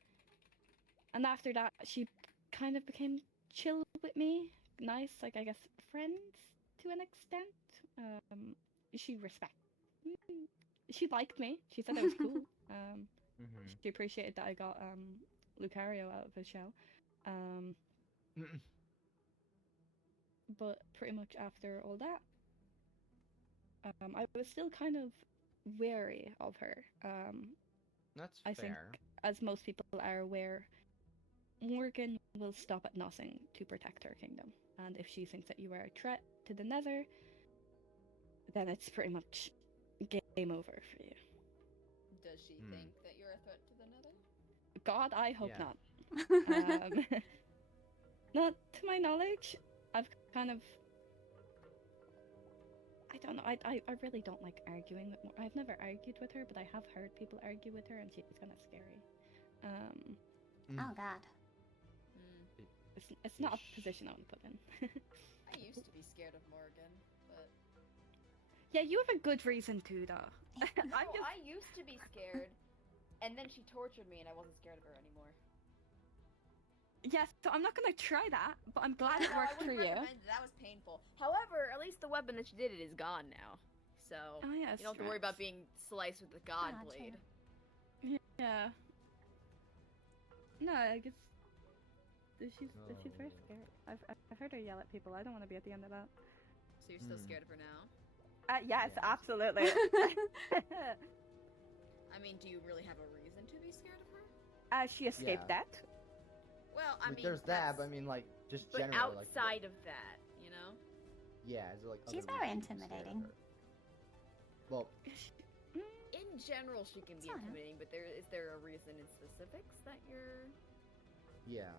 And after that, she kind of became chill with me, nice, like I guess friends to an extent. She she liked me. She said I was cool. She appreciated that I got Lucario out of his shell. But pretty much after all that, I was still kind of wary of her. That's I fair. think, as most people are aware, Morgan will stop at nothing to protect her kingdom. And if she thinks that you are a threat to the Nether, then it's pretty much game over for you. Does she think that you're a threat to the Nether? God, I hope Yeah. not. Not to my knowledge. I've kind of... I don't know, I really don't like arguing with I've never argued with her, but I have heard people argue with her, and she's kind of scary. Oh god. It's not a position I want to put in. I used to be scared of Morgan, but Yeah, you have a good reason to, though. I used to be scared, and then she tortured me, and I wasn't scared of her anymore. Yes, so I'm not gonna try that, but I'm glad it No, worked I for wouldn't you. recommend it. That was painful. However, at least the weapon that she did it is gone now, so Oh yeah, you don't have to worry about being sliced with the god Gotcha. blade. Yeah. No, I guess she's very scared. I've heard her yell at people. I don't want to be at the end of that. So you're still scared of her now? Yes, Yeah. absolutely. I mean, do you really have a reason to be scared of her? She escaped Yeah. that. Well, I mean, there's that, but I mean, like, just but generally, outside of that, you know? yeah, is there like She's other very reasons to be scared of intimidating. her? Well, In general, she can be Sorta. intimidating, but is there a reason in specifics that you're? yeah.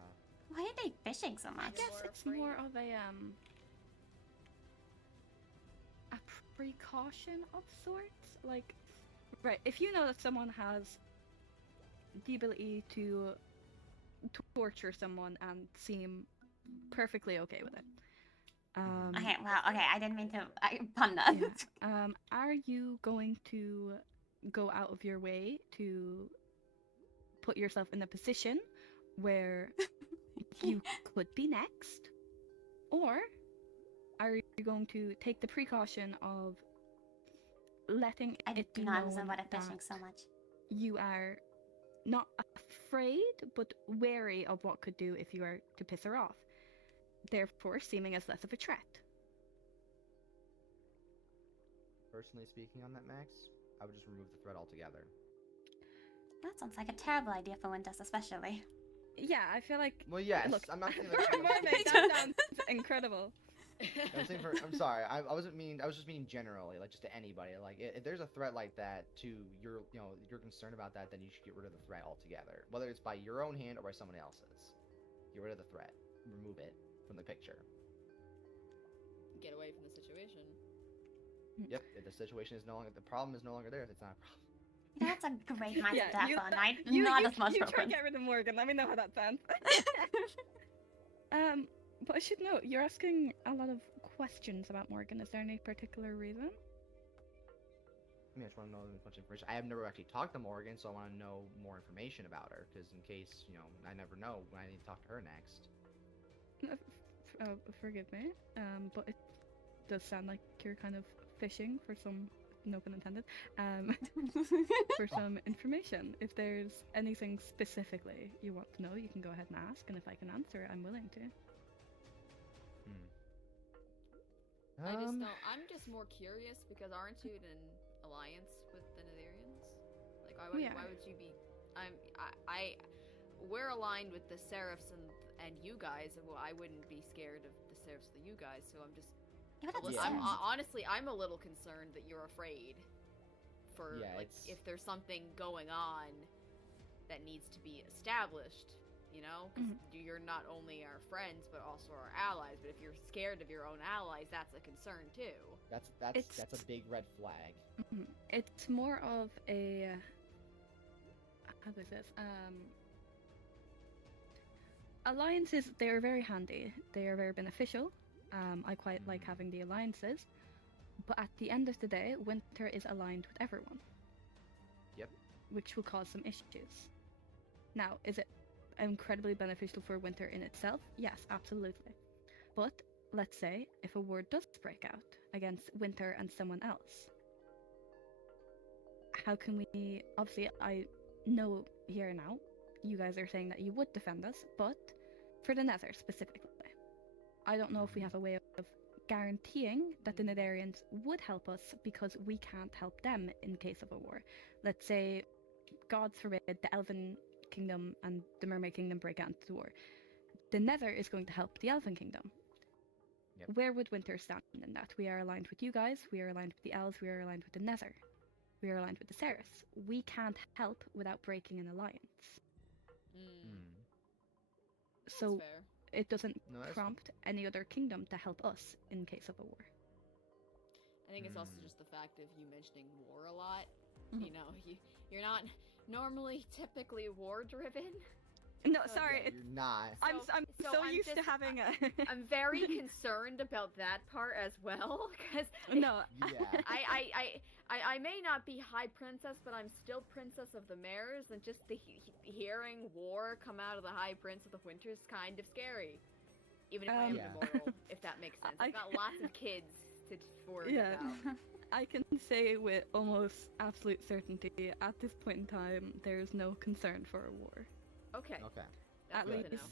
Why are they fishing so I much? guess more it's afraid? more of a precaution of sorts. Like, right, if you know that someone has the ability to torture someone and seem perfectly okay with it. Okay, well, okay, I didn't mean to pun that. Yeah. Are you going to go out of your way to put yourself in a position where you could be next? Or are you going to take the precaution of letting I it be do not known understand why they're that fishing so much. you are not afraid, but wary of what could do if you are to piss her off, therefore seeming as less of a threat? Personally speaking on that, Max, I would just remove the threat altogether. That sounds like a terrible idea for Winters, especially. Yeah, I feel like... Well, yes, Look, I'm not saying for like... a mermaid, that sounds incredible. I'm sorry. I wasn't meaning. I was just meaning generally, like just to anybody. Like if there's a threat like that to you're concerned about that, then you should get rid of the threat altogether. Whether it's by your own hand or by someone else's, get rid of the threat. Remove it from the picture. Get away from the situation. Yep. If the situation is no longer the problem is no longer there, it's not a problem. That's a great mindset to have you, for a night. you, Not you, as much you for try one. to get rid of Morgan. Let me know how that sounds. But I should note, you're asking a lot of questions about Morgan. Is there any particular reason? I mean, I just want to know as much information. I have never actually talked to Morgan, so I want to know more information about her, because in case, I never know when I need to talk to her next. Forgive me, but it does sound like you're kind of fishing for some, no pun intended, for some information. If there's anything specifically you want to know, you can go ahead and ask, and if I can answer it, I'm willing to. I'm just more curious because aren't you in an alliance with the Netherians? Like, why would you be? We're aligned with the Seraphs and you guys, and well, I wouldn't be scared of the Seraphs than you guys. So I'm just. Yeah, but that's Honestly, I'm a little concerned that you're afraid for if there's something going on that needs to be established. Because you're not only our friends but also our allies. But if you're scared of your own allies, that's a concern too. That's a big red flag. It's more of a how do I say this? Alliances, they are very handy. They are very beneficial. I quite like having the alliances. But at the end of the day, Winter is aligned with everyone. Yep. Which will cause some issues. Now, is it incredibly beneficial for Winter in itself? Yes, absolutely. But let's say if a war does break out against Winter and someone else, how can we... Obviously, I know here now, you guys are saying that you would defend us, but for the Nether specifically, I don't know if we have a way of guaranteeing that the Netherians would help us because we can't help them in case of a war. Let's say, God forbid, the Elven Kingdom and the Mermaid Kingdom break out into the war. The Nether is going to help the Elven Kingdom. Yep. Where would Winter stand in that? We are aligned with you guys, we are aligned with the Elves, we are aligned with the Nether. We are aligned with the Seraphs. We can't help without breaking an alliance. So That's fair. it doesn't No, that's prompt any other kingdom to help us in case of a war. I think it's also just the fact of you mentioning war a lot. You're not normally typically war driven. No, So, sorry. Yeah, you're not. I'm so I'm used to just- having a. I'm very concerned about that part as well, because No. Yeah. I may not be High Princess, but I'm still Princess of the Mares, and just hearing war come out of the High Prince of the Winter is kind of scary. Even if I am Yeah. immoral, if that makes sense. I've got lots of kids to worry Yeah. about. I can say with almost absolute certainty, at this point in time, there's no concern for a war. Okay. Okay. That's At good least, to know.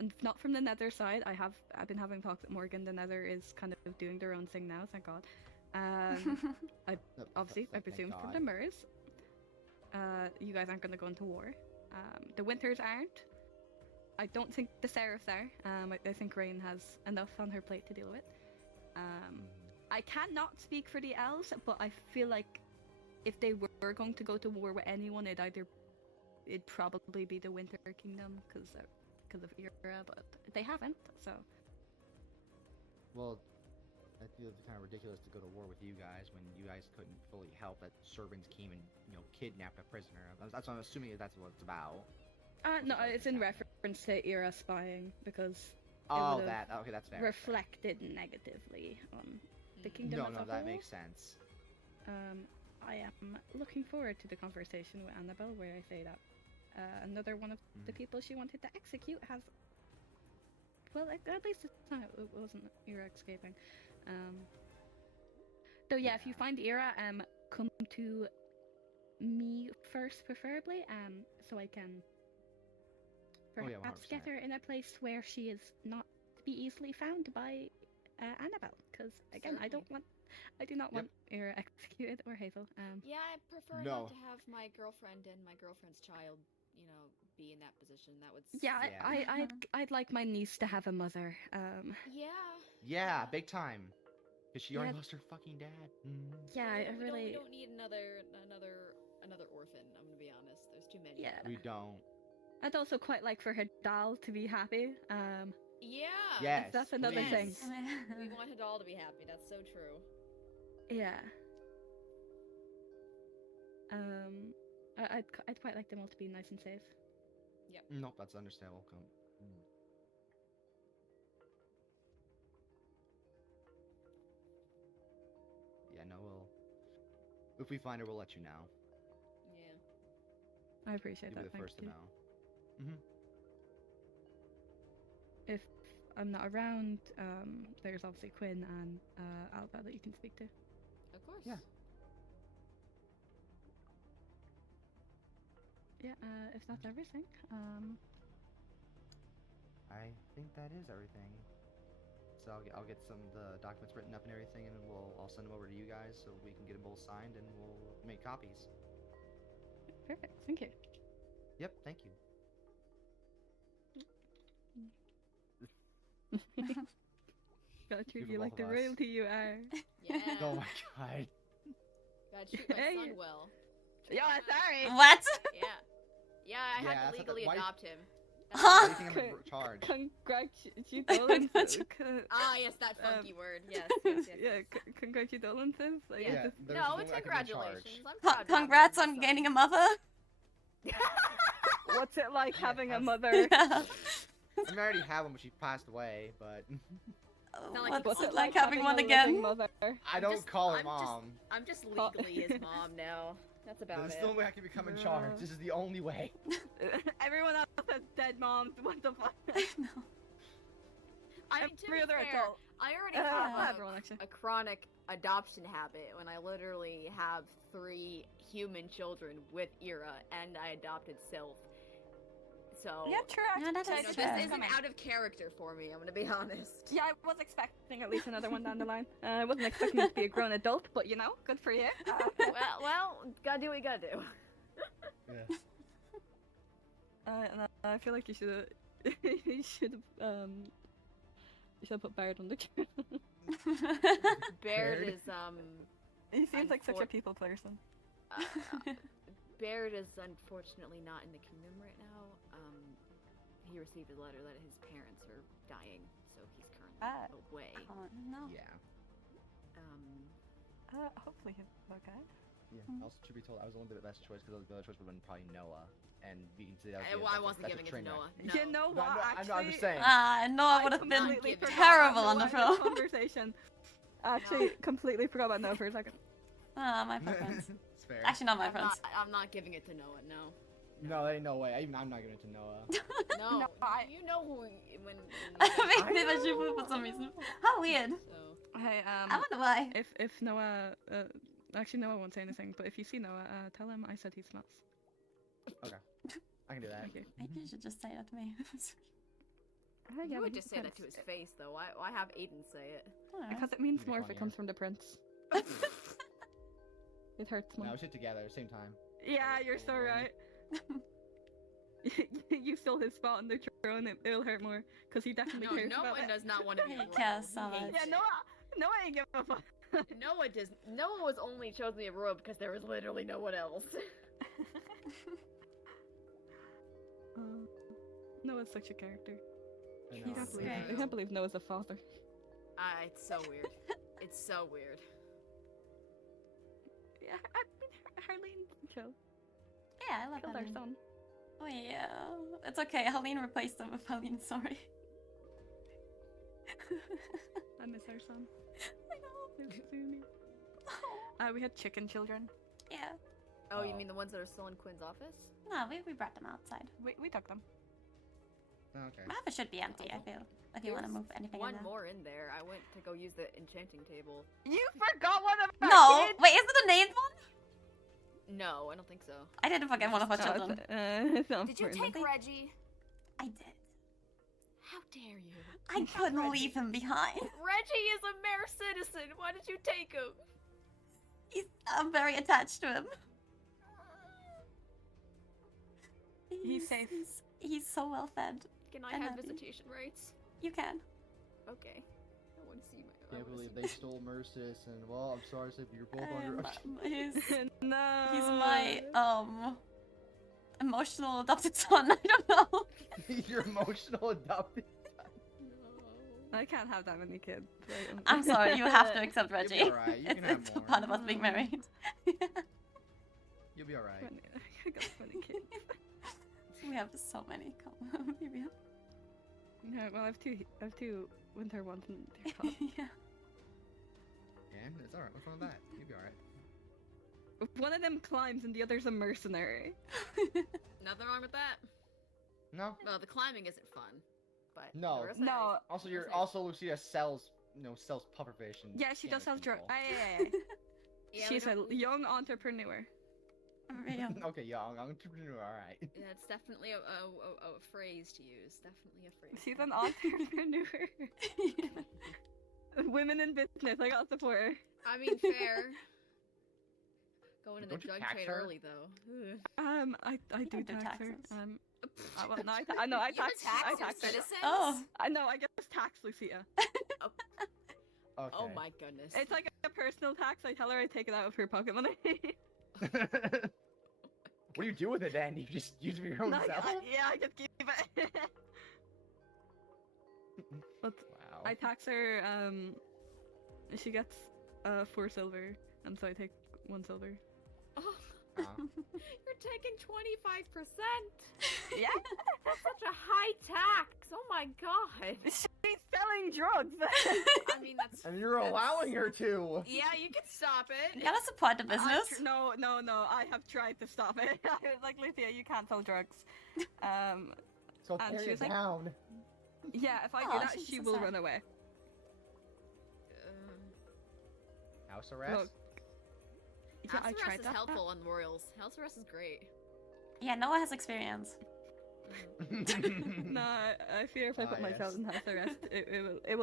and not from the Nether side. I've been having talks with Morgan. The Nether is kind of doing their own thing now. Thank God. Obviously, I Thank presume from God. the Murs. You guys aren't going to go into war. The Winters aren't. I don't think the Seraphs are. I think Rain has enough on her plate to deal with. I cannot speak for the Elves, but I feel like if they were going to go to war with anyone, it'd probably be the Winter Kingdom because of Era, but they haven't. So Well, I feel it's kind of ridiculous to go to war with you guys when you guys couldn't fully help that servants came and kidnapped a prisoner. That's what I'm assuming that's what it's about. no, it's in reference to Era spying because Oh, would've that okay, that's fair. reflected negatively on the kingdom. No, as a no, that whole. makes sense. I am looking forward to the conversation with Annabelle where I say that another one of the people she wanted to execute has. Well, at least it's not, it wasn't Era escaping. Though, yeah, if you find Era, come to me first, preferably, so I can perhaps get 100%. her in a place where she is not to be easily found by Annabelle. Because again, I do not want Era executed or Hazel. Yeah, I prefer No. not to have my girlfriend and my girlfriend's child, be in that position. That would. Yeah, Yeah. I'd like my niece to have a mother. Yeah. Yeah, big time. Because she already Yeah. lost her fucking dad. Yeah, I we really. don't need another orphan. I'm gonna be honest. There's too many. Yeah. We don't. I'd also quite like for her doll to be happy. Yeah. Yes. That's another please. thing. We want her doll to be happy. That's so true. Yeah. I'd quite like them all to be nice and safe. Nope, that's understandable. Yeah, no, if we find her, we'll let you know. Yeah. I appreciate You'll be that. the Thank first to you. know. If I'm not around, there's obviously Quinn and Alba that you can speak to. Of course. Yeah. Yeah. If that's everything. I think that is everything. So I'll get some of the documents written up and everything, and I'll send them over to you guys so we can get them both signed, and we'll make copies. Perfect. Thank you. Yep, thank you. Gotta treat for you both like the of us. royalty you are. Yeah. Oh my god. Gotta treat my Hey. son well. Yeah, sorry. What? Yeah. Yeah, I Yeah, had that's to what the- legally why- adopt him. Huh? What do you think I'm in charge? Congratulations. Ah, yes, that funky word. Yes. Yeah, congratulations. Like, Yeah. just- there's No, no it's way I could be in charge. congratulations. I'm proud to have Congrats him as on a gaining a son. mother. What's it like having a Yes. mother? I mean, I already have one, but she passed away, but Not like What's What's it it like like having one a living again? Mother? I don't just- call her I'm just- mom. I'm just legally his mom now. That's about This is it. the only way I can become in charge. This is the only way. Everyone else has dead moms. What the fuck? No. I mean, to Every be other fair, adult. I already have Everyone actually. a chronic adoption habit when I literally have 3 human children with Ira, and I adopted Sylph. So, Yeah, true. No, that you is know, true. this isn't out of character for me, I'm gonna be honest. Yeah, I was expecting at least another one down the line. I wasn't expecting it to be a grown adult, but good for you. well, gotta do what you gotta do. Yeah. And I feel like you should you should put Baird on the chair. Baird Baird? is, He seems like such a Unfor- people person. Baird is unfortunately not in the kingdom right now. He received a letter that his parents are dying, so he's currently away. Oh no. Yeah. Hopefully he's okay. Yeah. Also, to be told, I was only the best choice because the other choice would have been probably Noah, and you can see that. Well, I wasn't giving it to Noah. No. You know No, what? I'm Actually, just saying. Noah would have been completely forgot terrible about on the Noah in film. Conversation. Actually, completely forgot about Noah for a second. My preference. It's fair. Actually, not my preference. I'm not giving it to Noah. No. No, there ain't no way. Even I'm not giving it to Noah. No. No, You know who when Maybe I should for some reason. How weird. So. Hey, I wonder why. if Noah, actually Noah won't say anything, but if you see Noah, tell him I said he smells. Okay. I can do that. Okay. I think you should just say that to me. You would just say that to his face, though. Why have Aiden say it? Because it means It'd be more if it funnier. comes from the prince. It hurts more. No, we sit together at the same time. Yeah, you're so right. You stole his spot on the throne. It'll hurt more because he definitely cares No about one it. does not want to be. He wrong. cares so He much. hates Yeah, it. Noah ain't give a fuck. Noah was only chosen to be a royal because there was literally no one else. Noah's such a character. I He's know. great. I can't believe Noah's a father. It's so weird. It's so weird. Yeah, I mean, Harleen chill. Yeah, I love Killed our Helene. son. Oh yeah. It's okay, Helene replaced him with Helene, sorry. I miss our son. I know. It's Zuni. We had chicken children. Yeah. Oh, you Oh. mean the ones that are still in Quinn's office? No, we brought them outside. We took them. Okay. My office should be empty, I feel. If you want to There's move anything One in there. more in there. I went to go use the enchanting table. You forgot one of our No! kids? Wait, is it a named one? No, I don't think so. I didn't forget one of our No, children. it's not Did you important. take Reggie? I did. How dare you? I couldn't leave him behind. Reggie is a mere citizen. Why did you take him? I'm very attached to him. He's safe. He's so well fed. Can I I'm have happy. visitation rights? You can. Okay. I want to see my. Can't believe they stole Mercis, and well, I'm sorry, Sip, you're both under. He's No. he's my emotional adopted son. I don't know. Your emotional adopted. I can't have that many kids. Right? I'm sorry. You have to accept You'll Reggie. be alright. You can have It's more. part of us being married. You'll be alright. I got so many kids. We have so many. Come on, be real. Yeah, well, I have two winter ones and they're hot. Yeah. And it's alright. What's wrong with that? You'll be alright. One of them climbs and the other's a mercenary. Nothing wrong with that. No. Well, the climbing isn't fun, but No. the rest No. Also, Mercenaries. Lucia sells, sells pufferfish and. Yeah, she does sell scammers drugs. people. Yeah, She's we a don't- young entrepreneur. Real. Okay, young entrepreneur. Alright. Yeah, it's definitely a phrase to use. Definitely a phrase. She's an entrepreneur. Women in business, I got support her. I mean, fair. Going to the Don't you drug tax trade her? early though. Ugh. I do don't do tax her. taxes. Well, no, I know I You tax tax I your tax her. citizens? Oh. I know I just tax Lucia. Okay. Oh my goodness. It's like a personal tax. I tell her I take it out of her pocket money. What do you do with it then? You just use it for your own No, self? yeah, I just keep it. But Wow. I tax her. She gets 4 silver, and so I take 1 silver. Oh, you're taking 25%. Yeah, That's such a high tax. Oh my god. she's selling drugs. I mean, that's. And you're that's- allowing her to. Yeah, you can stop You it. gotta support the business. No. I have tried to stop it. I was like, Lucia, you can't sell drugs. So And carry she it was like- down. Yeah, if I do Oh, that, she's she so will sad. run away. House arrest? Look, yeah, House I arrest tried is that. helpful on Royals. House arrest is great. Yeah, Noah has experience. No, I fear if I put my yes. child in house arrest, it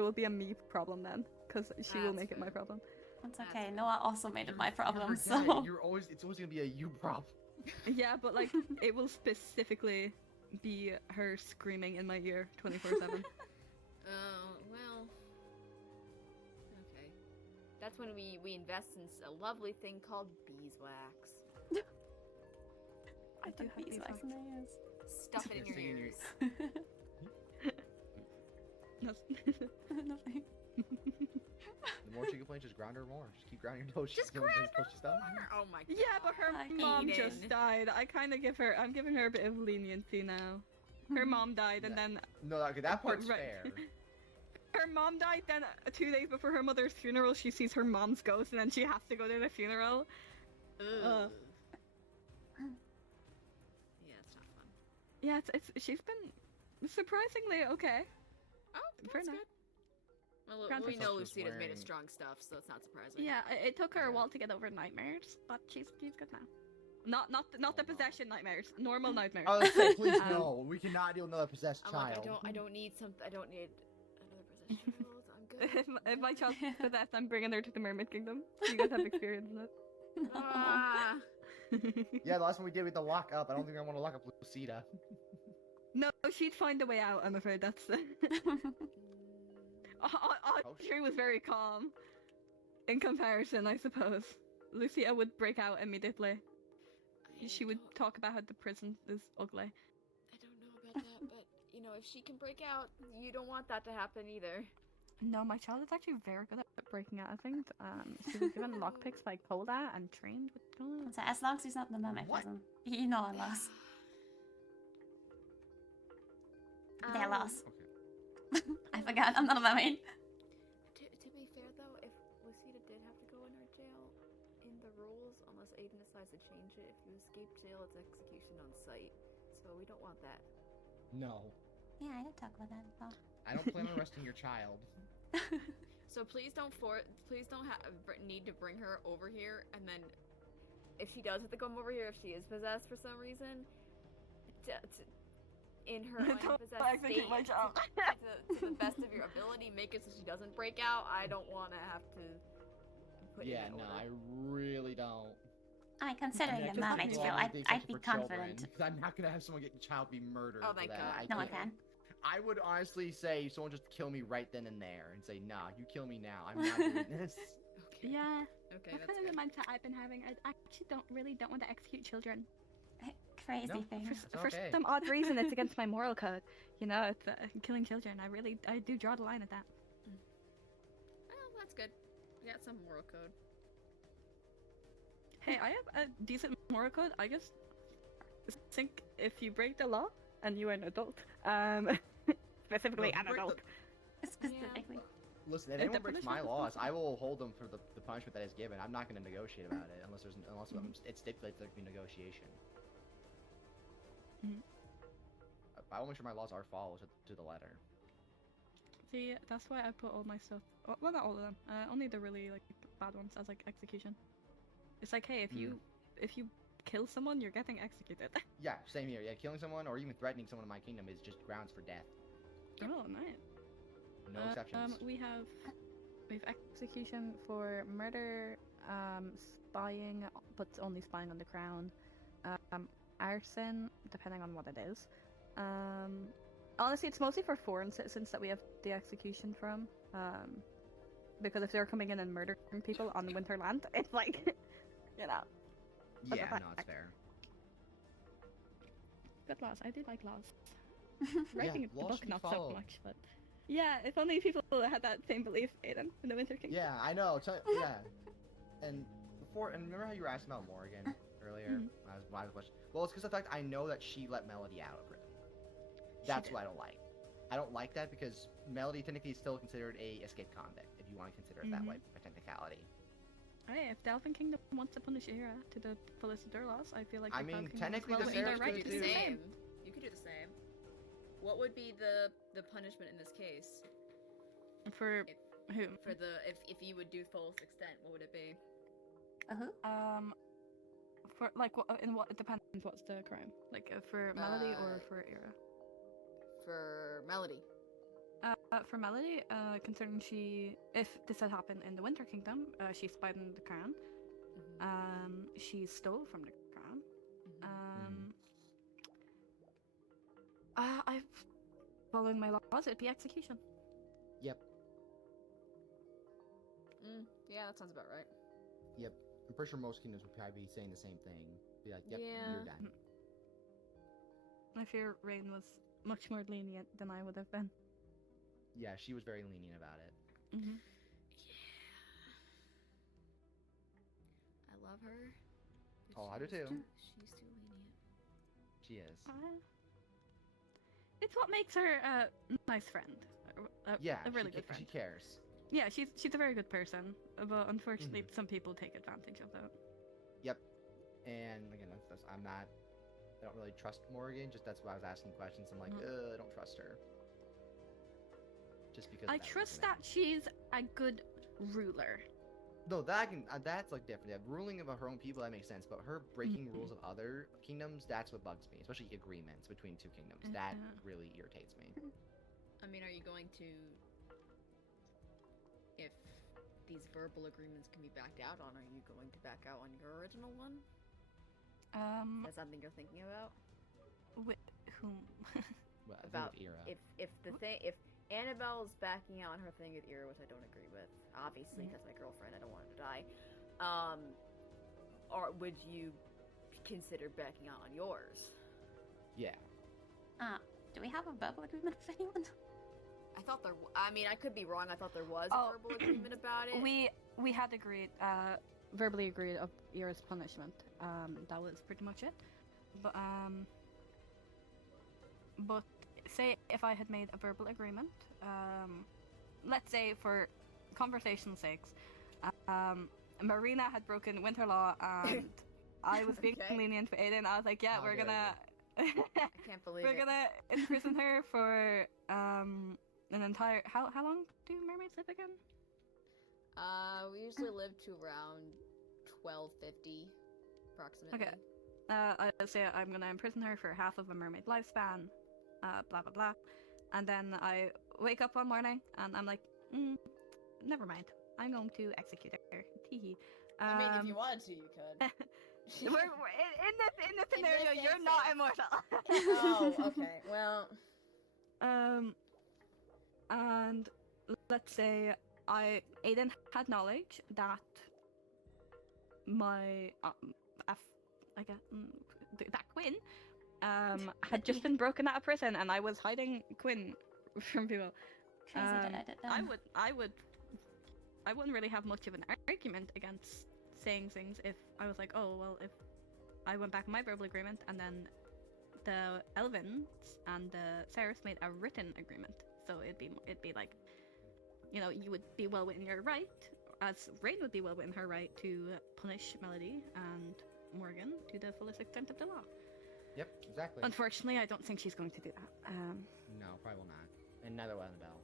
will be a me problem then, because she will That's make it my fair. problem. It's That's okay. fine. Noah also made it my problem, You're so. dead. It's always gonna be a you problem. Yeah, but like it will specifically be her screaming in my ear 24/7. Oh, well. Okay. That's when we invest in a lovely thing called beeswax. I do have beeswax beeswax. in my ears. Stuff it in your Sing in your- ears. Nothing. The more she complains, just ground her more. Just keep grounding her until she's Just doing ground until she's done. Oh my god. Yeah, but her I mom hate just it. died. I'm giving her a bit of leniency now. Her mom died, and then No, okay, that part's Right. fair. her mom died. Then 2 days before her mother's funeral, she sees her mom's ghost, and then she has to go to the funeral. Ugh. Yeah, it's not fun. Yeah, she's been surprisingly okay. Oh, For that's now. good. Well, Granted, we she's know just Lucina's made wearing- of strong stuff, so it's not surprising. Yeah, it took her a Yeah. while to get over nightmares, but she's good now. Not the Oh, no. possession nightmares, normal nightmares. I was gonna say, please Um, no. We cannot deal with another possessed I'm child. like, I don't need another possession child. I'm good. if my child's possessed, I'm bringing her to the Mermaid Kingdom. You guys have experience in it. Ah. Yeah, the last one we did with the lock up. I don't think I want to lock up Lucida. No, she'd find a way out. I'm afraid that's. Audrey was very calm. In comparison, I suppose. Lucia would break out immediately. She would talk about how the prison is ugly. I don't know about that, but you know, if she can break out, you don't want that to happen either. No, my child is actually very good at breaking out of things. She was given lockpicks by Coda and trained with Coda. So as long as he's not in the mermaid What? prison, you know I lost. They lost. Okay. I forgot. I'm not a mermaid. To be fair though, if Lucida did have to go in her jail, in the rules, unless Aiden decides to change it, if you escape jail, it's execution on site. So we don't want that. No. Yeah, I did talk about that before. I don't plan on arresting your child. So please don't need to bring her over here, and then if she does have to come over here, if she is possessed for some reason, in her Don't unpossessed execute state, my child. to the best of your ability, make it so she doesn't break out. I don't want to have to put you Yeah, in no, order. I really don't. I mean, considering Yeah, the just mermaid because feel, I I'd think I'd especially be for children, confident. because I'm not gonna have someone get child be murdered. Oh, for thank that. God. No, I can't. can. I would honestly say someone just kill me right then and there and say, nah, you kill me now. I'm not doing this. Okay. Yeah, Okay, that's that's kind of good. the mindset I've been having. I actually don't want to execute children. Crazy No, thing. For okay. some odd reason, it's against my moral code. You know, it's killing children. I do draw the line at that. Well, that's good. We got some moral code. Hey, I have a decent moral code. I just think if you break the law and you are an adult, specifically No, an you break adult, Specifically. Listen, if The anyone breaks my punishment is laws, possible. I will hold them for the punishment that is given. I'm not going to negotiate about it unless it stipulates there be negotiation. Mhm. I will make sure my laws are followed to the letter. see, that's why I put all my stuff. Well, not all of them. Only the really like bad ones as like execution. It's like, hey, if you kill someone, you're getting executed. Yeah, same here. Yeah, killing someone or even threatening someone in my kingdom is just grounds for death. Oh, nice. No exceptions. We have execution for murder, spying, but it's only spying on the crown, arson, depending on what it is. Honestly, it's mostly for foreign citizens that we have the execution from. Because if they're coming in and murdering people on Winterland, it's like, you know. what the Yeah, fuck? no, it's fair. Good laws. I do like laws. Writing the laws book should be not so followed. much, but yeah, if only people had that same belief, Aiden, in the Winter Kingdom. Yeah, I know. Yeah, and remember how you were asking about Morgan earlier? Mhm. When I was watching. Well, it's because of the fact I know that she let Melody out of prison. That's did. what I don't like. I don't like that because Melody technically is still considered a escaped convict, if you want to consider it that Mhm. way by technicality. Hey, if the Elfin Kingdom wants to punish Ira to the fullest of their laws, I feel like I the Cloud mean, Kingdom technically is the well within their Sarahs right could to do do the the too. same. You could do the same. What would be the punishment in this case? For who? For if you would do fullest extent, what would it be? For like what? In what? It depends. What's the crime? Like for Melody or for Ira? For Melody. For Melody, considering if this had happened in the Winter Kingdom, she spied on the crown. She stole from the crown. I following my laws, it'd be execution. Yep. Yeah, that sounds about right. Yep. I'm pretty sure most kingdoms would probably be saying the same thing. Be like, yep, Yeah. you're done. I fear Rain was much more lenient than I would have been. yeah, she was very lenient about it. Mm-hmm. I love her. but Oh, I do she's too. She's too lenient. She is. It's what makes her a nice friend. Yeah, a really good friend. she cares. Yeah, she's a very good person, but unfortunately, some people take advantage of that. Yep. And again, I don't really trust Morgan. Just that's why I was asking questions. I'm like, I don't trust her. Just because. I trust that she's a good ruler. No, that's like different. Yeah, ruling about her own people, that makes sense. But her breaking rules of other kingdoms, that's what bugs me. Especially agreements between two kingdoms. That really irritates me. I mean, are you going to, if these verbal agreements can be backed out on, are you going to back out on your original one? Is that something you're thinking about? With whom? Well, About Ira. if Annabelle's backing out on her thing with Ira, which I don't agree with, obviously, because my girlfriend, I don't want her to die. Or would you consider backing out on yours? Yeah. Do we have a verbal agreement with anyone? I thought there. I mean, I could be wrong. I thought there was a verbal agreement about it. We had agreed, verbally agreed of Ira's punishment. That was pretty much it. But say if I had made a verbal agreement, let's say for conversation's sakes, Marina had broken winter law and I was being lenient for Aiden. I was like, yeah, we're gonna. I can't believe we're gonna imprison her for an entire. How long do mermaids live again? We usually live to around 1250, approximately. Okay. I say I'm gonna imprison her for half of a mermaid lifespan. Blah blah blah, and then I wake up one morning and I'm like, never mind. I'm going to execute her. Teehee. I mean, if you wanted to, you could. we're in this scenario. You're not immortal. Oh, okay. Well. And let's say Aiden had knowledge that my that Quinn had just been broken out of prison, and I was hiding Quinn from people. I wouldn't really have much of an argument against saying things if I was like, oh well, if I went back on my verbal agreement and then the Elvins and the Ceres made a written agreement, so it'd be like, you know, you would be well within your right, as Rain would be well within her right to punish Melody and Morgan to the fullest extent of the law. Yep, exactly. Unfortunately, I don't think she's going to do that. No, probably will not. And neither will Annabelle.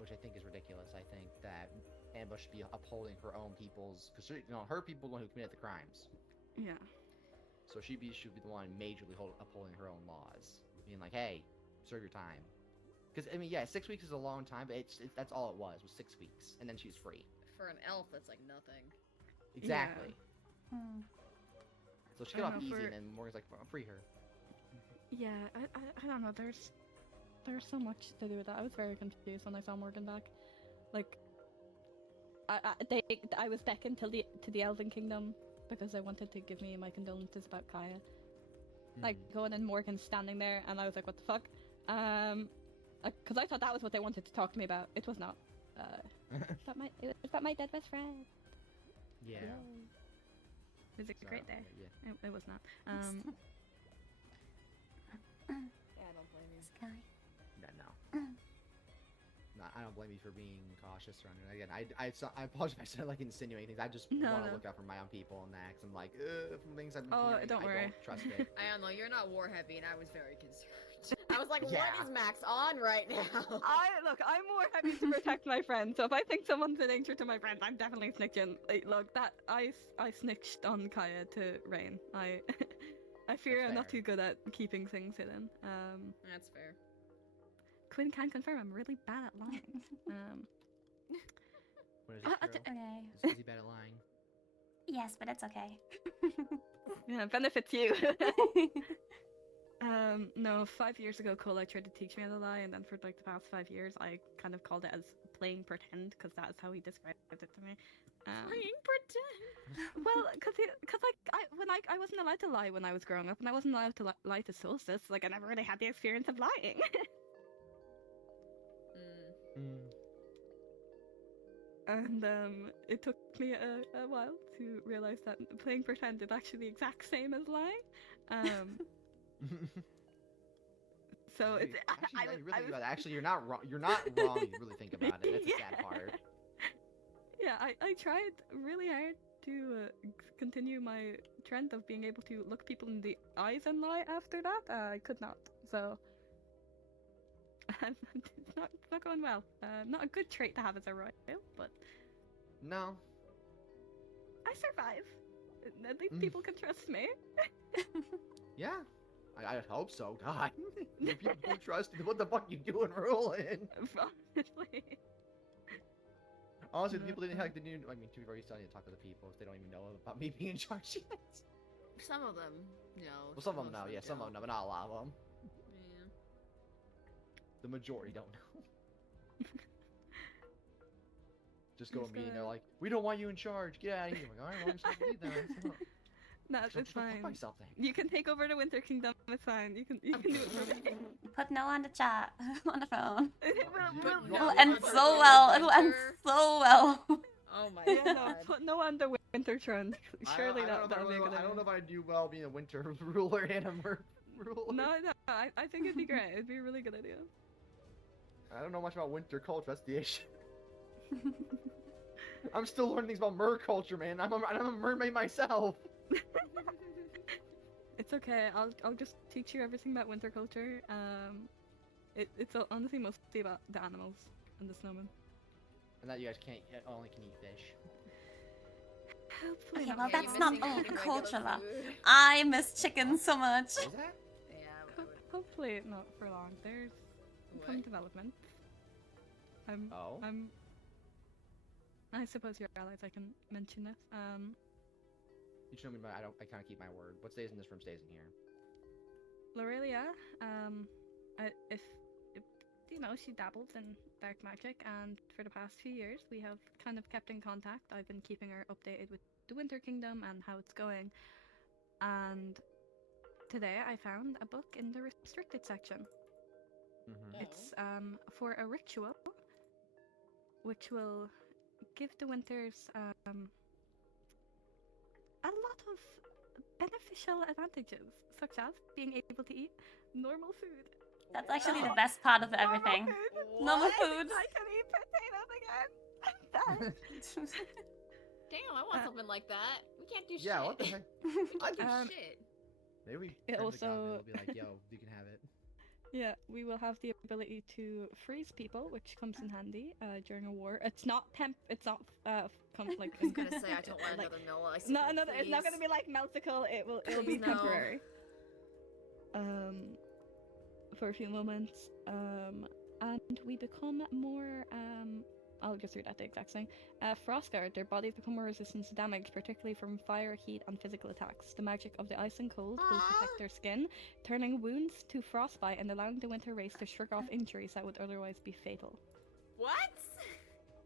Which I think is ridiculous. I think that Annabelle should be upholding her own people's, because her people are the one who committed the crimes. Yeah. So should be the one majorly upholding her own laws, being like, hey, serve your time. Because I mean, yeah, 6 weeks is a long time, but that's all it was 6 weeks, and then she was free. For an elf, that's like nothing. Exactly. Yeah. So she got off easy, and then Morgan's like, free her. Yeah, I don't know. There's so much to do with that. I was very confused when I saw Morgan back. Like, I was beckoned to the Elven Kingdom because they wanted to give me my condolences about Kaya. Like, going and Morgan standing there, and I was like, what the fuck? Because I thought that was what they wanted to talk to me about. It was not. It was about my dead best friend. Yeah. It was a great day. Yeah. It was not. Yeah, I don't blame you. Sky. Yeah, no. No, I don't blame you for being cautious around it. Again, I apologize if I said like insinuating things. I just want to look out for my own people and that, 'cause I'm like, from things I've been hearing, don't worry. I don't trust it. I don't know, you're not war heavy, and I was very concerned. I was like, Yeah. what is Max on right now? I'm more happy to protect my friends. So if I think someone's a danger to my friends, I'm definitely snitching. Look, that I snitched on Kaya to Rain. I fear That's I'm not fair. too good at keeping things hidden. That's fair. Quinn can confirm I'm really bad at lying. What is it, Carol? Okay. Is he bad at lying? Yes, but it's okay. Yeah, it benefits you. No, 5 years ago, Cole tried to teach me how to lie, and then for like the past 5 years, I kind of called it as playing pretend, because that's how he described it to me. Playing pretend? Well, because like I wasn't allowed to lie when I was growing up, and I wasn't allowed to lie to Solstice. Like, I never really had the experience of lying. And it took me a while to realize that playing pretend is actually the exact same as lying. So it's Actually, you're not wrong. You're not wrong. If you really think about it. That's the sad part. Yeah, I tried really hard to continue my trend of being able to look people in the eyes and lie after that. I could not. So it's not going well. Not a good trait to have as a royal, but No. I survive. At least people can trust me. Yeah. I hope so. God. If people don't trust you, what the fuck you doing ruling? Honestly. Honestly, the people didn't like the new. I mean, to be very still need to talk to the people if they don't even know about me being in charge yet. Some of them, no. Well, some of them know. Yeah, some of them know, but not a lot of them. Yeah. The majority don't know. Just go to a meeting. They're like, "We don't want you in charge. Get out of here." I'm like, all right, well, just leave then. No, it's fine. You can take over the Winter Kingdom. It's fine. You can do it for me. Put no on the chat on the phone. It'll end so well. It'll end so well. Oh my Yeah, no, god. put no on the Winter trend. Surely that'll be a good idea. I don't know if I do well being a winter ruler and a ruler. No, I think it'd be great. It'd be a really good idea. I don't know much about winter culture. That's the issue. I'm still learning things about mer culture, man. I'm a mermaid myself. It's okay. I'll just teach you everything about winter culture. It's honestly mostly about the animals and the snowmen. And that you guys only can eat fish. Hopefully Okay, not. well Yeah, that's you're not missing all eating culture. regular food. I miss chicken so much. Is that? Yeah, I would. Hopefully not for long. There's some What? development. Oh. I suppose your allies. I can mention this. You should know me, but I can't keep my word. What stays in this room stays in here. Lorelia, if you know, she dabbles in dark magic, and for the past few years, we have kind of kept in contact. I've been keeping her updated with the Winter Kingdom and how it's going. And today, I found a book in the restricted section. Mm-hmm. It's for a ritual, which will give the Winters a lot of beneficial advantages, such as being able to eat normal food. That's actually the best part of everything. Normal food. I can eat potatoes again. Damn, I want something like that. We can't do shit. Yeah, what the heck? We can't do shit. Maybe we It turn to God and also- we'll be like, yo, you can have it. Yeah, we will have the ability to freeze people, which comes in handy during a war. It's not It's not like. I was gonna say I don't want like, another no ice. No, another. It's not gonna be like Meltical. It'll be Please, no. temporary. For a few moments. And we become more. I'll just read out the exact thing. Frostguard, their bodies become more resistant to damage, particularly from fire, heat, and physical attacks. The magic of the ice and cold will protect their skin, turning wounds to frostbite and allowing the winter race to shrug off injuries that would otherwise be fatal. What?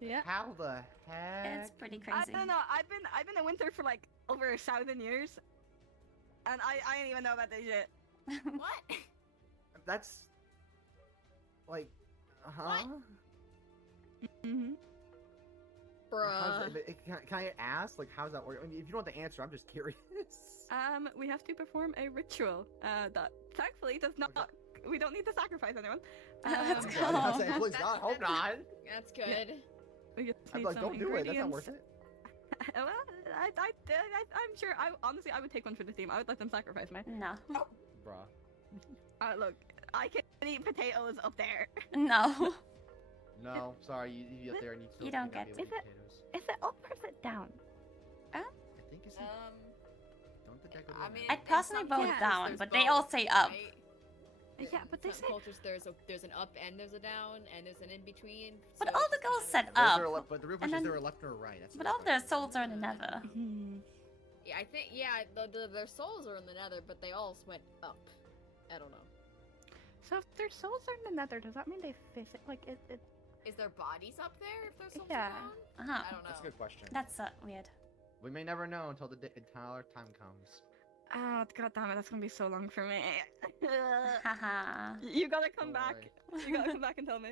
Yeah. How the heck? It's pretty I crazy. don't know. I've been a winter for like over 1,000 years, and I didn't even know about this shit. What? That's like, What? Mm-hmm. Bruh. Can I ask, like, how's that work? I mean, if you don't want the answer, I'm just curious. We have to perform a ritual that thankfully does not. Okay. We don't need to sacrifice anyone. Let's I'm go. sorry, I'm saying, please God, hope not. That's good. We just I'm need like, some don't do it. That's not ingredients. worth it. Well, I'm sure. Honestly, I would take one for the team. I would let them sacrifice me. No. Bruh. Look, I can eat potatoes up there. No. No, sorry, you up there and You don't get to. Is it up or is it down? I think it's. Don't the deck go I down? mean, I'd in personally some vote cultures, down, there's but they all both, say up. right? Yeah, but they Some say. cultures there's an up and there's a down and there's an in between. But so all it's the just girls kinda- said up. But the real and question is, then- there a left or a right? That's But the all their question. souls are in the nether. Yeah, I think their souls are in the nether, but they all went up. I don't know. So if their souls are in the nether, does that mean they visit? Like it? Is their bodies up there if their souls Yeah. are down? Uh-huh. I don't know. That's a good question. That's weird. We may never know until our time comes. Oh god damn it! That's gonna be so long for me. Haha. You gotta come Don't back. worry. You gotta come back and tell me.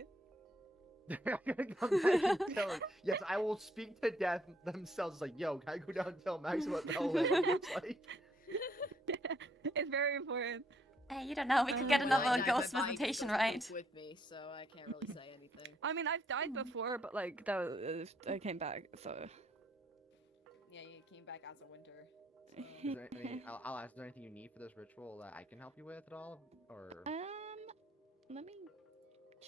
They're not gonna come back and tell us. Yes, I will speak to death themselves. It's like, yo, can I go down and tell Max what the hell that looks like? It's very important. Hey, you don't know. We could get Well, another I died by ghost buying visitation, stuff right? With me, so I can't really say anything. I mean, I've died before, but like that was, I came back, so. Yeah, you came back as a winter. Is there, I mean, I'll ask. Is there anything you need for this ritual that I can help you with at all, or? Let me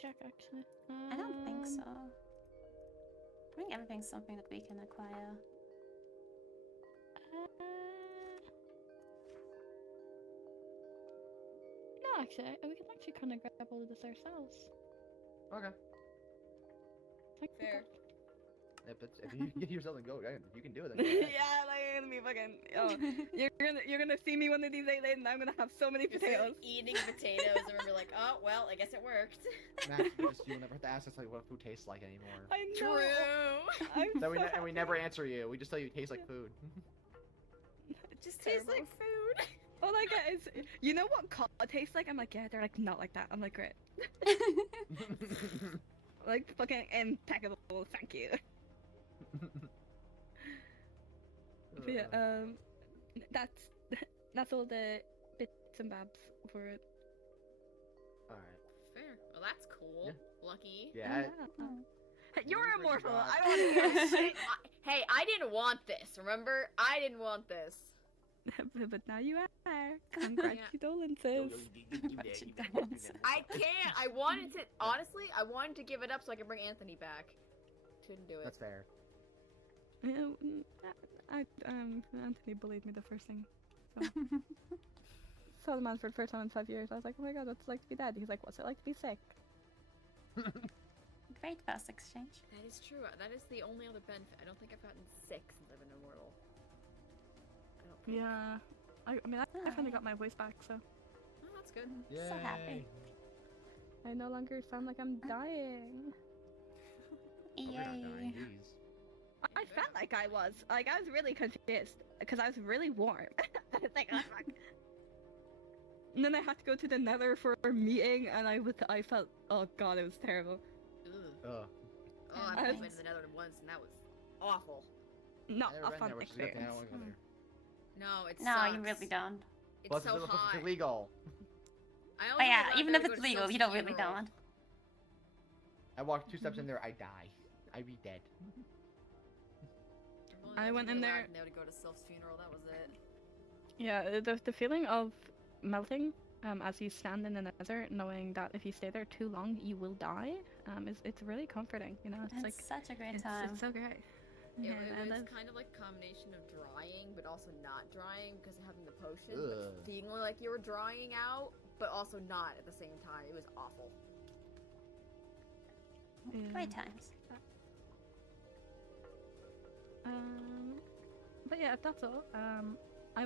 check actually. I don't think so. I think everything's something that we can acquire. No, actually, we can actually kind of grab all of this ourselves. Okay. Fair. If you get yourself a goat, you can do it. Then go ahead. Yeah, like it's gonna be fucking. Oh, you're gonna see me one of these days, and I'm gonna have so many You're potatoes. eating potatoes, and we're like, oh well, I guess it worked. Max, you never have to ask us like what food tastes like anymore. I know. True. I'm Then so and we never answer you. We just tell you it tastes like food. It just tastes like food. All I get is, you know what cod tastes like? I'm like, yeah, they're like not like that. I'm like, great. Like fucking impeccable. Thank you. But yeah, that's all the bits and babs for it. Alright. Fair. Well, that's cool. Yeah. Lucky. Yeah. Hey, you're Where's immortal. God? I don't want to hear shit. Hey, I didn't want this. Remember, I didn't want this. But now you are. Congratulations. I can't. I wanted to. Honestly, I wanted to give it up so I could bring Anthony back. Couldn't do it. That's fair. Anthony bullied me the first thing. So. Saw the man for the first time in 5 years. I was like, oh my god, what's it like to be dead? He's like, what's it like to be sick? Great first exchange. That is true. That is the only other benefit. I don't think I've gotten sick since I've been immortal. I don't think. Yeah. I mean, I finally got my voice back, so. Oh, that's good. Yay. So happy. I no longer sound like I'm dying. Hope you're not dying, Yay. jeez. I felt like I was. Like, I was really confused. Because I was really warm. I was like, oh fuck. And then I had to go to the nether for a meeting, and I felt, oh god, it was terrible. Ugh. Ugh. Oh, I've only been to the Nether once, and that was awful. Not I've never a been fun there, which is a good thing. I experience. don't want to go there. No, it No, sucks. you really don't. It's Plus, so it's hot. illegal. I Oh only yeah, allowed even to if go it's to legal, Sylph's you don't really funeral. don't. I walk 2 steps in there, I die. I be dead. I've only I ever went been in allowed there- in there to go to Sylph's funeral. That was it. Yeah, the feeling of melting as you stand in the nether, knowing that if you stay there too long, you will die, it's really comforting, you know? It's It's like, such a great it's time. so great. It, Yeah, it and was then- kind of like a combination of drying, but also not drying because of having the potion. Ugh. But feeling like you were drying out, but also not at the same time. It was awful. yeah. Great times. But yeah, if that's all, I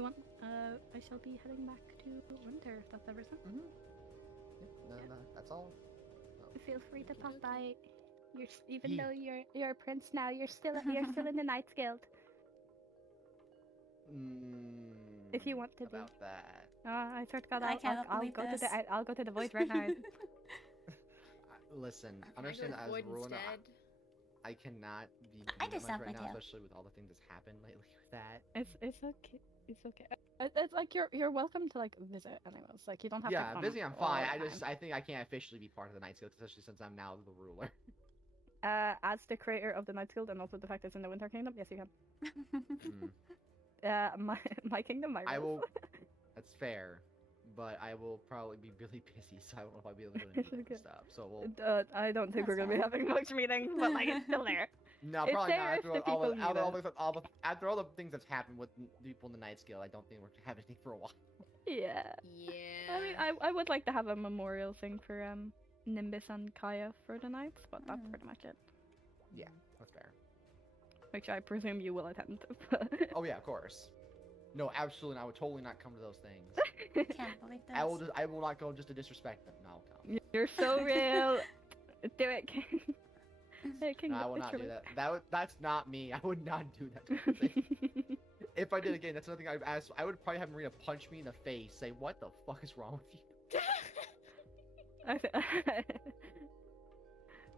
shall be heading back to winter, if that's everything. No, that's all. Feel free to pop Okey-dokey. by. Even Ye- though you're a prince now, you're still in the Knights Guild. If you want to be. About that. I swear to God, I cannot I'll believe go this. I'll go to the void right now. Listen, Can I go understand to that as Void ruler, instead? I cannot be I doing that just have much right my now, deal. especially with all the things that's happened lately with that. It's okay. It's okay. It's like you're welcome to like visit anyways. Like you don't have to Yeah, come busy, I'm all fine. the I think I can't officially be part of the Knights Guild, especially since I'm now the ruler. time. As the creator of the Knights Guild and also the fact it's in the Winter Kingdom, yes you can. My kingdom, my I rules. will. That's fair, but I will probably be really busy, so I don't know if I'll be able to do any Okay. stuff. So we'll. I don't think That's we're gonna be fine. having much meetings, but like it's still there. No, It's probably there not. if the people need After all the things that's happened with people in the Knights Guild, I don't think we're having anything for a while. Yeah. Yeah. I mean, I would like to have a memorial thing for Nimbus and Kaya for the Knights, but that's Mm. pretty much it. Yeah, that's fair. Which I presume you will attend. Oh yeah, of course. No, absolutely not. I would totally not come to those things. Can't believe this. I will not go just to disrespect them. No, I'll come. You're so real. Do it, King. Hey, King. No, I will not do literally. that. That's not me. I would not do that. Sort of thing. If I did again, that's another thing I'd ask. I would probably have Marina punch me in the face, say, "What the fuck is wrong with you?"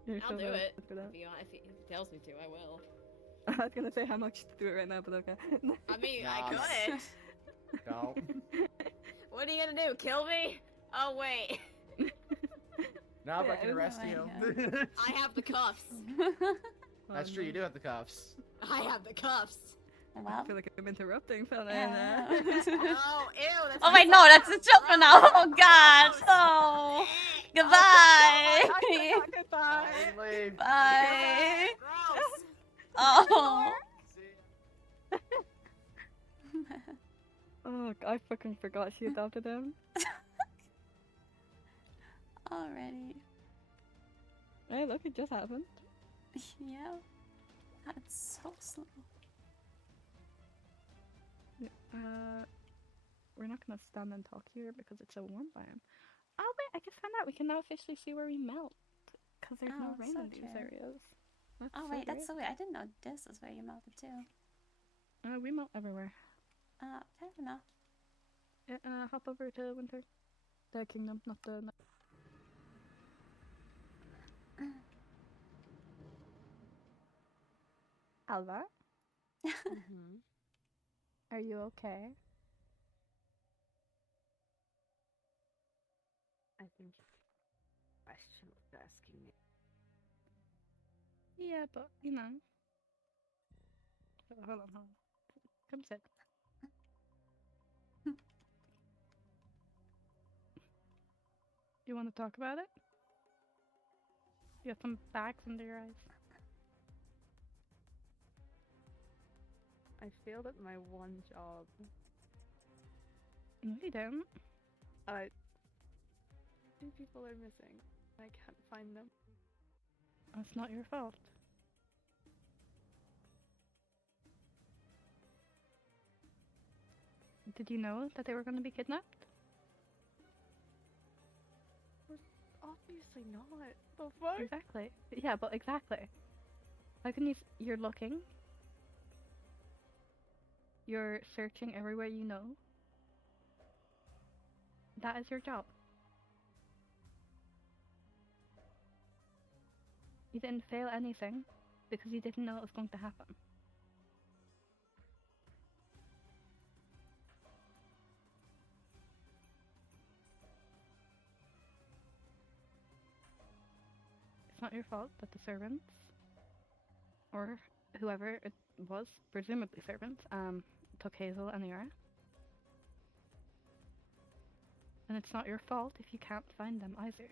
You're I'll sure do that it. for that? If he tells me to, I will. I was gonna say how much to do it right now, but okay. I mean, Nah, I could. Go. What are you gonna do? Kill me? Oh wait, No, but I Yeah, can it was arrest alright, you. I have the cuffs. That's true. You do have the cuffs. I have the cuffs. I Well, feel like I'm interrupting Fella. yeah. Oh, ew. That's Oh wait, no, that's the children now. Oh god. Gross. Oh, Eh. goodbye. Goodbye. Leave. Bye. Gross. Oh. See ya. Oh, I fucking forgot she adopted him. Already. Hey, look, it just happened. Yeah. That's so slow. We're not gonna stand and talk here because it's so warm by him. Oh wait, I just found out we can now officially see where we melt. Because there's no Oh, rain so in these true. areas. That's Oh so wait, that's great. so weird. I didn't know this is where you melted too. We melt everywhere. Fair enough. Yeah, hop over to Winter. The kingdom, not the... Alva, Mm-hmm. are you okay? I think question was asking me. Yeah, but, you know. Hold on. Come sit. You want to talk about it? You have some bags under your eyes. I feel that my one job, No, you don't. two people are missing. I can't find them. That's not your fault. Did you know that they were going to be kidnapped? Obviously not. The fuck? Exactly. Yeah, but exactly. How can you? You're looking. You're searching everywhere you know. That is your job. You didn't fail anything because you didn't know it was going to happen. It's not your fault that the servants, or whoever it was, presumably servants, took Hazel and Yara. And it's not your fault if you can't find them either.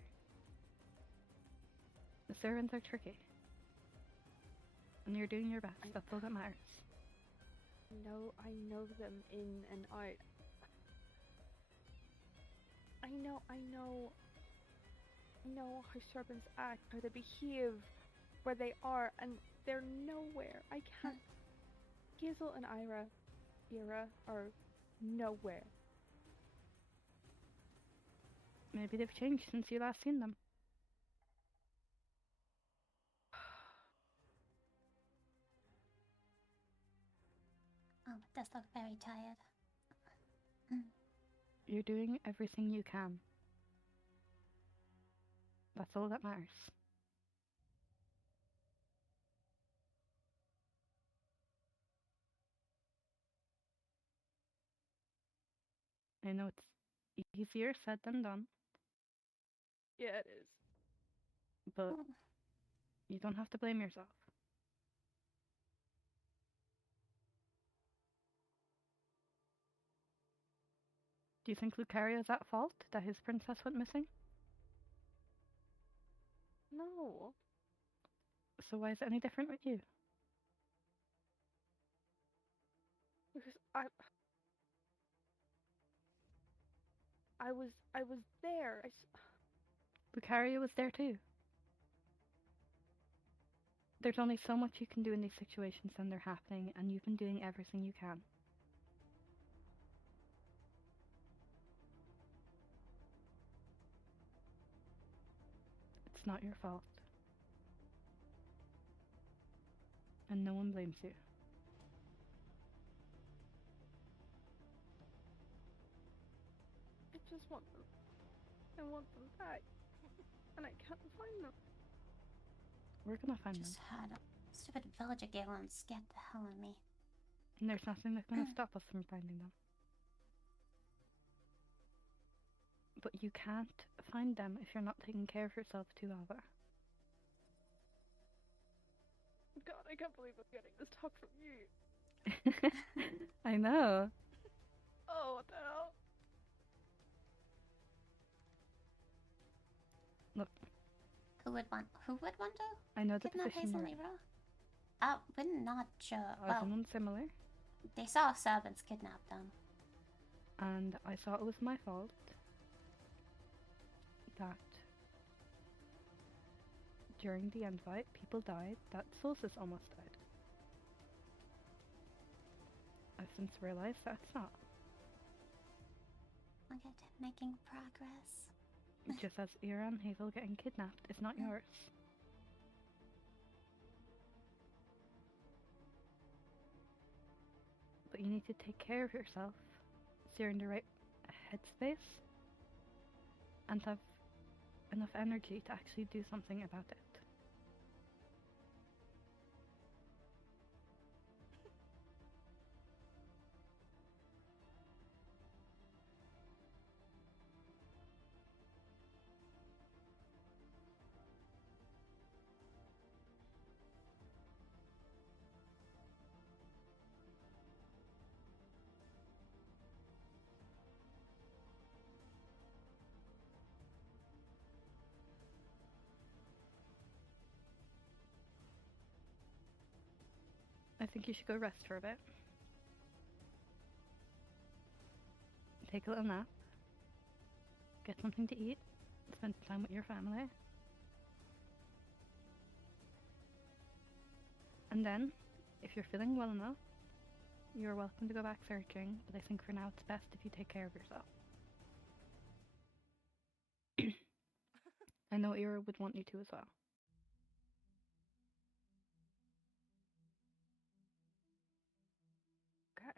The servants are tricky. And you're doing your best, that's all that matters. No, I know them in and out. I know how servants act, how they behave, where they are, and they're nowhere. I can't. Hazel and Ira are nowhere. Maybe they've changed since you last seen them. Oh, it does look very tired. You're doing everything you can. That's all that matters. I know it's easier said than done, Yeah, it is. but you don't have to blame yourself. Do you think Lucario's at fault that his princess went missing? No. So why is it any different with you? Because I was there. Lucario was there too. There's only so much you can do in these situations when they're happening, and you've been doing everything you can. It's not your fault. And no one blames you. I just want them. I want them back. And I can't find them. We're gonna find them. Just had a stupid villager get on and scared the hell out of me. And there's nothing that's gonna stop us from finding them. But you can't find them if you're not taking care of yourself too, Alva. God, I can't believe I'm getting this talk from you. I know. Oh, what the hell? Look. Who would want to? I know the Kidnap position Hazel we're in. Libra? We're not sure. Are Well, someone similar? they saw servants kidnap them. And I thought it was my fault that during the invite people died, that Solstice almost died. I've since realized that's not. Look at him making progress. Just as Ira and Hazel getting kidnapped is not yours. But you need to take care of yourself so you're in the right headspace and have enough energy to actually do something about it. I think you should go rest for a bit. Take a little nap. Get something to eat. Spend time with your family. And then, if you're feeling well enough, you're welcome to go back searching, but I think for now it's best if you take care of yourself. I know Ira would want you to as well. Okay.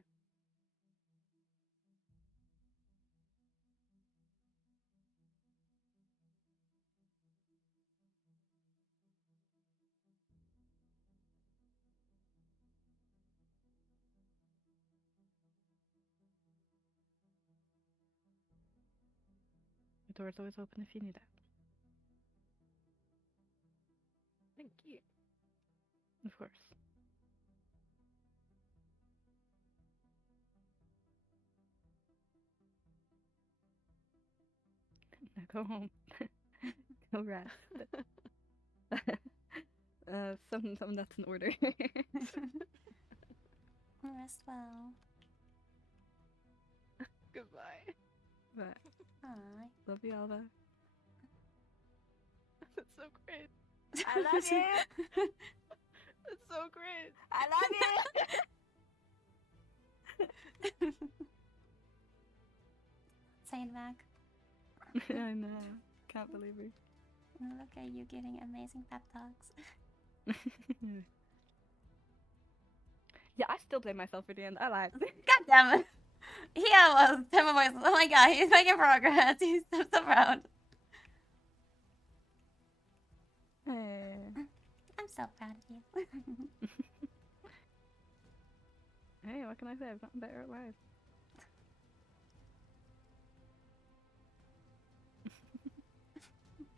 The door's always open if you need it. Thank you. Of course. Now go home. Go rest. Something that's in order. Rest well. Goodbye. But Hi. love you, Alva. That's so great. I love you. That's so great. I love you. Say it back. I know. Can't believe it. Look at you giving amazing pep talks. Yeah, I still blame myself for the end. I lied. God damn it. He was Timber Voice. Oh my god, he's making progress. He's so proud. Hey. I'm so proud of you. Hey, what can I say? I've gotten better at life.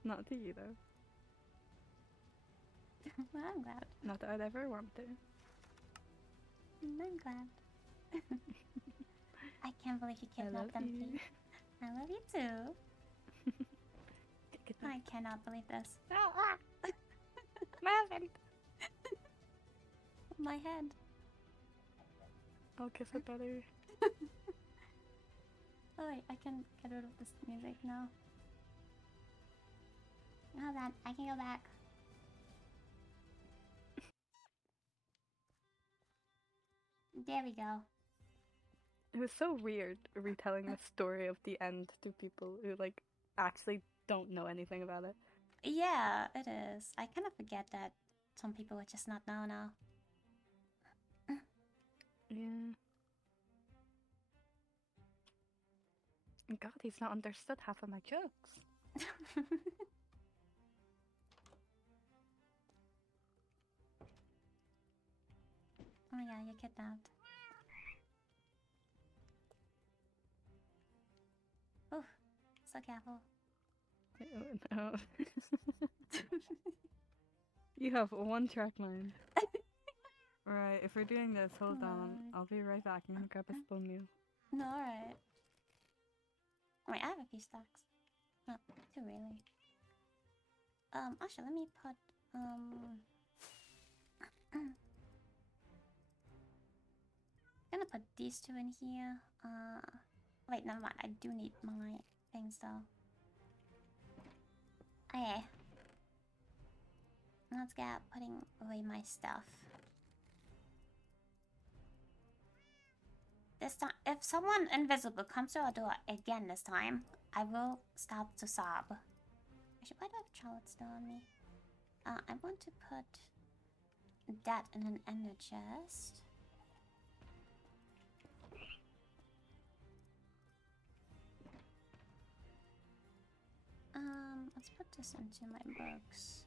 Not to you, though. Well, I'm glad. Not that I'd ever want to. I'm glad. I can't believe you I love kidnapped them, you. Pete. I love you too. I cannot believe this. My husband. My head. I'll kiss it better. Oh wait, I can get rid of this music now. Hold on, I can go back. There we go. It was so weird retelling the story of the end to people who, like, actually don't know anything about it. Yeah, it is. I kind of forget that some people would just not know now. Yeah. God, he's not understood half of my jokes. Oh yeah, you're kidnapped. Oof, so careful. Oh, no. You have one track mind. Right, if we're doing this, hold on. I'll be right back. I'm gonna grab a spoon meal. No, alright. Wait, I have a few stacks. Not two really. Actually, let me put, gonna put these two in here. Wait, never mind. I do need my things though. Okay. Let's get putting away my stuff. This time, if someone invisible comes to our door again this time, I will stop to sob. Actually, why do I have Charlotte still on me? I want to put that in an ender chest. Let's put this into my books.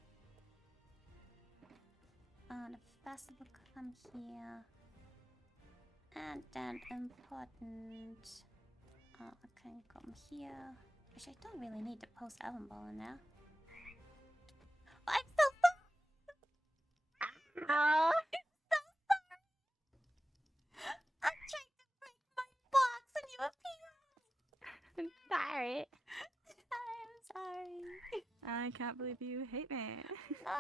The festival come here. And then important can come here. Actually, I don't really need the post Evan ball in there. Oh, I'm so sorry! I'm so sorry! I'm trying to break my box and you appeared! I'm sorry. I'm sorry. I can't believe you hate me. No.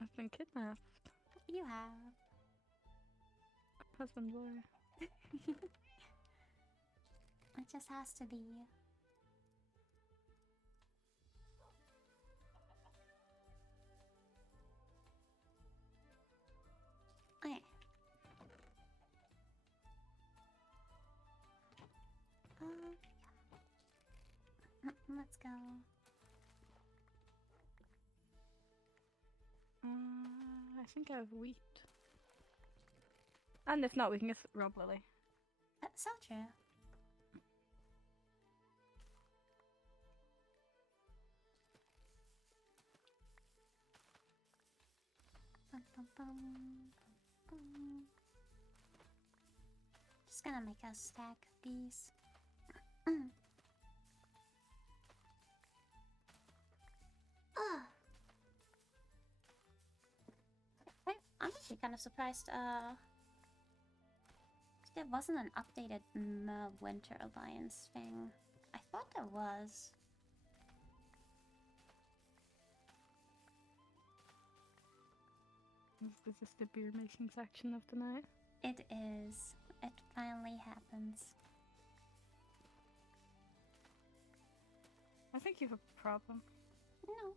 I've been kidnapped. You have. Husband boy. It just has to be. Okay. Let's go. I think I have wheat. And if not, we can just rob Lily. That's so true. Bum, bum, bum, bum. Just gonna make a stack of these. I'm actually kind of surprised. There wasn't an updated Winter Alliance thing. I thought there was. Is this the beer making section of the night? It is. It finally happens. I think you have a problem. No.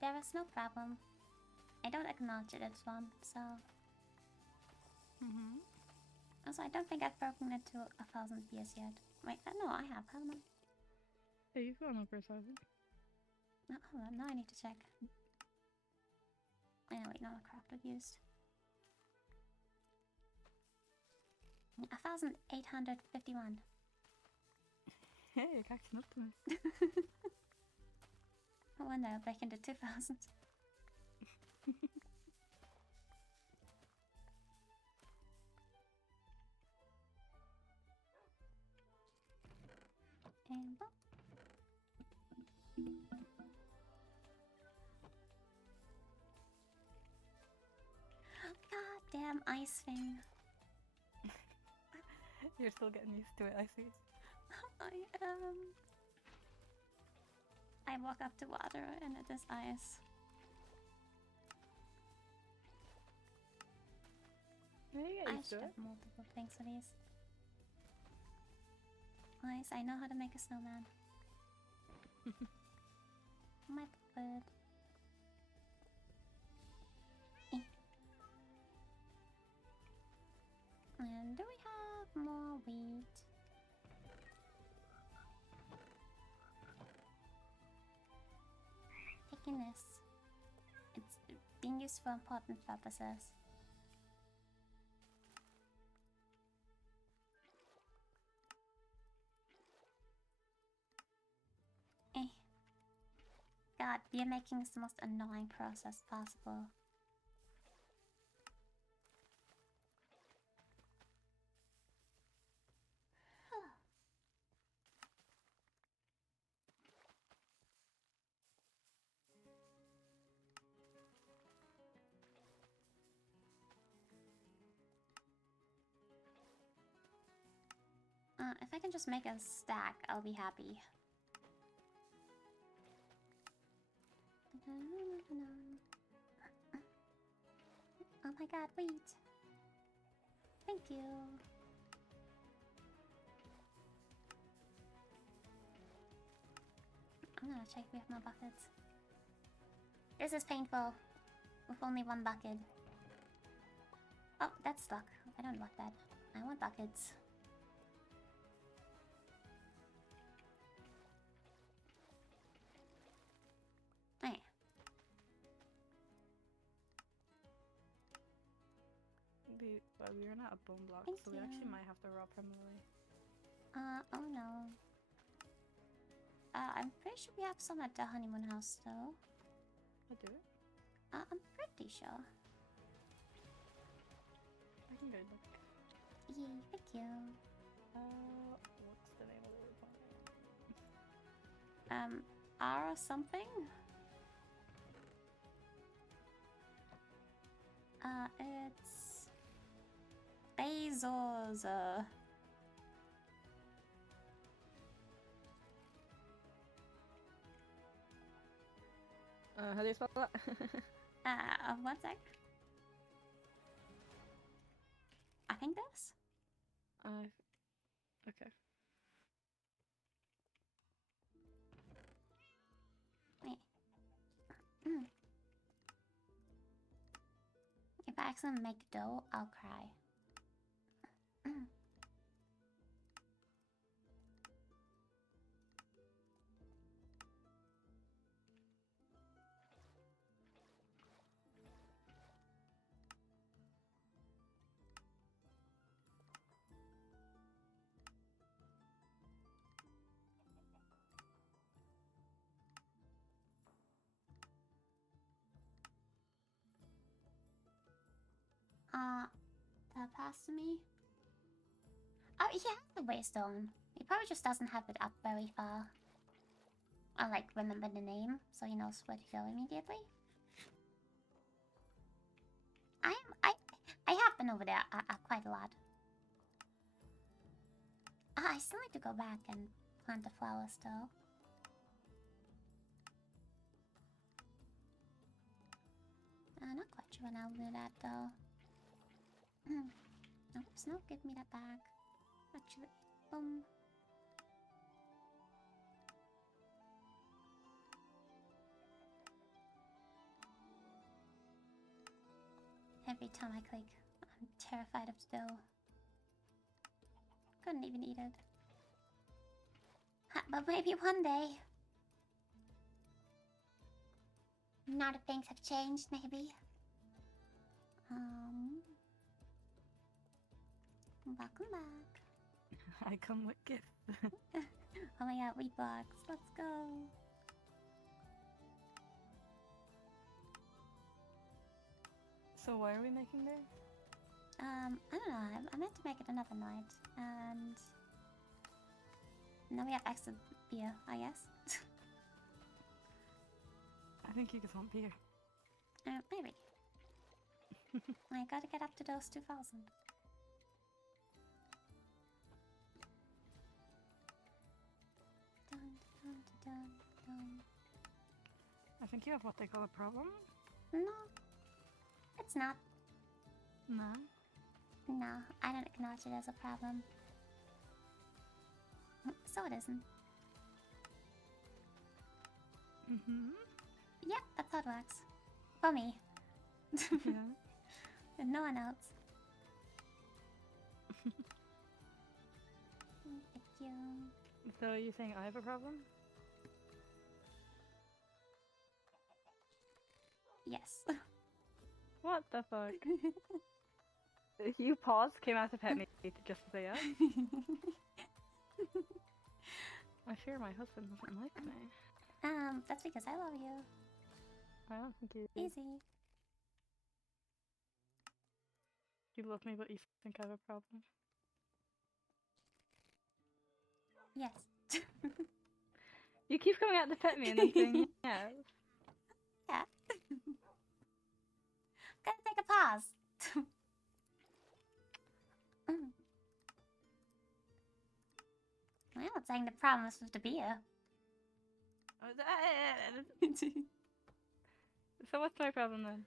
There is no problem. I don't acknowledge it as one, so... Also, I don't think I've broken it to 1,000 beers yet. Wait, no, I have, haven't I? Hey, you've gone over 1,000. No, hold on, now I need to check. Oh, wait, no, crap, I've used. 1,851. Hey, you're catching up to me. I wonder I'll break into 2,000. And boop. God damn ice thing. You're still getting used to it, I see. I am. I walk up to water and it is ice. Yeah, you get I used should to have it. multiple things for these. Nice, I know how to make a snowman. My bird. And do we have more wheat? Guinness. It's being used for important purposes. Eh. God, beer making is the most annoying process possible. If I can just make a stack, I'll be happy. Oh my god, wait. Thank you. I'm gonna check with my buckets. This is painful. With only one bucket. Oh, that's stuck. I don't want that. I want buckets. Hey. We ran out of bone blocks, Thank so we you. actually might have to raw permanently. Oh no. I'm pretty sure we have some at the honeymoon house though. I'll do it. I'm pretty sure. I can go look. Yay, thank you. What's the name of the requirement? R something? It's Bezos. How do you spell that? 1 sec. I think this? Okay. Wait. If I accidentally make dough, I'll cry. Pass to me? Oh, he has the waystone. He probably just doesn't have it up very far. I like remember the name, so he knows where to go immediately. I have been over there quite a lot. I still need to go back and plant the flowers though. Not quite sure when I'll do that though. Oops, no, give me that back. Actually, boom. Every time I click, I'm terrified of the dough. Couldn't even eat it. But maybe one day. Now that things have changed, maybe. Welcome back. I come with gifts. Oh my god, wheat box. Let's go. So why are we making beer? I don't know. I meant to make it another night, and now we have extra beer, I guess. I think you just want beer. Maybe. I gotta get up to those 2,000. Dun, dun, dun, dun. I think you have what they call a problem. No, it's not. No. No, I don't acknowledge it as a problem. So it isn't. Yeah, that's how it works. For me. Yeah. And no one else. Thank you. So are you saying I have a problem? Yes. What the fuck? You paused, came out to pet me just to say yes? I fear my husband doesn't like me. That's because I love you. I don't think you Easy. You love me, but you think I have a problem. Yes. You keep coming out to pet me and then saying yes. Yeah. Gotta take a pause. Well, it's saying the promise was to be here. So what's my problem then?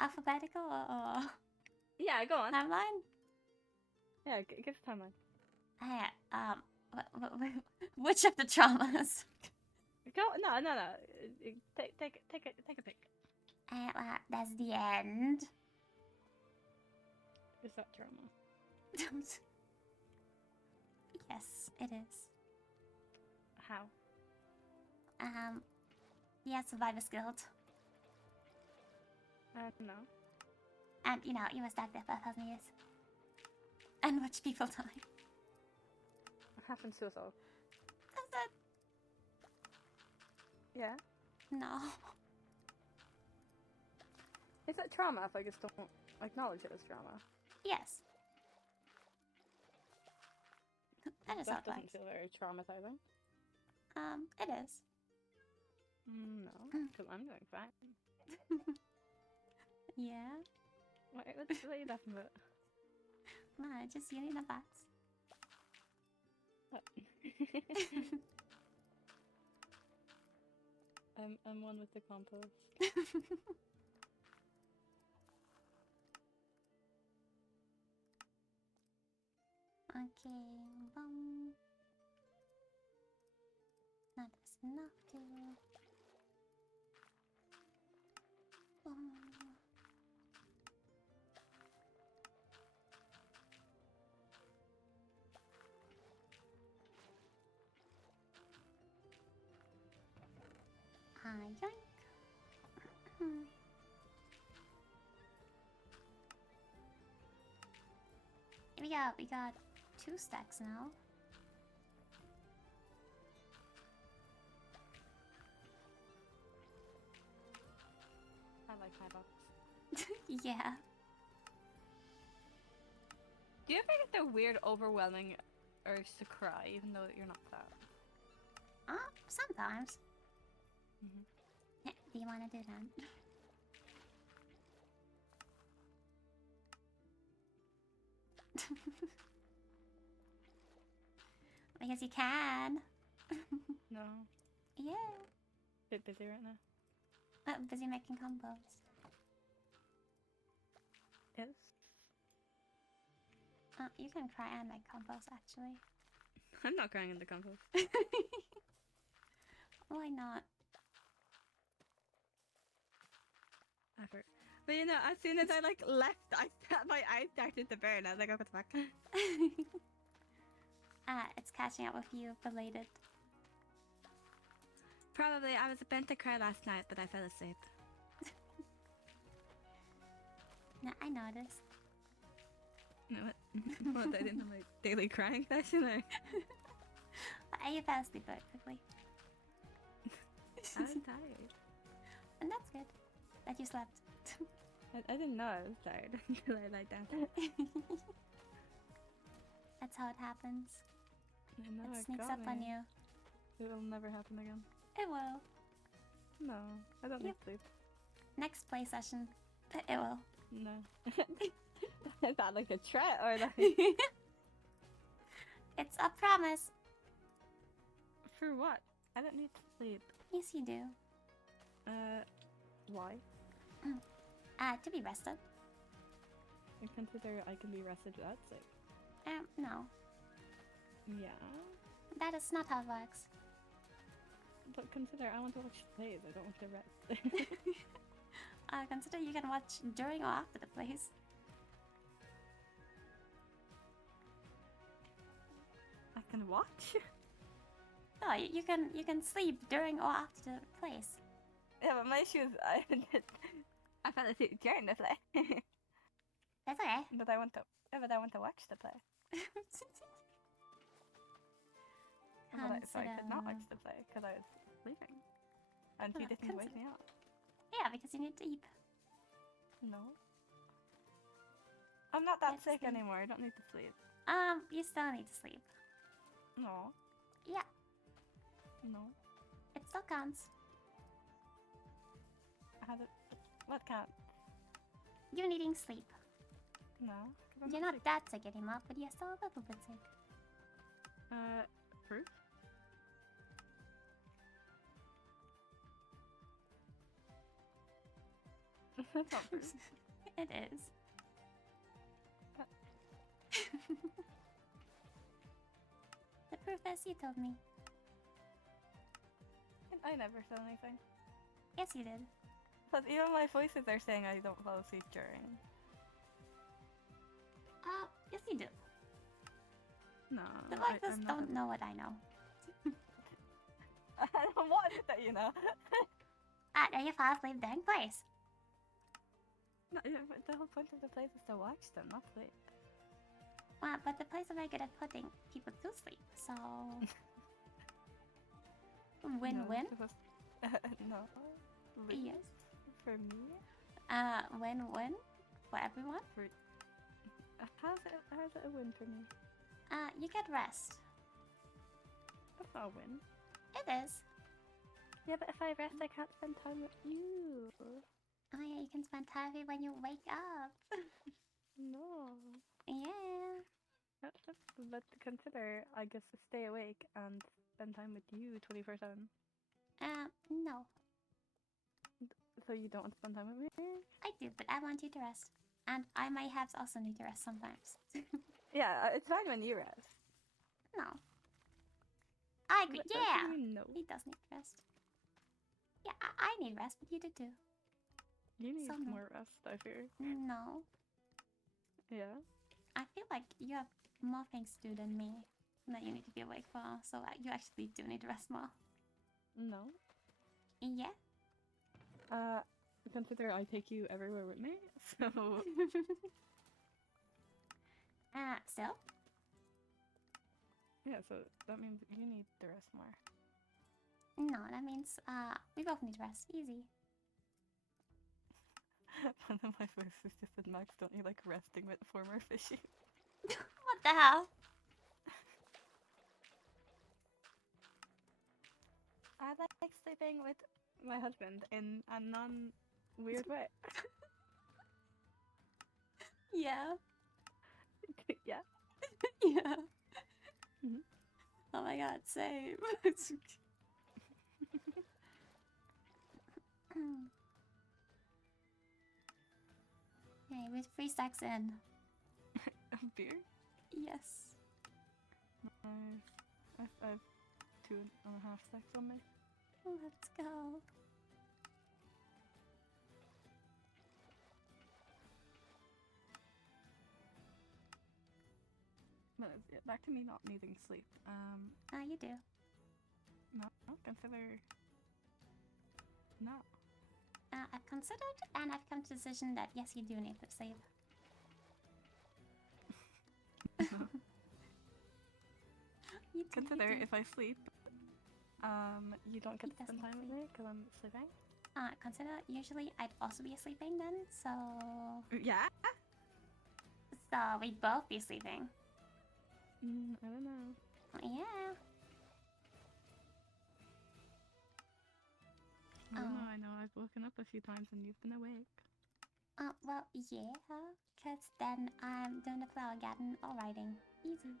Alphabetical or Yeah, go on. timeline? Yeah, give a timeline. Which of the traumas? Go. No. Take a pick. Well, that's the end. Is that trauma? Yes, it is. How? Yeah, survivor's guilt. No. And, you know, you must act there for 1,000 years. And watch people die. Happened suicide. Is that... Yeah. No. Is it trauma if I just don't acknowledge it as trauma? Yes. That is how That it doesn't works. feel very traumatizing. It is. No, because I'm doing fine. Yeah? What are you laughing about? No, just you need a box. What? I'm one with the compost. Okay, that is enough to... Yoink. We got 2 stacks now. I like my box. Yeah. Do you ever get the weird, overwhelming urge to cry, even though you're not sad? Sometimes. Mm-hmm. Yeah, do you want to do that? Because you can. No. Yeah. Bit busy right now. Busy making compost. Yes. You can cry and make compost, actually. I'm not crying in the compost. Why not? Effort. But you know, as soon as I left, my eyes started to burn. I was like, oh, what the fuck? It's catching up with you, belated. Probably. I was meant to cry last night, but I fell asleep. No, I noticed. No, what? I didn't have my daily crying session or? You fell asleep very quickly. I'm tired. And that's good. That you slept. I didn't know I was tired until I lied down. That's how it happens. I know, It it sneaks got up on me. you. It will never happen again. It will. No, I don't need sleep. Next play session. It will. No. Is that like a threat or like? It's a promise. For what? I don't need to sleep. Yes, you do. Why? To be rested. I consider I can be rested without sleep. No. Yeah. That is not how it works. But consider I want to watch plays. I don't want to rest. Consider you can watch during or after the plays. I can watch? No, you can sleep during or after the plays. Yeah, but my issue is I fell asleep during the play. That's okay. But I want to watch the play. So I could not watch the play because I was sleeping. And you didn't wake me up. Yeah, because you need to eat. No. I'm not that Let's sick see. anymore. I don't need to sleep. You still need to sleep. No. Yeah, No. it still counts. What can't? You needing sleep. No. 'Cause I'm You're not that sick anymore, but you're still a little bit sick. Proof? That's not proof. It is. The proof is you told me. I never said anything. Yes, you did. But even my voices are saying I don't fall asleep during. Yes, you do. No. The I voices don't know what I know. I don't want it that you know. Now you fall asleep during plays. No, but the whole point of the place is to watch them, not sleep. But the plays are very good at putting people to sleep, so... Win-win? No. Yes. For me? Win-win for everyone. How's it a win for me? You get rest. That's not a win. It is. Yeah, but if I rest, I can't spend time with you. Oh yeah, you can spend time with me when you wake up. No. Yeah. But consider I get to stay awake and spend time with you 24/7. No. So you don't want to spend time with me? I do, but I want you to rest. And I might have also need to rest sometimes. Yeah, it's fine when you rest. No. I agree. What do Yeah. you mean no? He does need rest. Yeah, I need rest, but you do too. You need Some. more rest, I fear. No. Yeah? I feel like you have more things to do than me that you need to be awake for, so you actually do need to rest more. No. Yeah. Consider I take you everywhere with me, so... Still? Yeah, so that means you need to rest more. No, that means, we both need rest. Easy. One of my voices just said, Max, don't you like resting with former fishy? What the hell? I like sleeping with my husband in a non-weird way. Yeah. Yeah. Yeah. Mhm. Oh my god, same. Hey, with 3 stacks in. Beer? Yes. I've 2.5 stacks on me. Let's go. But back to me not needing sleep. You do. No, consider... No. I've considered and I've come to the decision that yes, you do need to sleep. You do, Consider you do. if I sleep, you don't get He to spend doesn't time with sleep. me because I'm sleeping. Consider usually I'd also be sleeping then, so Yeah? we'd both be sleeping. I don't know. Yeah. I don't know, I know I've woken up a few times and you've been awake. Well, yeah, cause then I'm doing the flower garden or writing. Easy.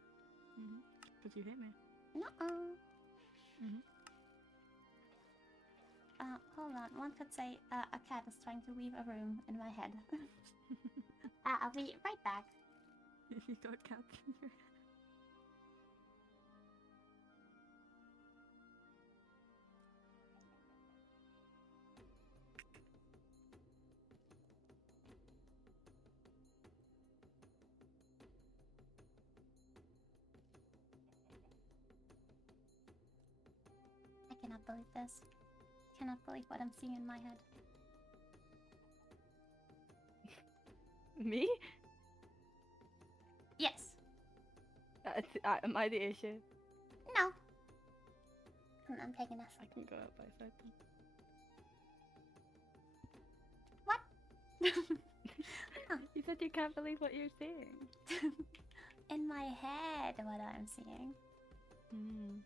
Because you hate me. No. Mhm. Hold on. One could say a cat is trying to weave a room in my head. I'll be right back. You got cats in your head. cannot believe this. Cannot believe what I'm seeing in my head. Me? Yes. Am I the issue? No. I'm taking this. I can go out by second. What? You said you can't believe what you're seeing. In my head, what I'm seeing. Hmm.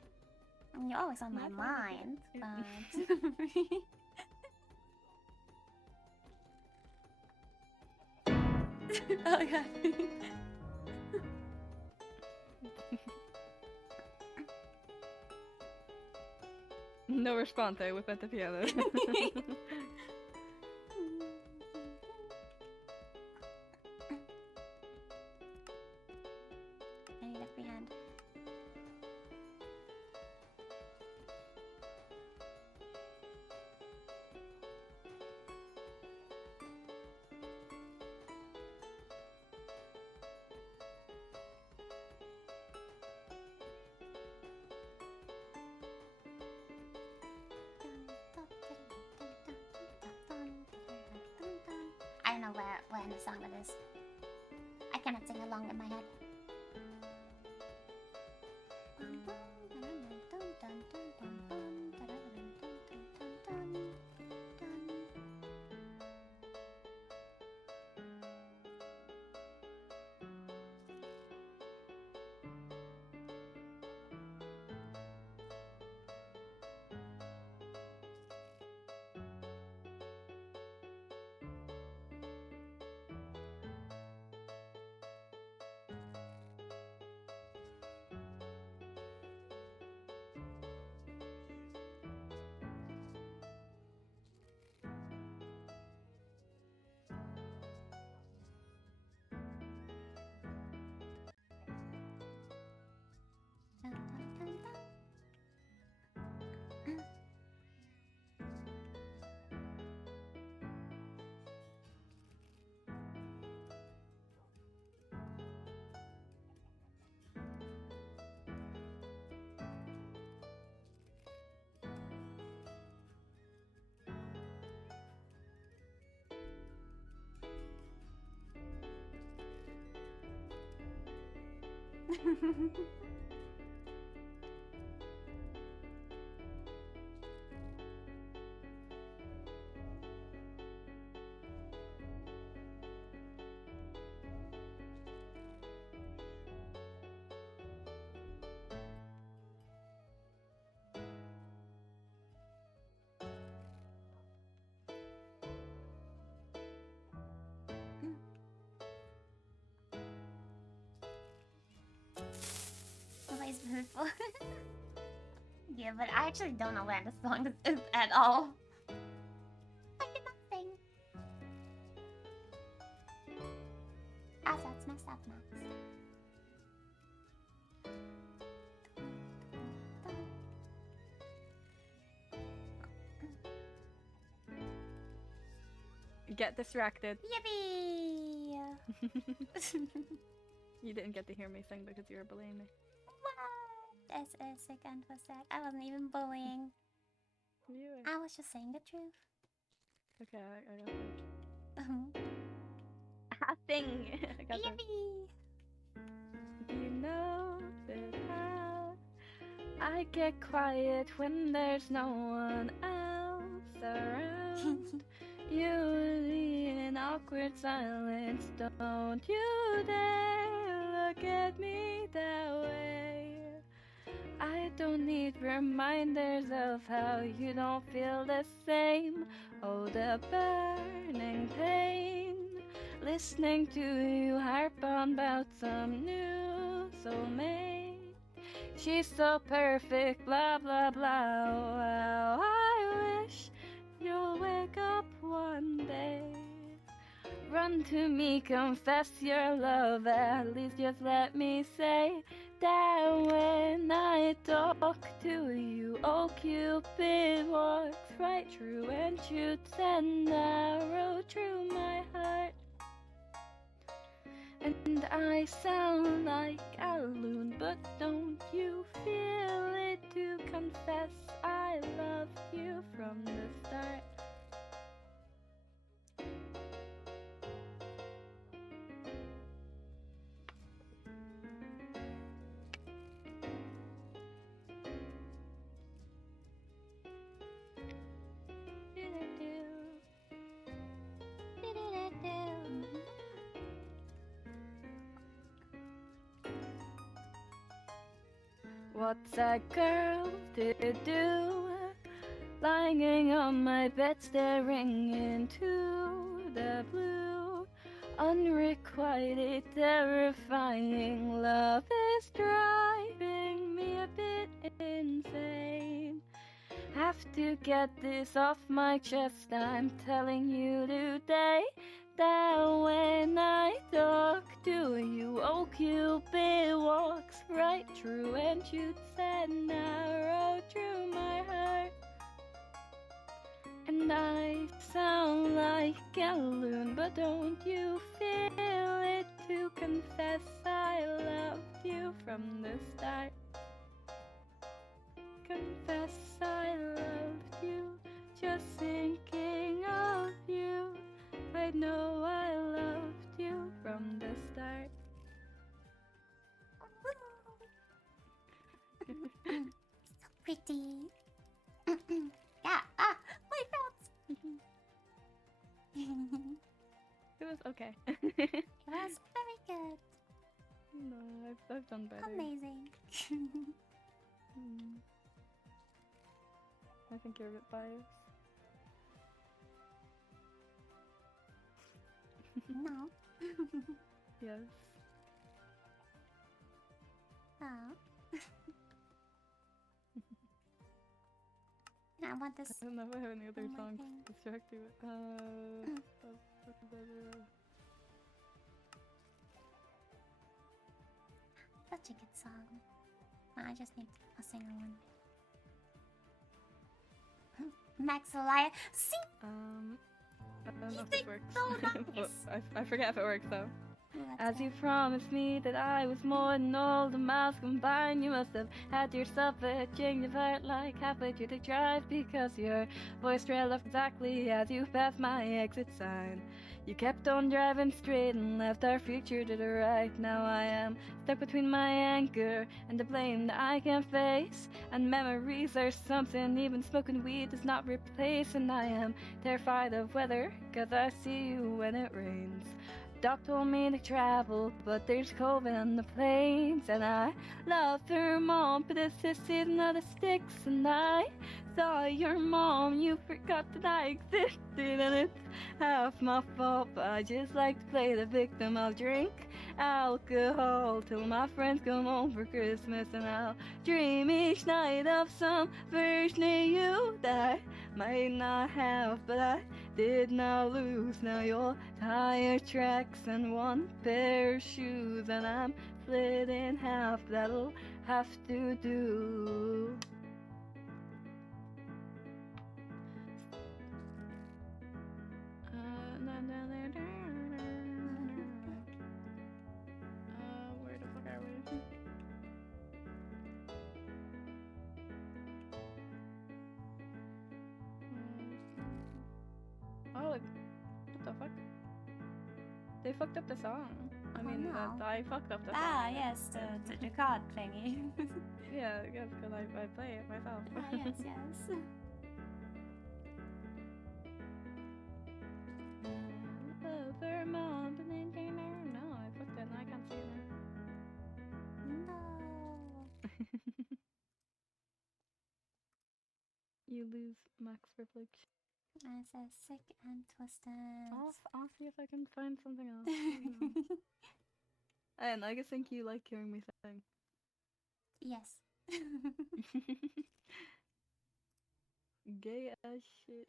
You're always on my My mind, fault. but... oh god. No response, I whip at the piano. I need a free hand. I don't know where in the song it is. I cannot sing along in my head. Always beautiful. Yeah, but I actually don't know where the song is at all. I cannot sing. That's messed up, Max. Get distracted. Yippee! You didn't get to hear me sing because you were bullying me. What? This is sick and twisted. I wasn't even bullying. You were. I was just saying the truth. Okay, I got it. Sing! I got it. Yippee! Do you notice how I get quiet when there's no one else around? You in awkward silence, don't you dare look at me that way. I don't need reminders of how you don't feel the same. Oh, the burning pain, listening to you harp on about some new soulmate. She's so perfect, blah blah blah. Wow, I wish you'll wake up one day. Run to me, confess your love, at least just let me say that when I talk to you, oh Cupid walks right through and shoots an arrow through my heart. And I sound like a loon, but don't you feel it to confess I love What's that girl to do? Lying on my bed, staring into the blue. Unrequited, terrifying love is driving me a bit insane. Have to get this off my chest. I'm telling you today that when I talk to you, oh Cupid walks right through and shoots an arrow through my heart. And I sound like a loon, but don't you feel it to confess I loved you from the start? Confess I loved you, just thinking of you. I know I loved you from the start. So pretty. Yeah, my throats. It was okay. It was very good. No, I've done better. Amazing. I think you're a bit biased. No. Yes. Oh. I want this. I don't know if I have any other Oh my songs thing. to distract you with. Such a good song. I just need a singer one. Max Elia, sing. I don't know if He's it works. so nice. But I forget if it works though. Ooh, that's As good. you promised me that I was more than all the miles combined, you must have had yourself a change of heart like halfway through the drive, because your voice trailed off exactly as you passed my exit sign. You kept on driving straight and left our future to the right. Now I am stuck between my anger and the blame that I can't face, and memories are something even smoking weed does not replace. And I am terrified of weather, 'cause I see you when it rains. Doc told me to travel, but there's COVID on the planes. And I love her mom, but it's this season of the sticks. And I saw your mom, you forgot that I existed. And it's half my fault, but I just like to play the victim. I'll drink alcohol till my friends come home for Christmas. And I'll dream each night of some version of you that I might not have, but I did not lose. Now your tire tracks and one pair of shoes, and I'm split in half. That'll have to do. Where the fuck are we? Oh, what the fuck? They fucked up the song. I mean, no. I fucked up the song. Ah, yes, the card thingy. Yeah, I guess because I play it myself. Yes, yes. Love her mom, but then no, I fucked it and I can't see it now. No. You lose max privilege. I said sick and twisted. I'll see if I can find something else. And I just think you like hearing me sing. Yes. Gay as shit.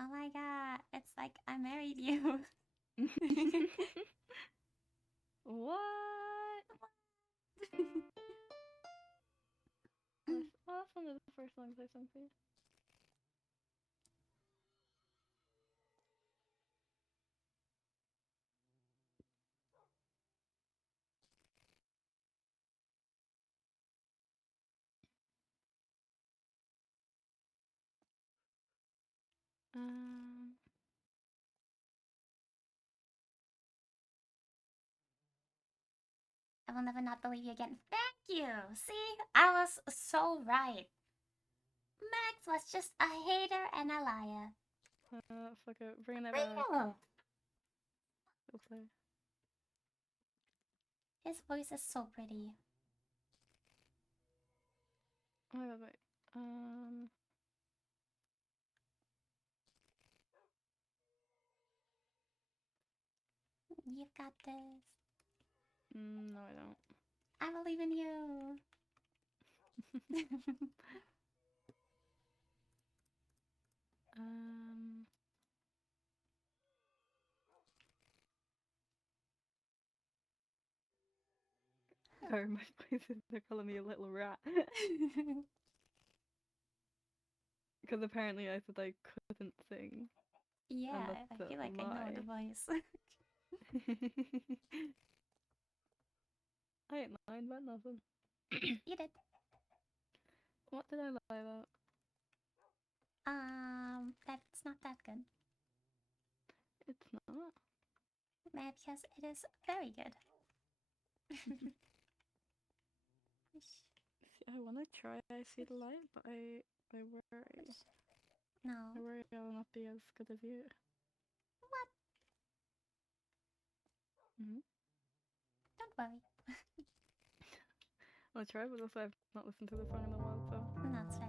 Oh my god, it's like I married you. What? That's one of the first songs I sung for you. I will never not believe you again. Thank you. See, I was so right. Max was just a hater and a liar. Fuck it, bring it back. Real. Okay. His voice is so pretty. Oh my god, wait. You've got this. No, I don't. I believe in you. Sorry, my places are calling me a little rat. Because apparently I said I couldn't sing. Yeah, I feel like I know the voice. I ain't lying about nothing. You did. What did I lie about? That's not that good. It's not. Because it is very good. See, I want to try I See the Light, but I worry. No. I worry I'll not be as good as you. What? Don't worry. I'll try, but also I've not listened to the song in a while, so. That's fair.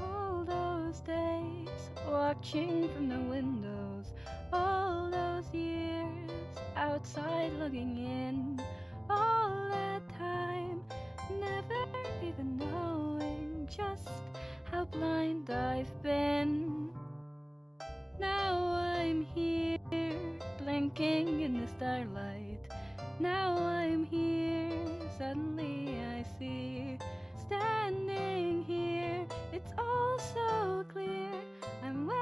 All those days watching from the windows, all those years outside looking in, all that time never even knowing just how blind I've been. Now I'm here blinking in the starlight. Now I'm here, suddenly I see. Standing here, it's all so clear. I'm where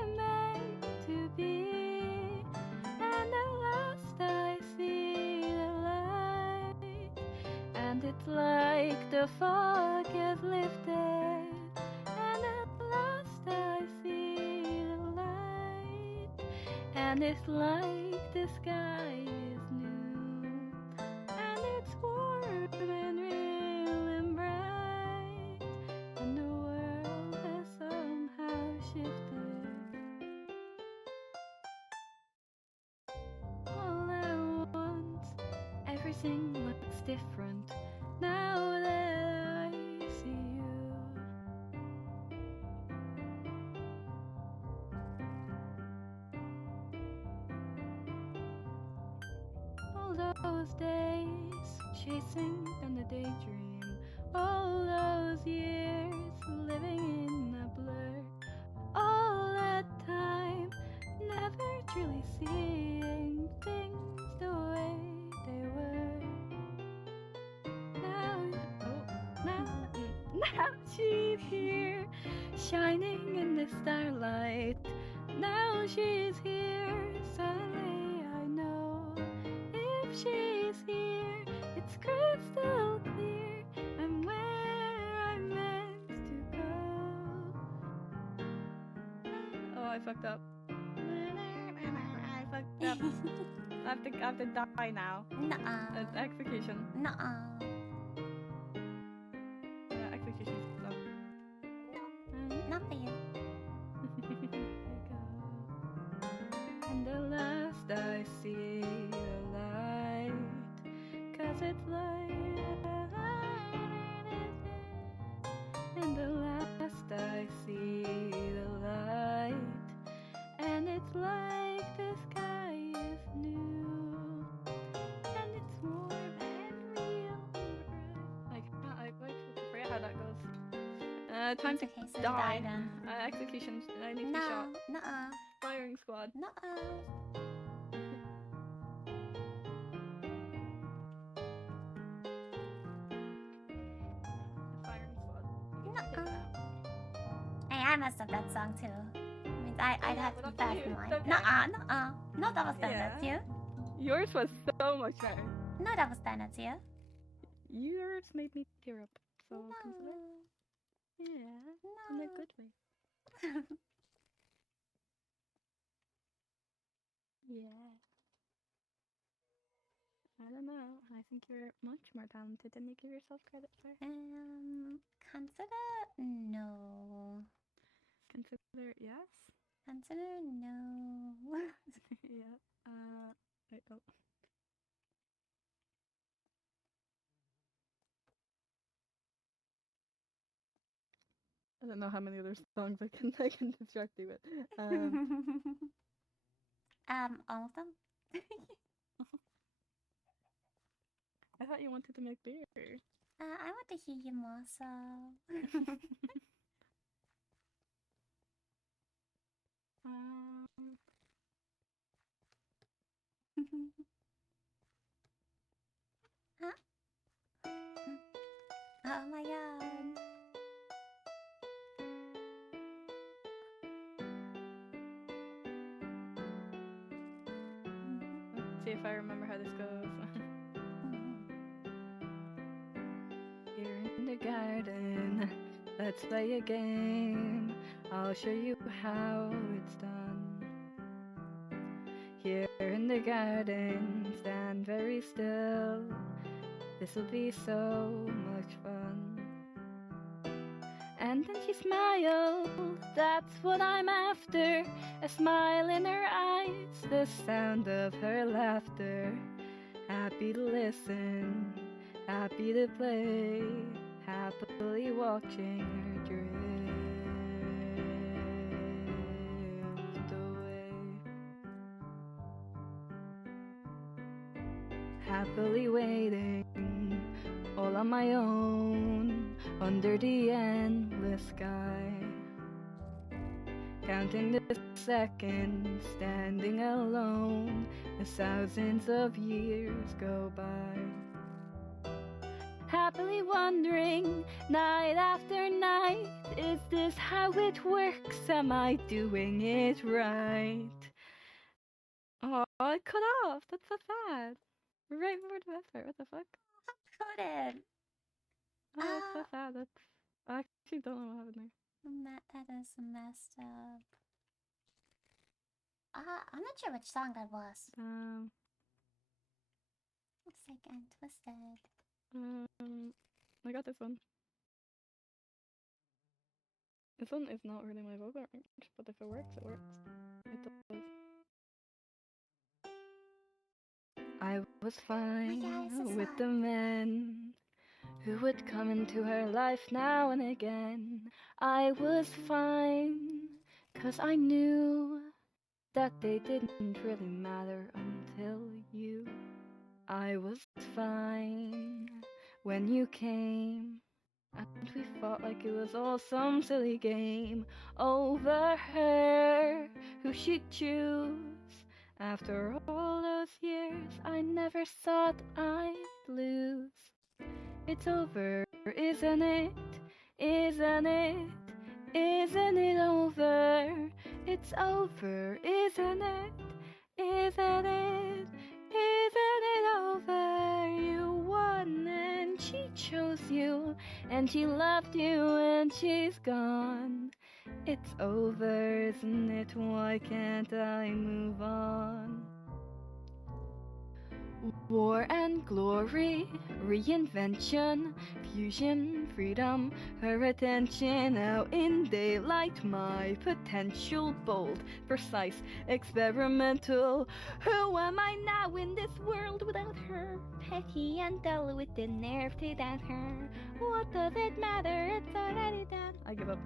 I'm meant to be. And at last I see the light. And it's like the fog has lifted. And at last I see the light. And it's like the sky is new. And it's warm and real and bright. And the world has somehow shifted. All at once, everything looks different now that I see you. All those days chasing down the daydream, all those years living in a blur, all that time never truly seeing things the way they were. Now she's here, shining in the starlight. Now she's here, suddenly I know. If she's here, it's crystal clear. I'm where I'm meant to go. Oh, I fucked up. I fucked up. I have to die now. Nuh-uh. Execution. Nuh-uh. Execution. No, not for you. And the last I see the light, 'cause it's light. And the last I see the light, and it's like the sky is new, and it's warm and real and bright. I forget how that goes. Time to Okay, so die. then. Execution. I need to be No, shot. nuh-uh. Firing squad. Nuh-uh. Firing squad. Nuh-uh. Hey, I messed up that song too. Means I'd have to be fast in line. Okay. Nuh-uh, nuh-uh. No double standards here. Yours was so much better. No double standards here. Yours made me tear up. So No. consider. Yeah. No. In a good way. Yeah. I don't know. I think you're much more talented than you give yourself credit for. Consider no. Consider yes. Consider no. Yeah. Wait, oh. I don't know how many other songs I can distract you with. All of them. I thought you wanted to make beer. I want to hear you more, so. Huh? Oh my god. Let's see if I remember how this goes. Here in the garden, let's play a game. I'll show you how it's done. Here in the garden, stand very still. This'll be so much fun. And then she smiled, that's what I'm after. A smile in her eyes, the sound of her laughter. Happy to listen, happy to play, happily watching her drift away. Happily waiting, all on my own, under the endless sky. Counting the seconds, standing alone, as thousands of years go by. Happily wondering, night after night, is this how it works? Am I doing it right? Oh, it cut off. That's so sad. Right before the best part. What the fuck? Couldn't. Oh, that's so sad. That's. I actually don't know what happened there. That is messed up. I'm not sure which song that was. Looks like I'm twisted. I got this one. This one is not really my vocal range, but if it works, it works. It does. I was fine with the men who would come into her life now and again. I was fine, 'cause I knew that they didn't really matter until you. I was fine when you came, and we fought like it was all some silly game over her, who she'd choose. After all those years, I never thought I'd lose. It's over, isn't it? Isn't it? Isn't it over? It's over, isn't it? Isn't it? Isn't it over? You won and she chose you, and she loved you and she's gone. It's over, isn't it? Why can't I move on? War and glory, reinvention, fusion, freedom, her attention out in daylight, my potential, bold, precise, experimental. Who am I now in this world without her? Petty and dull with the nerve to doubt her. What does it matter? It's already done. I give up.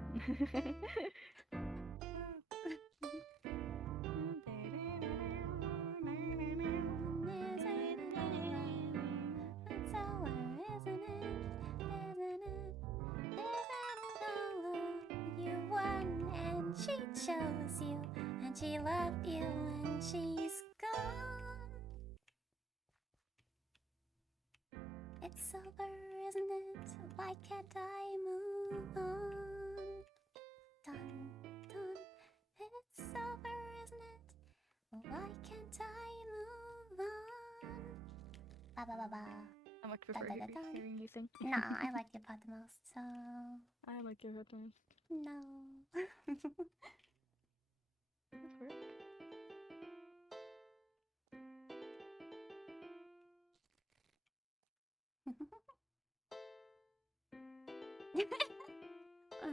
She chose you, and she loved you, and she's gone. It's over, isn't it? Why can't I move on? Dun, dun. It's over, isn't it? Why can't I move on? Ba ba ba ba. I much prefer hearing you sing. Nah, I like your part the most, so... I like your part the most. No. That's weird.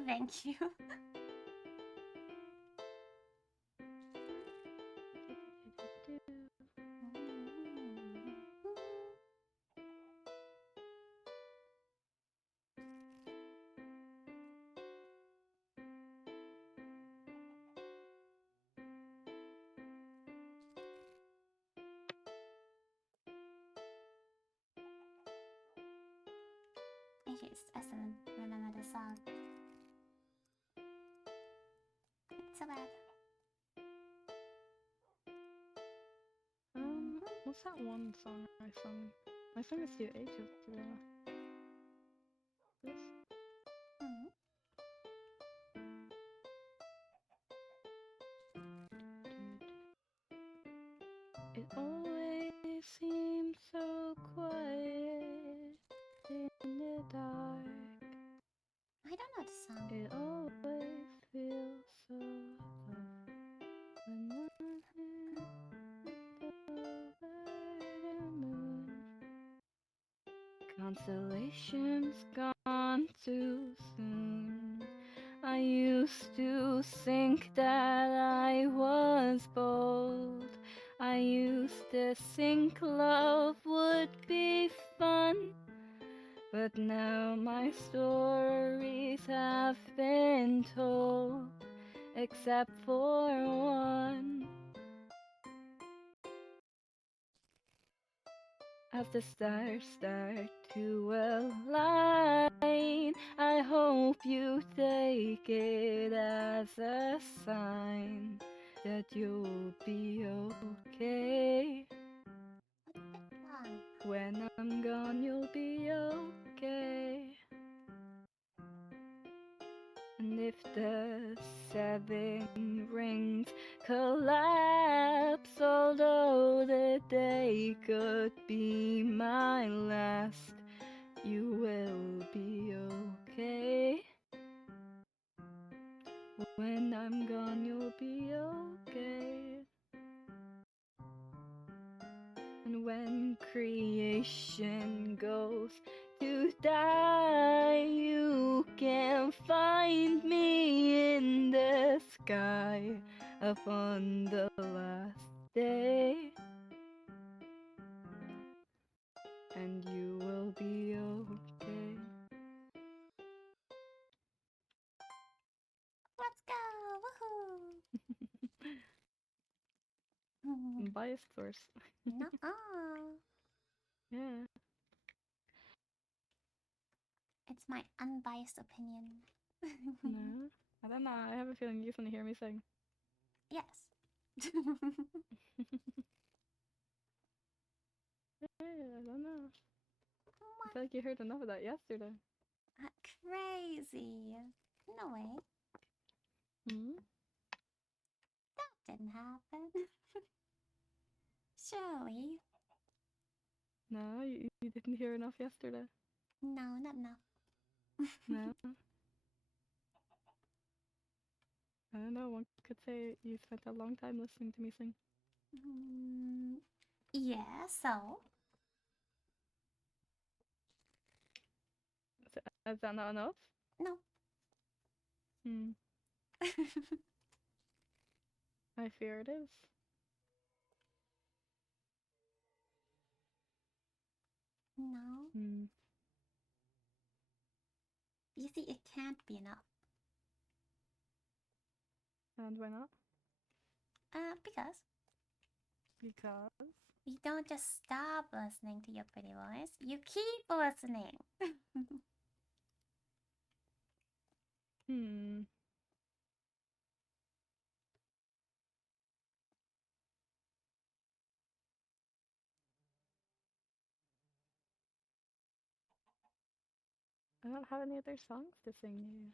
Thank you. I still remember the song. It's so bad. What's that one song I sung? I sung this to you ages ago. This? It always seems so quiet in the dark. I don't know the song. It always feels so tough when I'm over the moon. Constellations gone too soon. I used to think that I was bold. I used to think love would be fun. But now my stories have been told, except for one. As the stars start to align, I hope you take it as a sign that you'll be okay. When I'm gone, you'll be okay. And if the 7 rings collapse, although the day could be my last, you will be okay. When I'm gone, you'll be okay. And when creation goes to die, you can find me in the sky upon the last day. And you will be okay. Let's go! Woohoo! I'm biased first. Nuh-uh. Yeah. It's my unbiased opinion. No, I don't know. I have a feeling you just want to hear me sing. Yes. Yeah, I don't know. I feel like you heard enough of that yesterday. Crazy. No way. That didn't happen. Surely. No, you didn't hear enough yesterday. No, not enough. No. I don't know, one could say you spent a long time listening to me sing. Yeah, so? Is that not enough? No. I fear it is. No. You see, it can't be enough. And why not? Because Because? you don't just stop listening to your pretty voice, you keep listening. I don't have any other songs to sing you.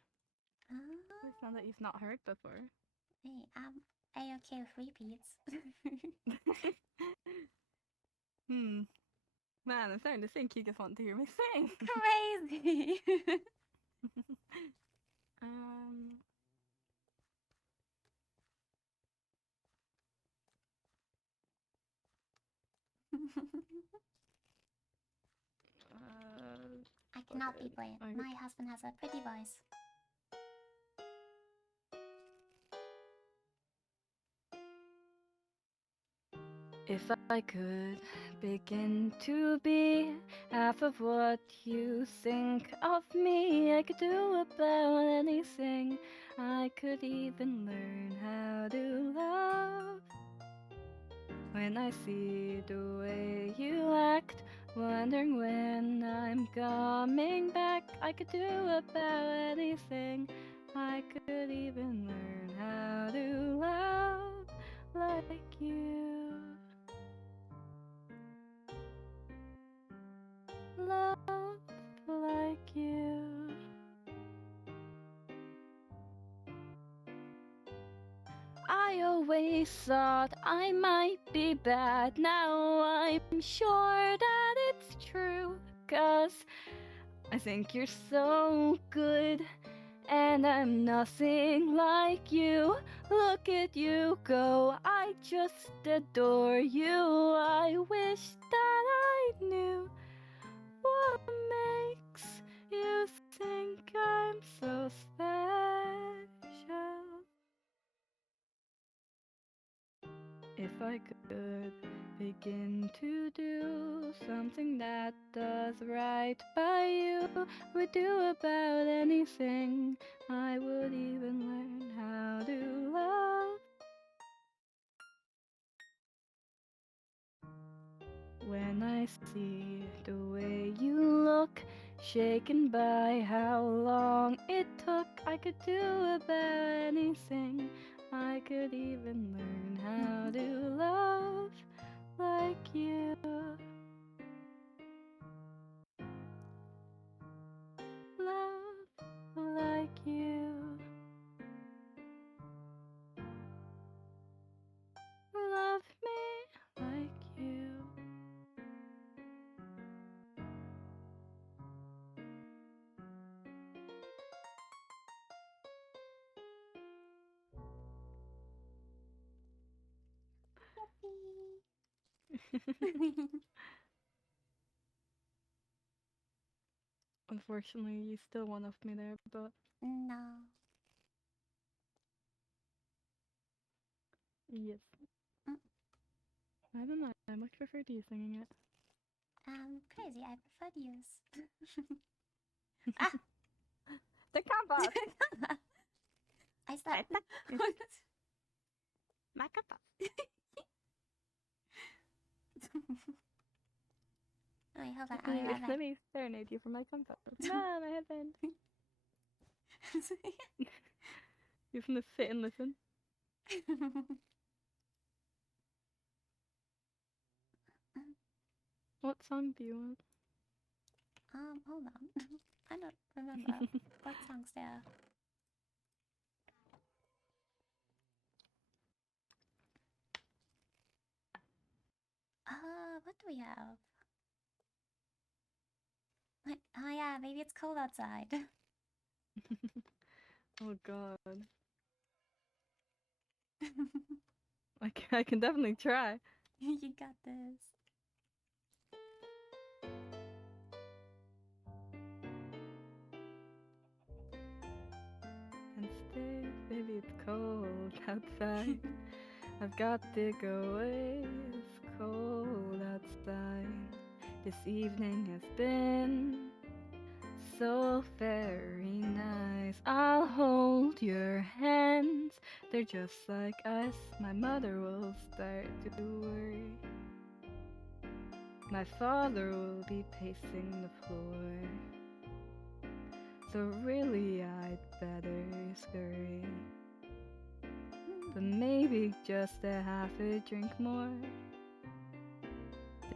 I found that you've not heard before. Hey, I'm okay with repeats. Man, I'm starting to think you just want to hear me sing. Crazy. I cannot be blamed. My husband has a pretty voice. If I could begin to be half of what you think of me, I could do about anything. I could even learn how to love. When I see the way you act wondering when I'm coming back. I could do about anything. I could even learn how to love like you. Love like you. I always thought I might be bad. Now I'm sure that it's true. 'Cause I think you're so good. And I'm nothing like you. Look at you go. I just adore you. I wish that I knew what makes you think I'm so special. If I could begin to do something that does right by you, would do about anything. I would even learn how to love. When I see the way you look, shaken by how long it took, I could do about anything. I could even learn how to love like you. Love like you. Love me like you. Unfortunately, you still one of me there, but No. yes. I don't know. I much prefer you singing it. Crazy. I prefer use. Ah! The compost! I stopped. My compost! Wait, hold on. I'll be right back. Let me serenade you for my compost. No, my husband. You're gonna sit and listen. What song do you want? Hold on. I don't remember what songs there are. What do we have? Oh yeah, maybe it's cold outside. Oh god. I can definitely try. You got this. And stay, baby, it's cold outside. I've got to go away, it's cold outside. This evening has been so very nice. I'll hold your hands, they're just like ice. My mother will start to worry. My father will be pacing the floor. So really I'd better scurry. But maybe just a half a drink more.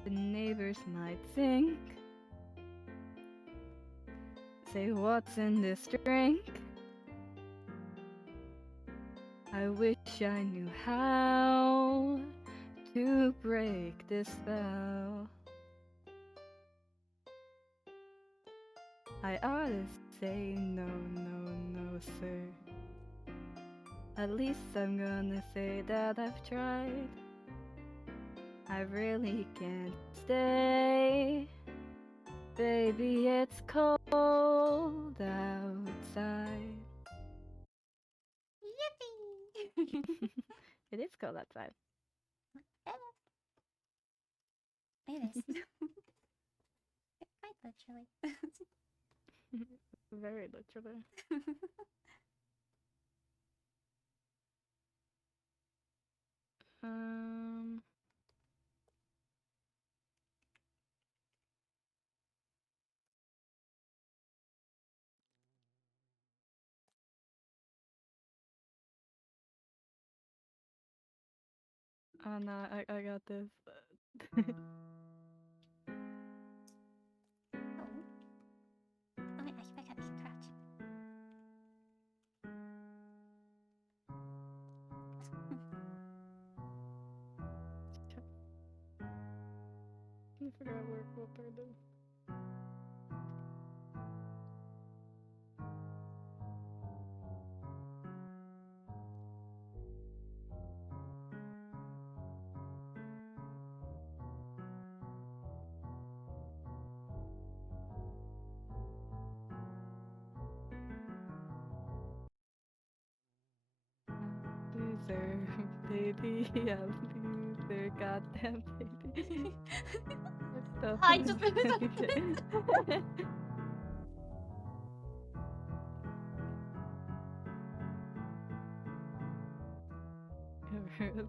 The neighbors might think, say, what's in this drink? I wish I knew how to break this spell. I ought to say no, no, no, sir. At least I'm gonna say that I've tried. I really can't stay. Baby, it's cold outside. Yippee! It is cold outside. It is. Quite literally. Very literally. Um. Oh no, I got this. Oh. Oh wait, I can crouch. I forgot what part it is. Loser, baby, yeah, loser, goddamn baby. I just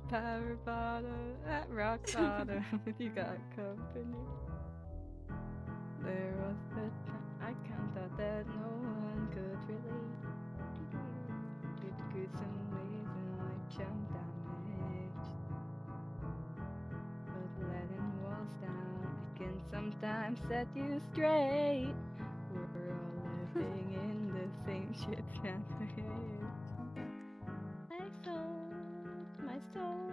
Power bottom at rock bottom. You got company. There was that I can't thought that no one could relate. Did gruesome ways and like jump damage. But letting walls down, it can sometimes set you straight. We're all living in the same shit sandwich. I sold my soul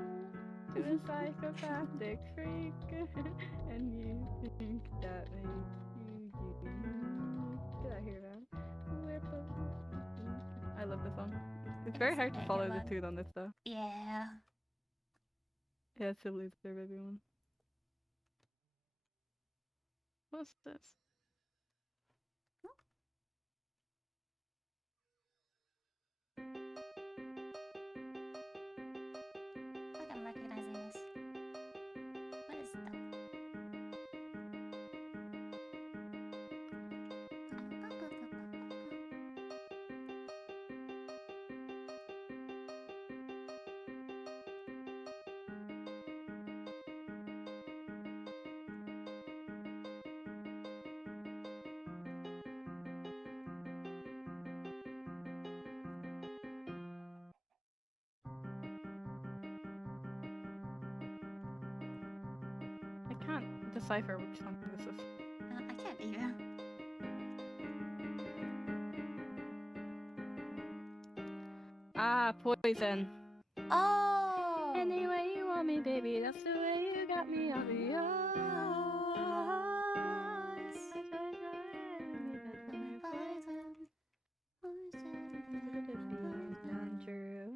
to a psychopathic freak, and you think that makes you unique. Did I hear that? I love this song. It's very hard to follow the tune on this though. Yeah. Yeah, Silly's their baby one. What's this? I think I'm recognizing this. What is that? I can't decipher which song this is. I can't either. Ah, Poison. Oh! Any way you want me, baby, that's the way you got me. I'll be yours. Untrue.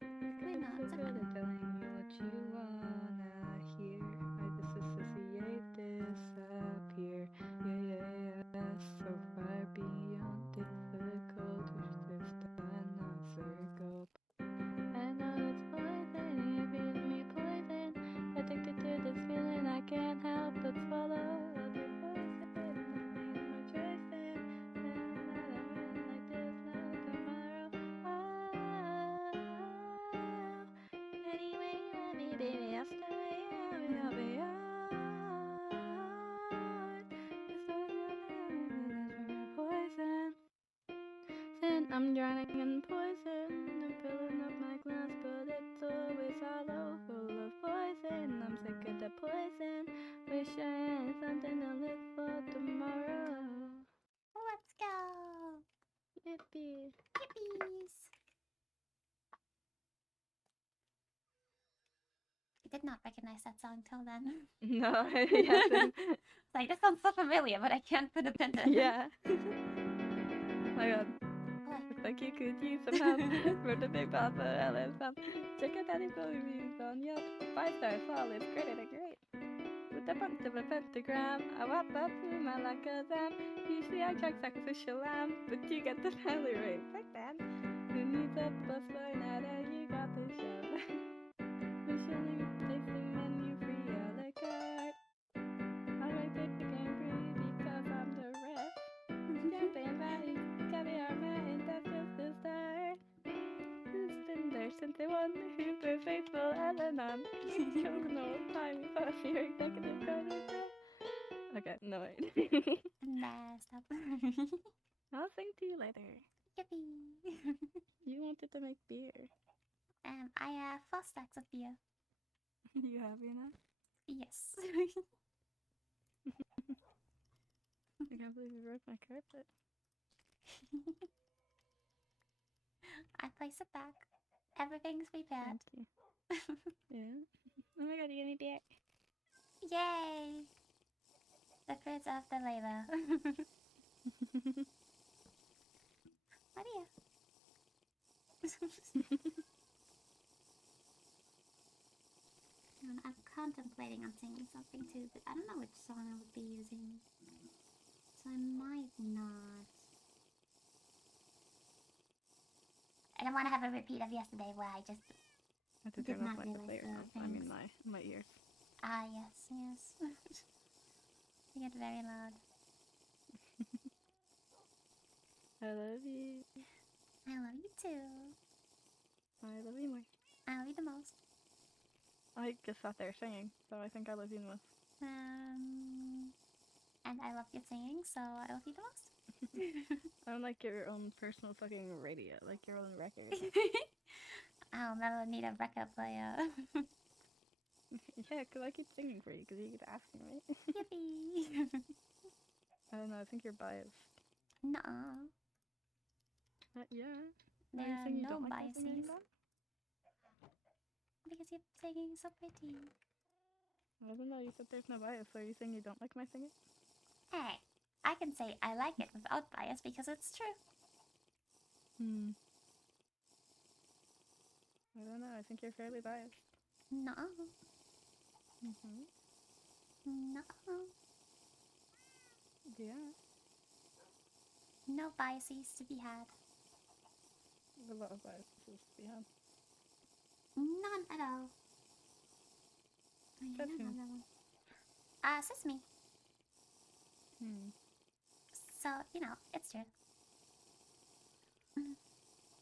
Wait, no, So it's good at telling you what you wanna hear. I disassociate, disappear. Yeah. So far beyond difficult, there's just another circle. I know it's poison, you feed me poison. Addicted to this feeling, I can't help but swallow other poison. I made my choices, and I don't win like there's no tomorrow. Anyway, you want me, baby, that's the way I'll be yours. It's the poison. Then I'm drowning in poison. I'm filling up my glass, but it's always hollow, full of poison. I'm sick of the poison. Wish I had something to live for tomorrow. Let's go! Yippee. Yippies! I did not recognize that song till then. No, he hasn't. Like, this sounds so familiar, but I can't put a pin to it. Yeah. My god. What? Looks like you could use some help from the Big Papa LSM. Check out that info reviews on Yelp. 5-star solid, credited great. With a bunch of a pentagram, I walk up to my Lakazam. Usually I check sacrificial lamb, but you get the family rate. Fuck that. Who needs a bus for nada? You got the show. Michelin tasting menu free a la carte. Alright, they can agree because I'm the ref. Champagne valley, caviar mountain, that's just the start. Who's been there since they won? Who's been faithful? Elenon. No time for your executive producer. Okay, no wait. Nah, stop. I'll sing to you later. Yippee! You wanted to make beer. I 4 stacks of beer. You happy now? Yes. I can't believe you broke my carpet. I place it back. Everything's prepared. Thank you. Yeah. Oh my god, you're gonna be Yay! The fruits of the labor. Oh dear. I'm contemplating on singing something too, but I don't know which song I would be using. So I might not. I don't want to have a repeat of yesterday where I just I have to did turn off not my realize player. the I mean things. my ears. Ah, yes, yes. They get very loud. I love you. I love you too. I love you more. I love you the most. I just sat there singing, so I think I love you the most. And I love your singing, so I love you the most. I don't like your own personal fucking radio, like your own record. I'll never need a record player. Yeah, because I keep singing for you, because you keep asking me. Yippee! I don't know, I think you're biased. Nuh-uh. Yeah. There Are you are saying you no don't like my biases. singing then? Because you're singing so pretty. I don't know, you said there's no bias, so are you saying you don't like my singing? Hey, I can say I like it without bias because it's true. I don't know, I think you're fairly biased. Nuh-uh. Nuh-uh. Yeah. No biases to be had. A lot of biases to be had. None at all. Says who? Says me. So, you know, it's true.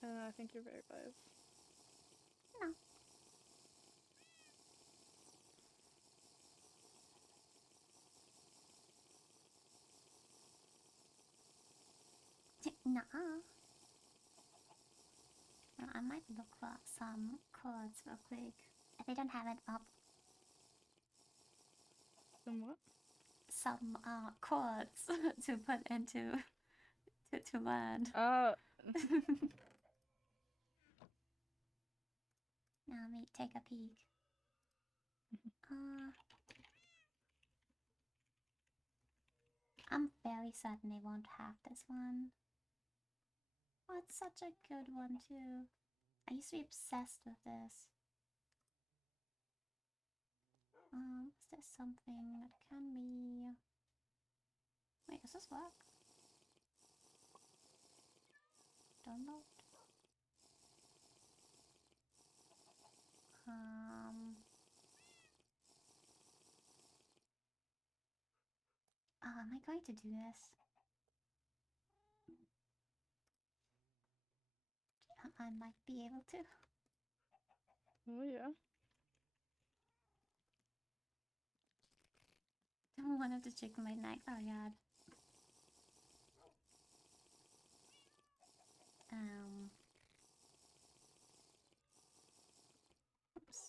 I think you're very biased. No. Nuh-uh. I might look for some chords real quick. They don't have it up. Some what? Some chords to put into to learn. Oh. Now let me take a peek. I'm very certain they won't have this one. Oh, it's such a good one too. I used to be obsessed with this. Is there something that can be... Wait, does this work? Download? Am I going to do this? I might be able to. Oh yeah. Don't want it to chicken my neck. Oh god. Oops.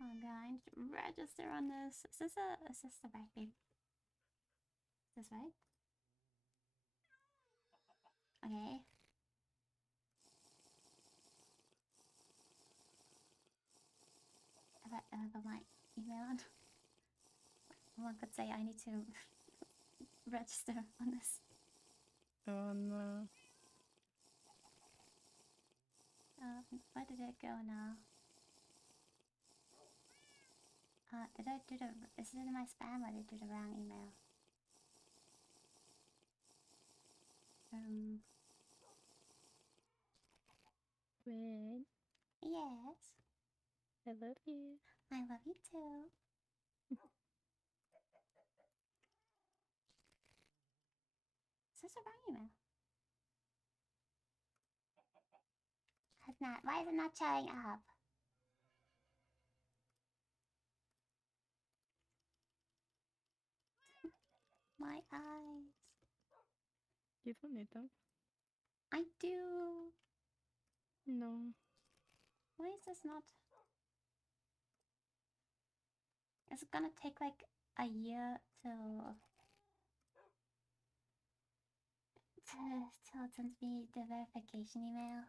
Oh god, I need to register on this. Is this the right baby? Is this right? Okay. Have I my email on? One could say I need to register on this. Oh no. Where did it go now? Did I do the... Is it in my spam or did I do the wrong email? Red. Yes. I love you. I love you too. Is this a wrong email? It's not. Why is it not showing up? My eyes. You don't need them. I do. No. Why is this not? Is it gonna take like a year till it sends me the verification email?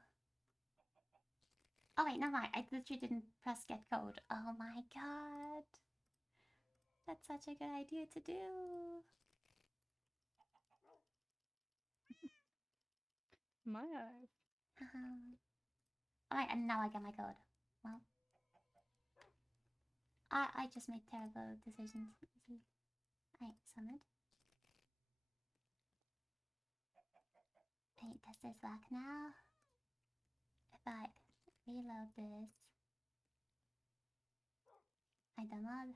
Oh wait, never mind. I literally didn't press get code. Oh my god. That's such a good idea to do. My eyes. Alright, and now I get my code. Well. I just made terrible decisions. Alright, summon. Wait, does this work now? If I reload this, I download.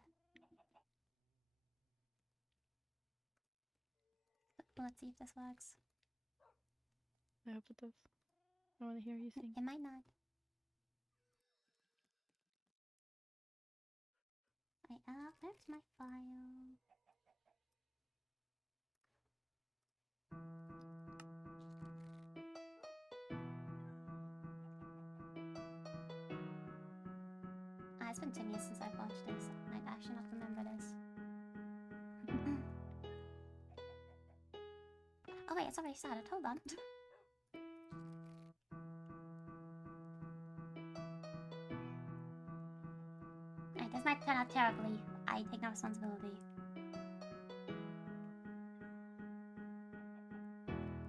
Let's see if this works. I hope it does. I want to hear you sing. It might not. Wait, there's my file. It's been 10 years since I've watched this. I might actually not remember this. Oh wait, it's already started. Hold on. Alright, this might turn out terribly. I take no responsibility.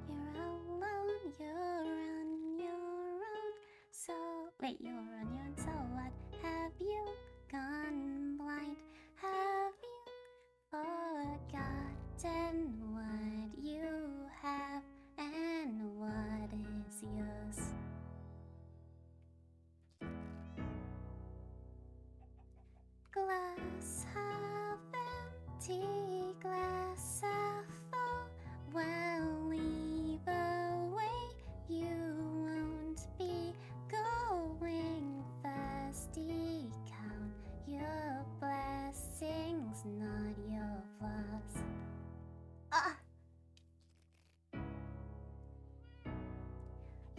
You're alone, you're on your own. So, wait, you're on your own, so what? Have you gone blind? Have you forgotten what you have and what is yours? Glass half empty, glass half full. Well, either way, you won't be going thirsty. Count your blessings, not your flaws.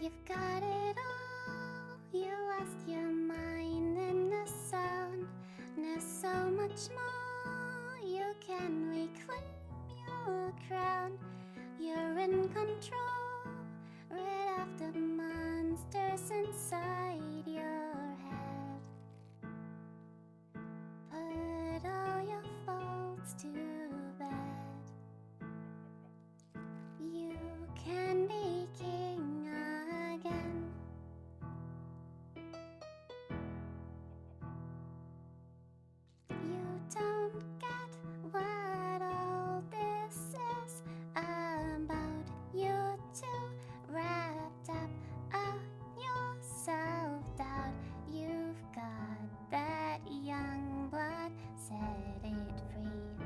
You've got it all. You lost your mind in the sound. There's so much more. You can reclaim your crown. You're in control. Rid of the monsters inside your head. Put all your faults to bed. You can be king again. You don't get what all this is about. You're too wrapped up on your self-doubt. You've got that young blood, set it free.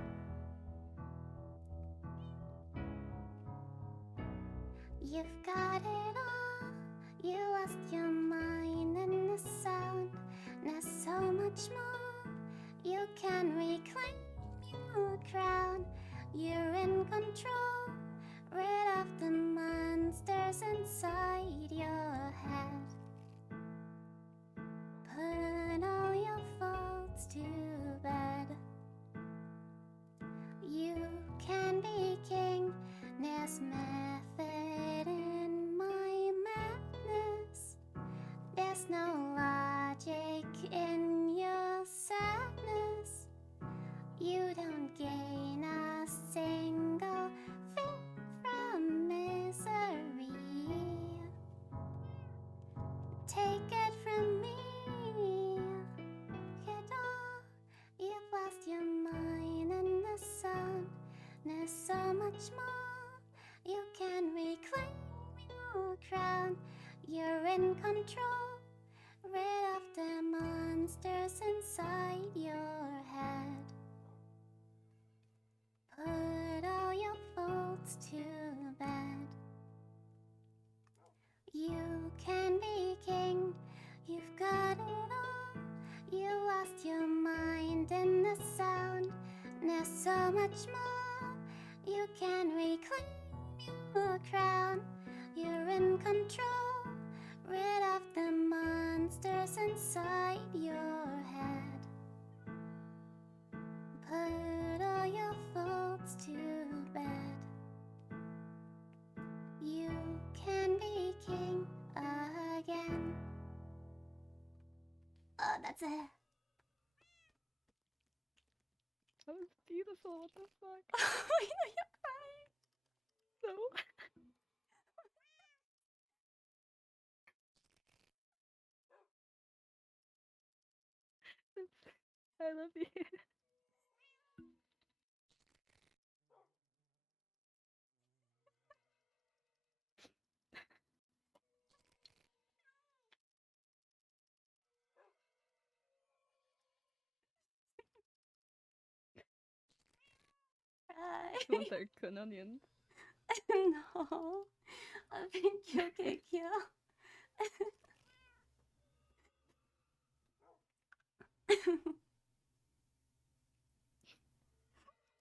You've got it all. You lost your mind in the sound. There's so much more. You can reclaim your crown. You're in control. Rid of the monsters inside your head. Put all your faults to bed. You can be king. There's method in my madness. There's no logic in your sadness. You don't gain a single thing from misery. Take it from me. Get all. You've lost your mind in the sun. There's so much more. You can reclaim your crown. You're in control. Rid of the monsters inside your head. Put all your faults to bed. You can be king. You've got it all. You lost your mind in the sound. There's so much more. You can reclaim your crown. You're in control. Rid of the monsters inside your head. That was beautiful. What the fuck? Why are you crying? No. I love you. You want our kun onion? No. I've been joking, yeah.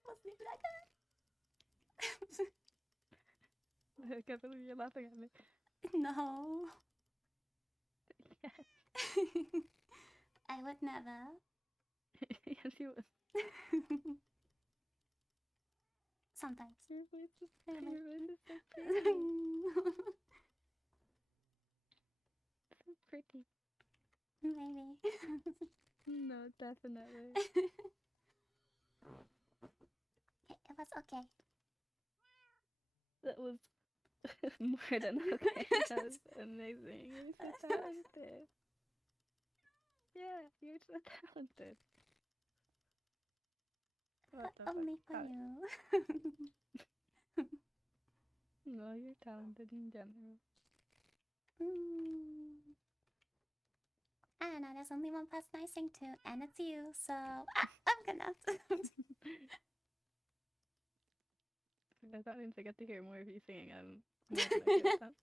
Must be like I can't believe you're laughing at me. No. Yes. I would never. Yes, you would. Sometimes. Your voice is Really? your voice is so pretty. So pretty. Maybe. No, definitely. It was okay. That was more than okay. That was amazing. You're so talented. Yeah, you're so talented. What the Only fuck? for you. No, you're talented in general. I don't know, there's only one person I sing to, and it's you, so I'm gonna. That means I get to hear more of you singing. I'm more than okay with that.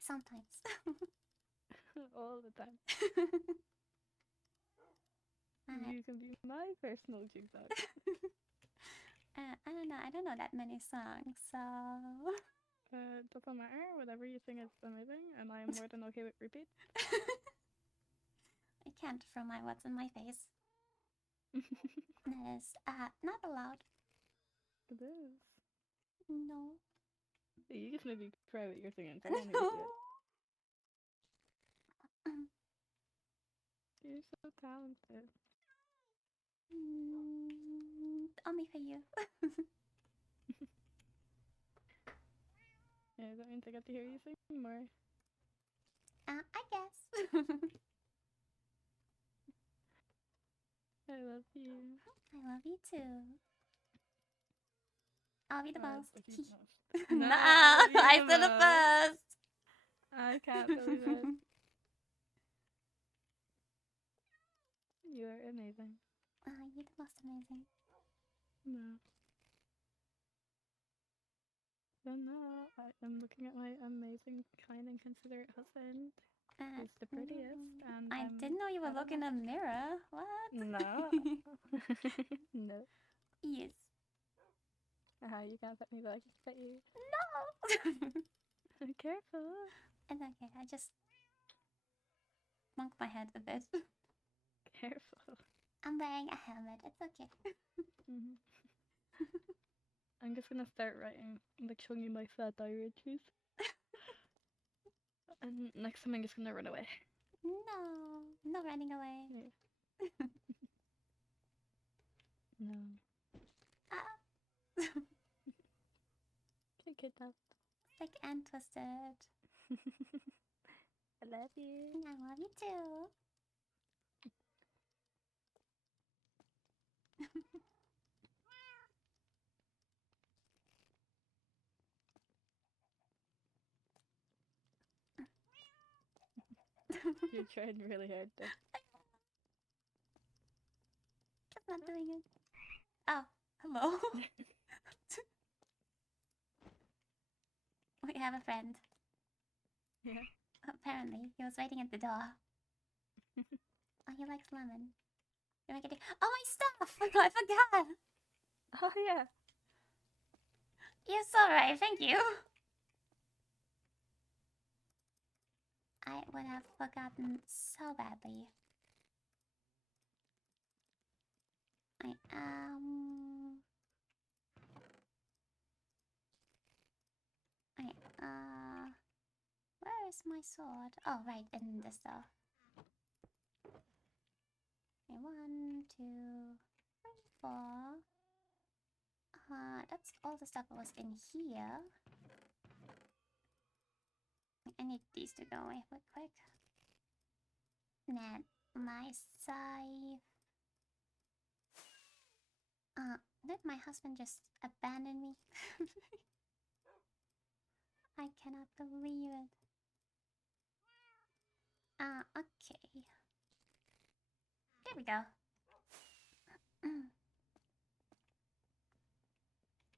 Sometimes. All the time. Alright. You can be my personal jukebox. I don't know that many songs, so Doesn't matter. Whatever you sing is amazing, and I am more than okay with repeat. I can't throw my what's in my face. That is not allowed. It is. No. You just made me cry with your singing, so I don't need to see it. You're so talented. Only for you. Yeah, that means I get to hear you sing more. I guess. I love you. I love you too. I'll be the boss. No, Nah, you're I said the it first. I can't believe it. You are amazing. You're the most amazing. No. Then no, I am looking at my amazing, kind, and considerate husband. He's the prettiest, and I didn't know you were looking in a mirror. What? No. No. Yes. You can't pet me, but I can pet you. No. Careful. It's okay. I just monked my head a bit. Careful. I'm wearing a helmet. It's okay. I'm just gonna start writing, like showing you my fat irises. And next time I'm just gonna run away. No running away. Yeah. No. Get kidnapped. Sick and twisted. I love you. I love you too. You're trying really hard though. Just not doing it. Oh, hello. We have a friend. Yeah. Apparently, he was waiting at the door. Oh, he likes lemon. Oh, my stuff! I forgot! Oh yeah. You're so right, thank you. I would have forgotten so badly. Where is my sword? Oh, right, in the stuff. 2, 3, 4. That's all the stuff that was in here. I need these to go away real quick. And then my scythe. Did my husband just abandon me? I cannot believe it. Okay. Here we go.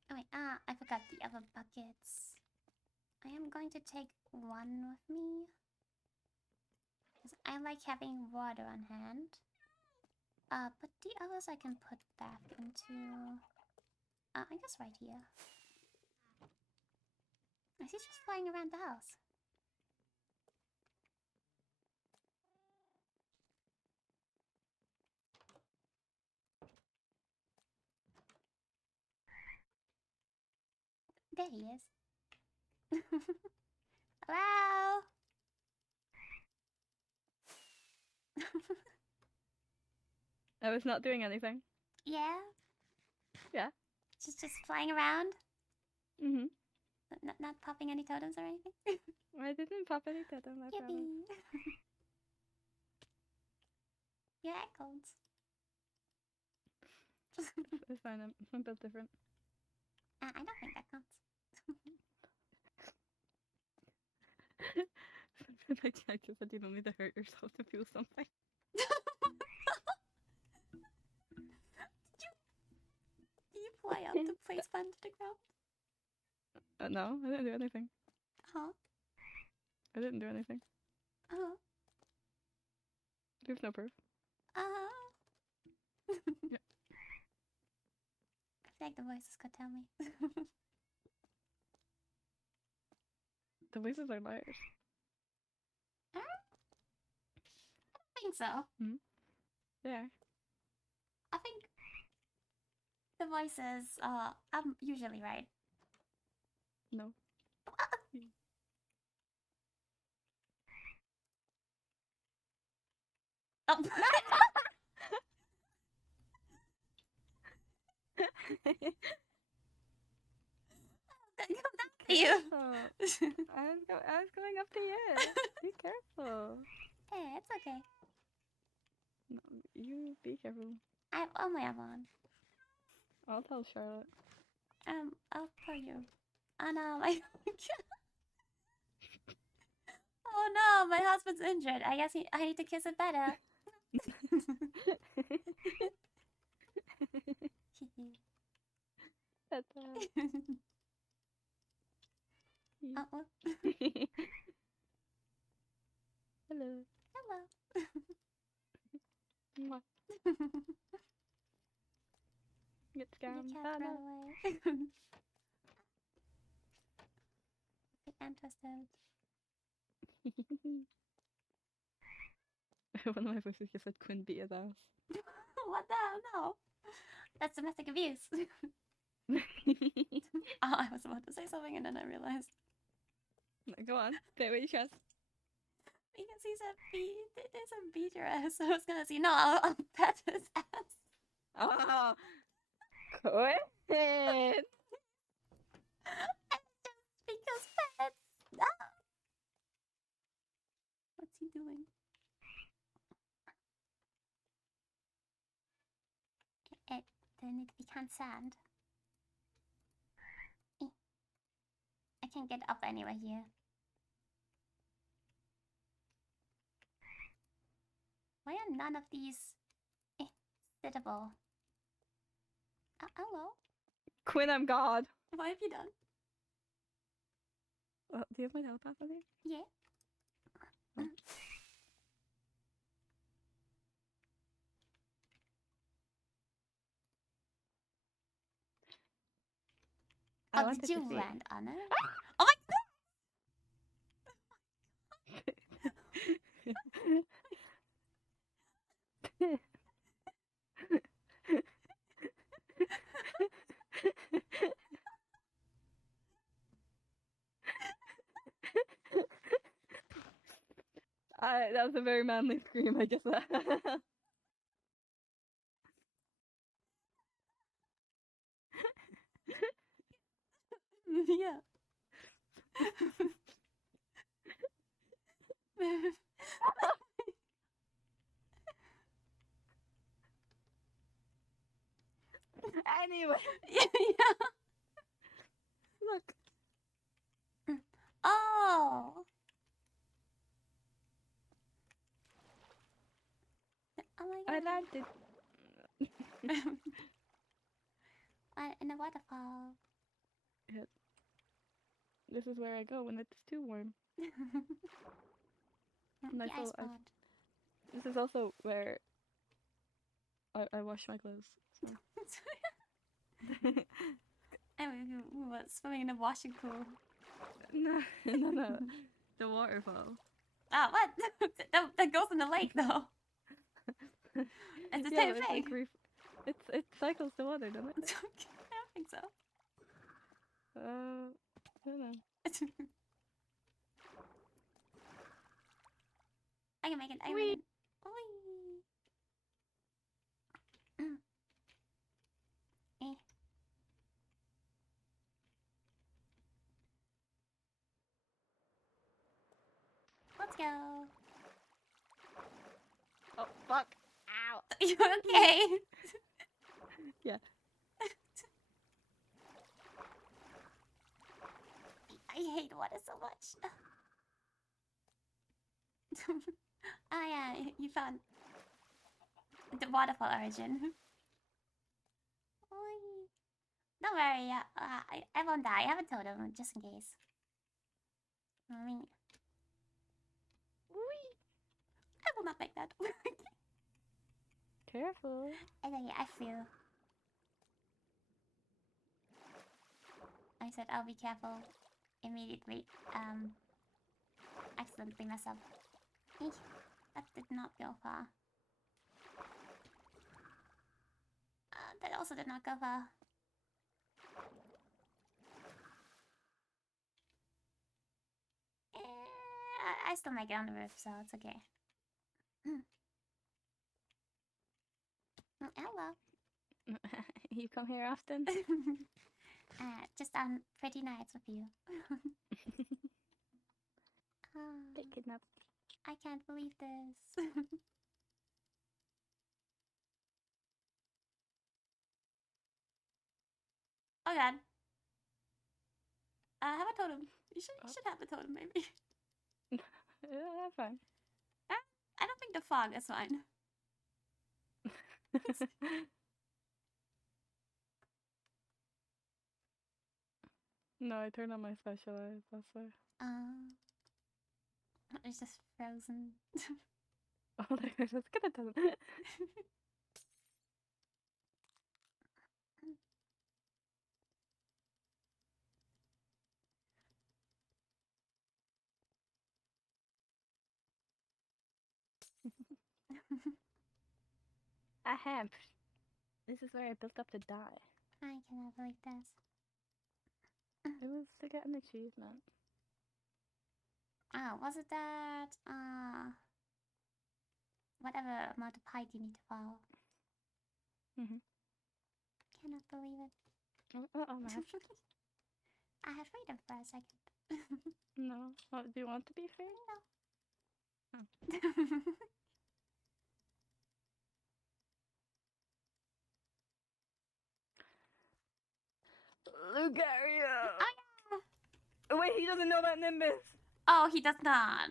Oh wait, I forgot the other buckets. I am going to take one with me. Because I like having water on hand. But the others I can put back into... I guess right here. Is he just flying around the house? There he is. Hello? I was not doing anything. Yeah? Yeah. Just flying around? Mm-hmm. Not popping any totems or anything? I didn't pop any totem, I promise. Yippee! Your ankles. It's fine, I'm built different. I don't think that counts. Like, I just said you don't need to hurt yourself to feel something. Did you fly up to place fun to the ground? No, I didn't do anything. Huh? I didn't do anything. Uh-huh. There's no proof. Yeah. I feel like the voices could tell me. The voices are liars. I think so. They are. I think the voices, I'm usually right. No. Oh. Come back to you. I was going up to you. Be careful. Hey, it's okay. No, you be careful. I have all my armor on. I'll tell Charlotte. I'll tell you. Oh no, my... Oh no, my husband's injured. I guess I need to kiss it better. That's Uh-oh. Hello. Hello. Mwah. Get Your scammed. cat Ah, ran no. away. I'm twisted. One of my voices just said Quinn beat his ass. What the hell? No. That's domestic abuse. I was about to say something and then I realized. Go on. Say what you trust. Because he said beat your ass. So I was gonna say, no, I'll pat his ass. Oh, Quinn. Because pets. Ah! What's he doing? There need to be canned sand. I can't get up anywhere here. Why are none of these sittable? Hello? Quinn, I'm God. What have you done? Do you have my telepath with you? Yeah. Oh. Oh, did you land on it? Oh my That was a very manly scream, I guess. Yeah. Anyway, Yeah. look. Oh. Oh my I god. landed. In a waterfall. This is where I go when it's too warm. The I ice feel pod. this is also where I wash my clothes. So. And we were swimming in a washing pool. No, no. The waterfall. Ah, what? that goes in the lake, though. It's the Yeah, same it's thing. like it cycles the water, doesn't it? I don't think so. I don't know. I can make it. I can Whee! make it. Whee! Eh. Let's go. Oh fuck! Ow! You okay? Yeah. I hate water so much. Oh yeah, you found the waterfall origin. Oi. Don't worry, I won't die. I have a totem, just in case. I mean, I will not make that work. Careful. Anyway, I feel. I said I'll be careful. Immediately, accidentally mess up. Eek, that did not go far. That also did not go far. I still make it on the roof, so it's okay. Hello. You come here often? Just on pretty nights with you. Get kidnapped. I can't believe this. Oh god. Have a totem. You should have a totem, maybe. Yeah, that's fine. I don't think the fog is fine. No, I turned on my special eyes, that's why. It's just frozen. Oh, that's gonna tell them. Ahem. This is where I built up to die. I cannot believe this. It was to get an achievement. Was it that? Whatever amount of height you need to fall. Cannot believe it. Oh, man. I had freedom for a second. No. Oh, do you want to be free? No. Oh. Lucario! Oh yeah! Oh, wait, he doesn't know about Nimbus! Oh, he does not.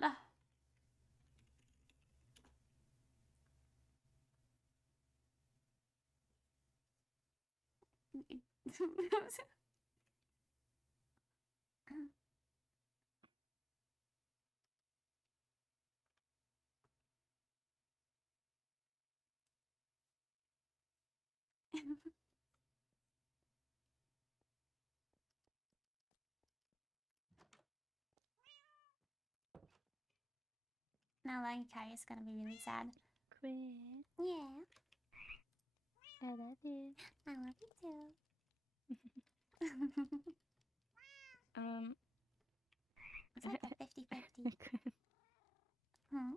Now Lucario is gonna be really sad. Queen. Yeah. I love you. I love you too. It's like a 50-50. Hmm?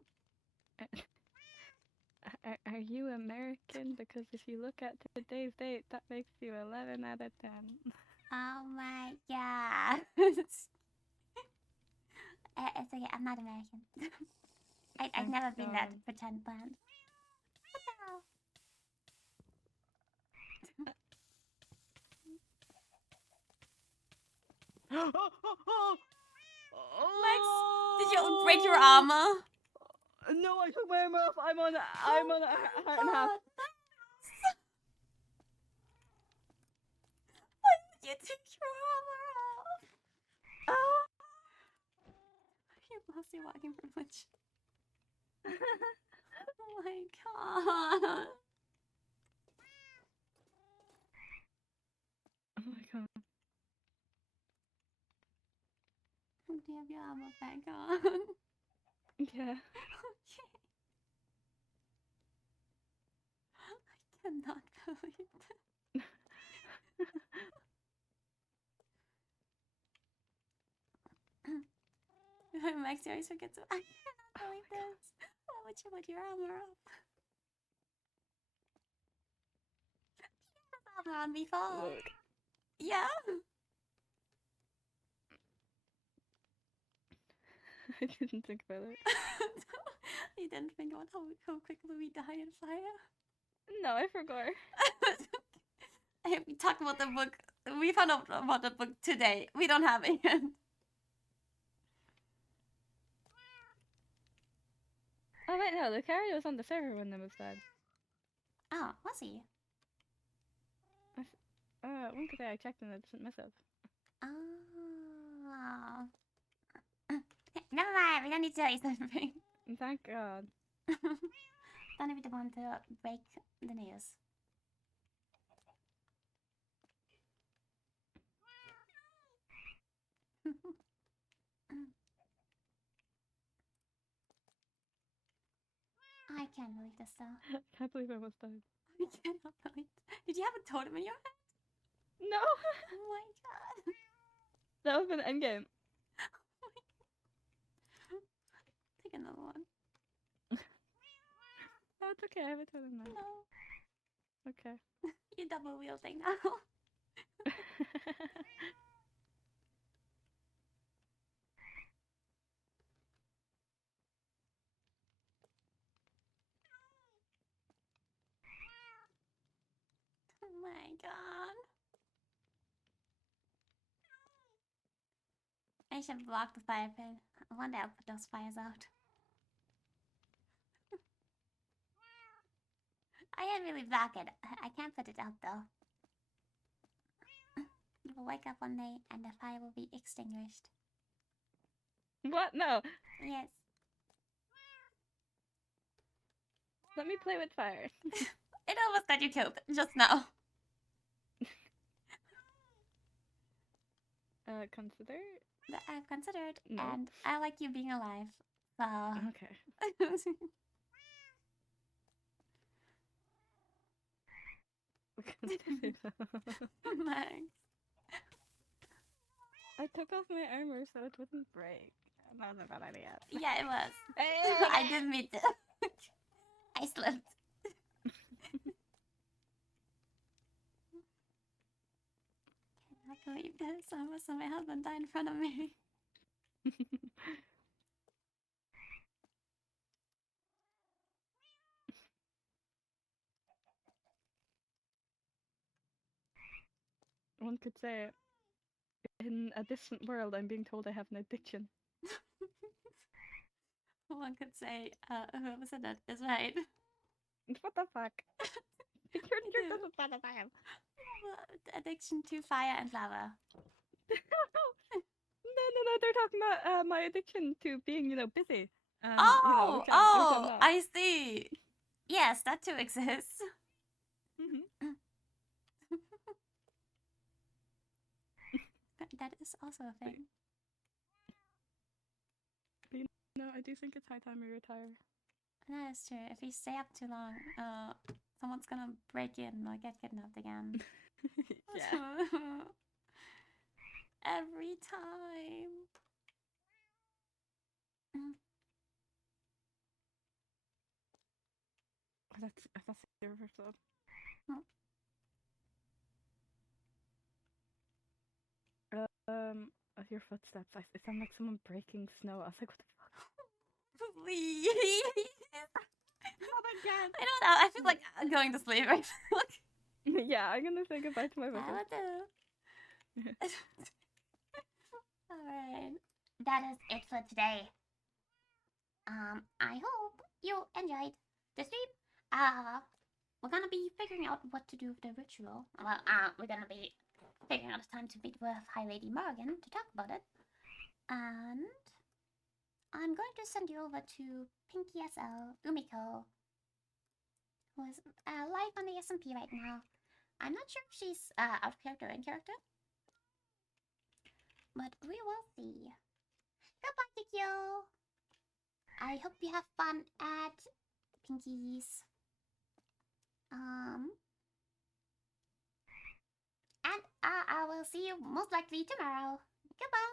Are you American? Because if you look at today's date, that makes you 11 out of 10. Oh my god. It's okay, I'm not American. I've never been there to pretend land. What the hell? Lex, did you break your armor? No, I took my armor off. I'm on a heart and a half. Why did you take your armor off? You're mostly walking privilege. Oh my god. Oh my god. Do you have your armor back on? Yeah. Okay. I cannot believe this. Max, you always forget to. I cannot believe this. Why would you put your armor up? You have armor on before. Look. Yeah. I didn't think about it. You didn't think about how quickly we die in fire? No, I forgot. We talked about the book. We found out about the book today. We don't have it yet. Oh wait, no, the carrier was on the server when it was dead. Oh, was he? One day I checked and it doesn't mess up. Oh. Never mind, we don't need to tell you something. Thank God. Don't be the one to break the news. I can't believe this though. Can't believe I almost died. I cannot believe. Did you have a totem in your head? No! Oh my god. That was an endgame. Take another one. No, it's okay, I have a totem now. No. Okay. You're double wielding now. Oh my god. I should block the fire pit. One day I'll put those fires out. I can't really block it. I can't put it out though. You will wake up one day and the fire will be extinguished. What? No! Yes. Let me play with fire. It almost got you killed just now. Consider? But I've considered, No. and I like you being alive. So. Okay. Max. I took off my armor so it wouldn't break. That was a bad idea. Yeah, it was. Hey! I didn't mean to. I slipped. Cannot believe this. Almost saw my husband die in front of me. One could say, in a distant world, I'm being told I have an addiction. One could say, whoever said that is right. What the fuck? You're just a fan of fire. Addiction to fire and lava. No, they're talking about my addiction to being, busy. Oh, we can laugh. I see. Yes, that too exists. That is also a thing. No, I do think it's high time we retire. That is true. If we stay up too long, someone's gonna break in or get kidnapped again. Yeah. Every time. That's the reverse. Of your footsteps. It sounded like someone breaking snow. I was like, what the fuck? Please. Not again. I don't know. I feel like I'm going to sleep right now. Yeah, I'm gonna say goodbye to my I boyfriend. will do. Alright. That is it for today. I hope you enjoyed the stream. We're gonna be figuring out what to do with the ritual. Well, we're gonna be figuring out a time to meet with High Lady Morgan to talk about it. And I'm going to send you over to Pinky SL Umiko, who is live on the SMP right now. I'm not sure if she's out of character or in character, but we will see. Goodbye, Tikyo! I hope you have fun at Pinky's. And I will see you most likely tomorrow. Goodbye!